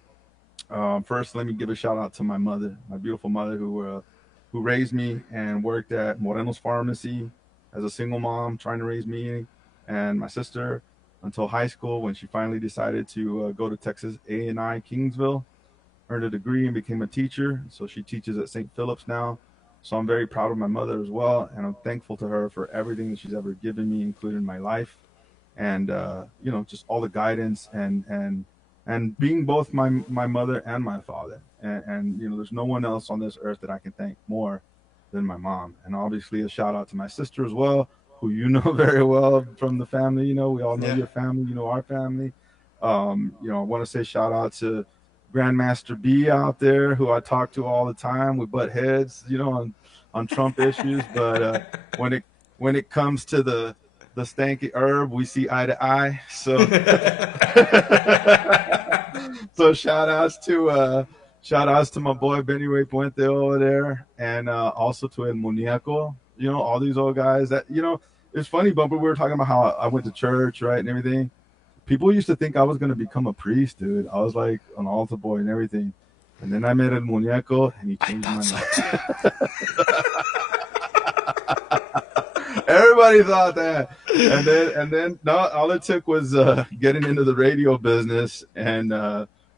First, let me give a shout out to my mother, my beautiful mother, who raised me and worked at Moreno's Pharmacy as a single mom, trying to raise me and my sister until high school when she finally decided to go to Texas A&I Kingsville, earned a degree and became a teacher. So she teaches at St. Philip's now. So I'm very proud of my mother as well, and I'm thankful to her for everything that she's ever given me, including my life, and just all the guidance and being both my mother and my father. And there's no one else on this earth that I can thank more than my mom. And obviously a shout out to my sister as well, who very well from the family. We all know Yeah. your family, our family. I want to say shout out to Grandmaster B out there, who I talk to all the time. We butt heads, on Trump issues, but when it comes to the stanky herb, we see eye to eye. So so shout outs to my boy Benny Ray Puente over there, and also to El Muñeco. All these old guys that it's funny, Bumper. We were talking about how I went to church, right, and everything. People used to think I was gonna become a priest, dude. I was like an altar boy and everything. And then I met El Muñeco, and he I changed thought my so life. too. Everybody thought that, and then no, all it took was getting into the radio business, and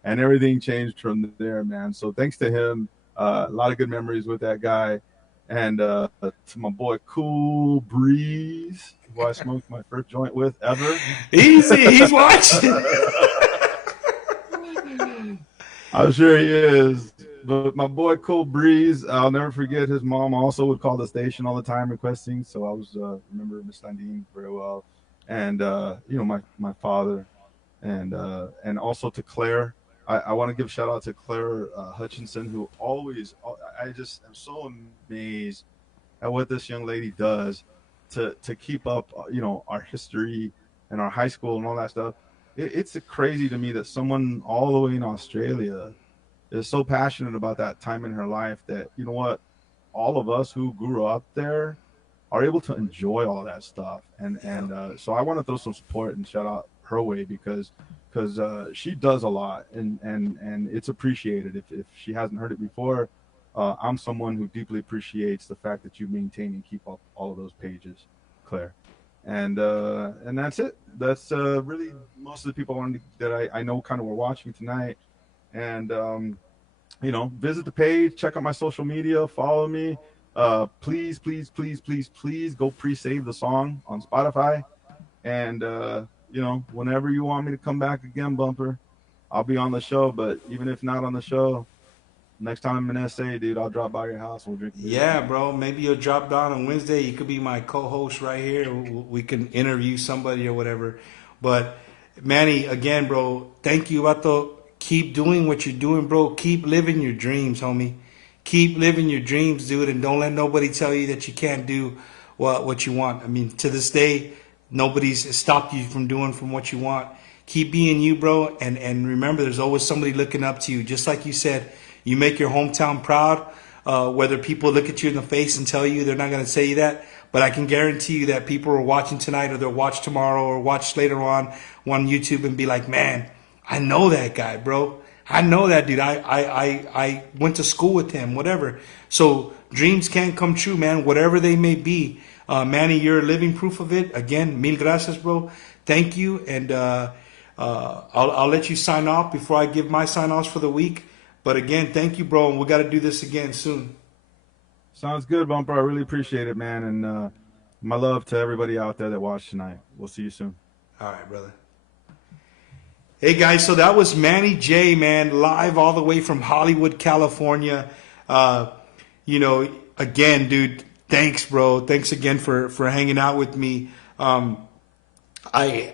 everything changed from there, man. So thanks to him, a lot of good memories with that guy, and to my boy Cool Breeze, who I smoked my first joint with ever. Easy, he's watching. I'm sure he is. But my boy Cool Breeze, I'll never forget. His mom also would call the station all the time requesting. So I was remember Miss Landine very well, and my father, and also to Claire. I want to give a shout out to Claire Hutchinson, who always. I just am so amazed at what this young lady does to keep up. Our history and our high school and all that stuff. It's crazy to me that someone all the way in Australia is so passionate about that time in her life that what all of us who grew up there are able to enjoy all that stuff. Yeah. So I want to throw some support and shout out her way because she does a lot, and it's appreciated. If she hasn't heard it before, I'm someone who deeply appreciates the fact that you maintain and keep up all of those pages, Claire. And that's it. That's really most of the people that I know kind of were watching tonight. And visit the page, check out my social media, follow me. Please, please, please, please, please go pre-save the song on Spotify. And whenever you want me to come back again, Bumper, I'll be on the show. But even if not on the show, next time I'm in SA, dude, I'll drop by your house. We'll drink beers, Yeah, man. bro. Maybe you'll drop down on Wednesday. You could be my co-host right here. We can interview somebody or whatever. But Manny, again, bro, thank you, Vato. Keep doing what you're doing, bro. Keep living your dreams, homie. Keep living your dreams, dude, and don't let nobody tell you that you can't do what you want. I mean, to this day, nobody's stopped you from doing from what you want. Keep being you, bro, and remember, there's always somebody looking up to you. Just like you said, you make your hometown proud. Whether people look at you in the face and tell you they're not going to say that, but I can guarantee you that people are watching tonight, or they'll watch tomorrow, or watch later on YouTube, and be like, "Man, I know that guy, bro. I know that dude. I went to school with him, whatever." So dreams can come true, man, whatever they may be. Manny, you're a living proof of it. Again, mil gracias, bro. Thank you, and I'll let you sign off before I give my sign offs for the week. But again, thank you, bro, and we got to do this again soon. Sounds good, Bumper. I really appreciate it, man. And my love to everybody out there that watched tonight. We'll see you soon. All right, brother. Hey guys, so that was Manny J, man, live all the way from Hollywood, California. Uh, again, dude, thanks, bro. Thanks again for hanging out with me. I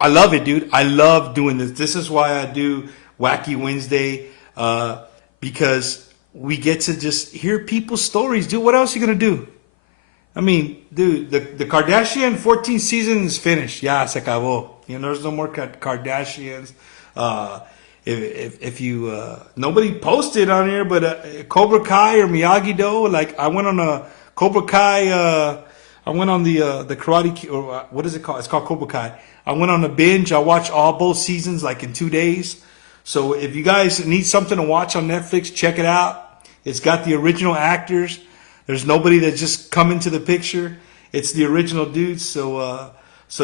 I love it, dude. I love doing this. This is why I do Wacky Wednesday, because we get to just hear people's stories. Dude, what else are you gonna do? I mean, dude, the Kardashian 14th season is finished. Ya se acabó. There's no more Kardashians. If you nobody posted on here, but Cobra Kai or Miyagi Do, like I went on a Cobra Kai. I went on the Karate, or what is it called? It's called Cobra Kai. I went on a binge. I watched both seasons like in 2 days. So if you guys need something to watch on Netflix, check it out. It's got the original actors. There's nobody that just come into the picture. It's the original dudes. So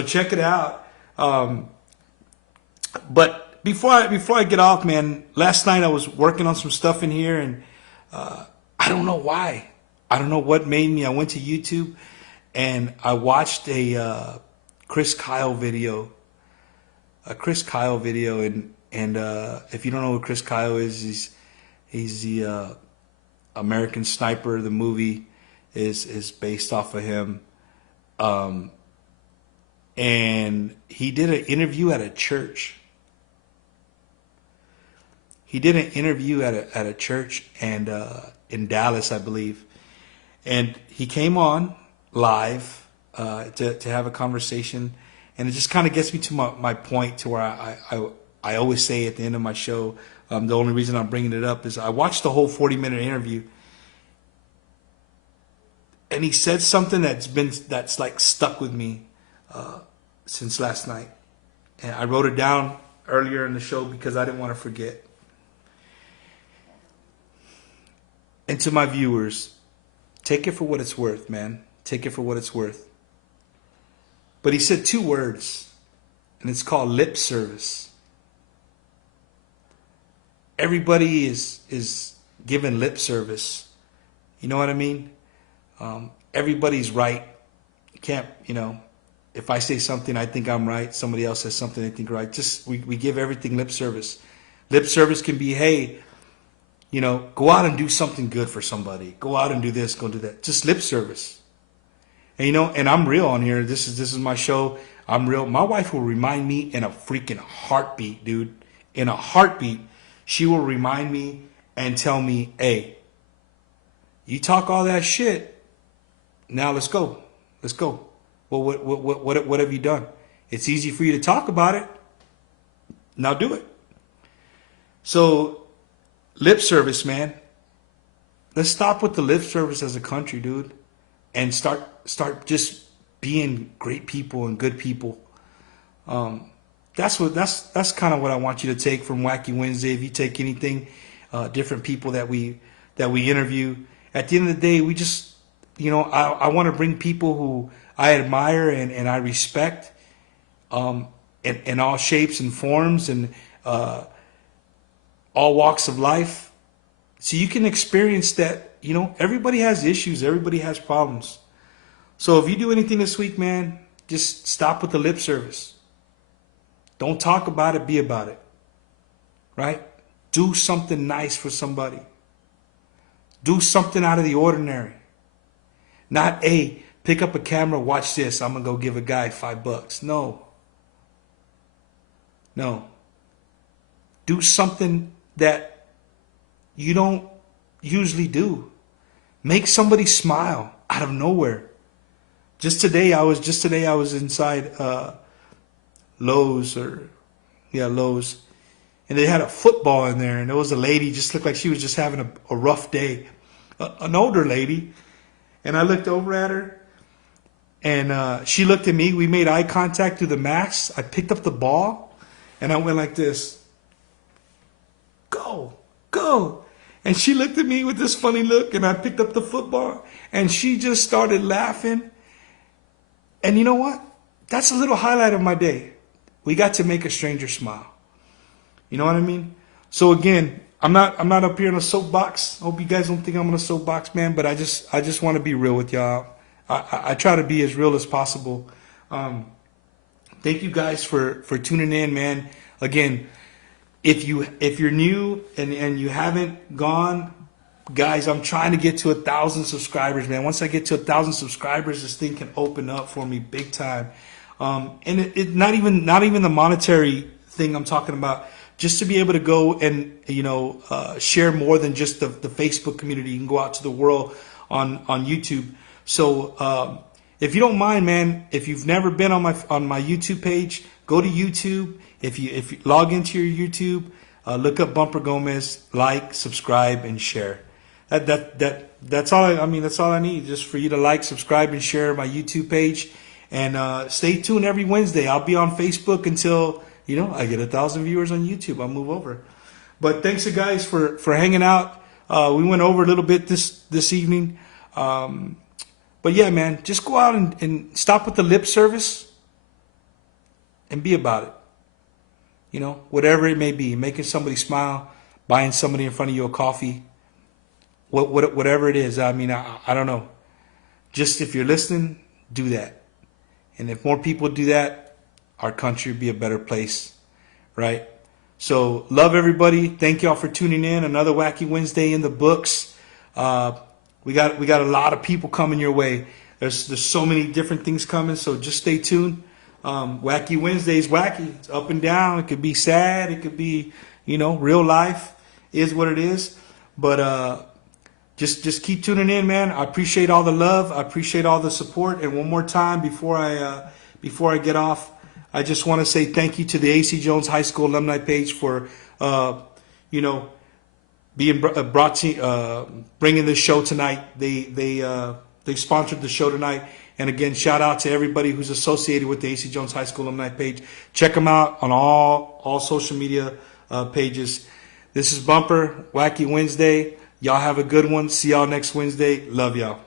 check it out. But before I get off, man, last night I was working on some stuff in here, and I don't know why. I don't know what made me. I went to YouTube and I watched a Chris Kyle video. And if you don't know who Chris Kyle is, he's the American Sniper. The movie is based off of him. And he did an interview at a church. He did an interview at a church and in Dallas, I believe. And he came on live to have a conversation. And it just kind of gets me to my point, to where I always say at the end of my show, the only reason I'm bringing it up is I watched the whole 40-minute interview. And he said something that's like stuck with me since last night. And I wrote it down earlier in the show because I didn't want to forget. And to my viewers, take it for what it's worth, man. Take it for what it's worth. But he said 2 words, and it's called lip service. Everybody is giving lip service. You know what I mean? Everybody's right. You can't, if I say something, I think I'm right. Somebody else says something, they think right. Just we give everything lip service. Lip service can be, hey, go out and do something good for somebody. Go out and do this, go do that. Just lip service. And and I'm real on here. This is my show. I'm real. My wife will remind me in a freaking heartbeat, dude. In a heartbeat, she will remind me and tell me, hey, you talk all that shit. Now let's go. Let's go. Well, what have you done? It's easy for you to talk about it. Now do it. So, lip service, man. Let's stop with the lip service as a country, dude, and start just being great people and good people. That's kind of what I want you to take from Wacky Wednesday. If you take anything, different people that we interview. At the end of the day, we just, I want to bring people who I admire and I respect, in all shapes and forms and all walks of life, so you can experience that. Everybody has issues, everybody has problems. So if you do anything this week, man, just stop with the lip service. Don't talk about it, be about it. Right? Do something nice for somebody. Do something out of the ordinary. Not, hey, pick up a camera, watch this. I'm going to go give a guy $5. No. No. Do something that you don't usually do. Make somebody smile out of nowhere. Just today I was inside Lowe's, and they had a football in there, and there was a lady, just looked like she was just having a rough day, an older lady, and I looked over at her, and she looked at me. We made eye contact through the mask. I picked up the ball, and I went like this. Go, go. And she looked at me with this funny look, and I picked up the football, and she just started laughing. And you know what? That's a little highlight of my day. We got to make a stranger smile. You know what I mean? So again, I'm not up here in a soapbox. I hope you guys don't think I'm in a soapbox, man. But I just want to be real with y'all. I try to be as real as possible. Thank you guys for tuning in, man. Again, if you're new and you haven't gone, guys, I'm trying to get to 1,000 subscribers, man. Once I get to 1,000 subscribers, this thing can open up for me big time. And it not even the monetary thing I'm talking about. Just to be able to go and share more than just the Facebook community. You can go out to the world on YouTube. So if you don't mind, man, if you've never been on my YouTube page, go to YouTube. If you log into your YouTube, look up Bumper Gomez, like, subscribe, and share. That's all. That's all I need, just for you to like, subscribe, and share my YouTube page. And stay tuned every Wednesday. I'll be on Facebook until I get 1,000 viewers on YouTube. I'll move over. But thanks, you guys, for hanging out. We went over a little bit this evening. But yeah, man, just go out and stop with the lip service and be about it. Whatever it may be, making somebody smile, buying somebody in front of you a coffee, whatever it is. I don't know. Just if you're listening, do that. And if more people do that, our country would be a better place, right? So love everybody. Thank y'all for tuning in. Another Wacky Wednesday in the books. We got a lot of people coming your way. There's so many different things coming. So just stay tuned. Wacky Wednesday's wacky. It's up and down. It could be sad. It could be, real life is what it is. But just keep tuning in, man. I appreciate all the love. I appreciate all the support. And one more time before I get off, I just want to say thank you to the A.C. Jones High School alumni page for being brought to bringing this show tonight. They sponsored the show tonight. And again, shout out to everybody who's associated with the A.C. Jones High School alumni page. Check them out on all social media pages. This is Bumper, Wacky Wednesday. Y'all have a good one. See y'all next Wednesday. Love y'all.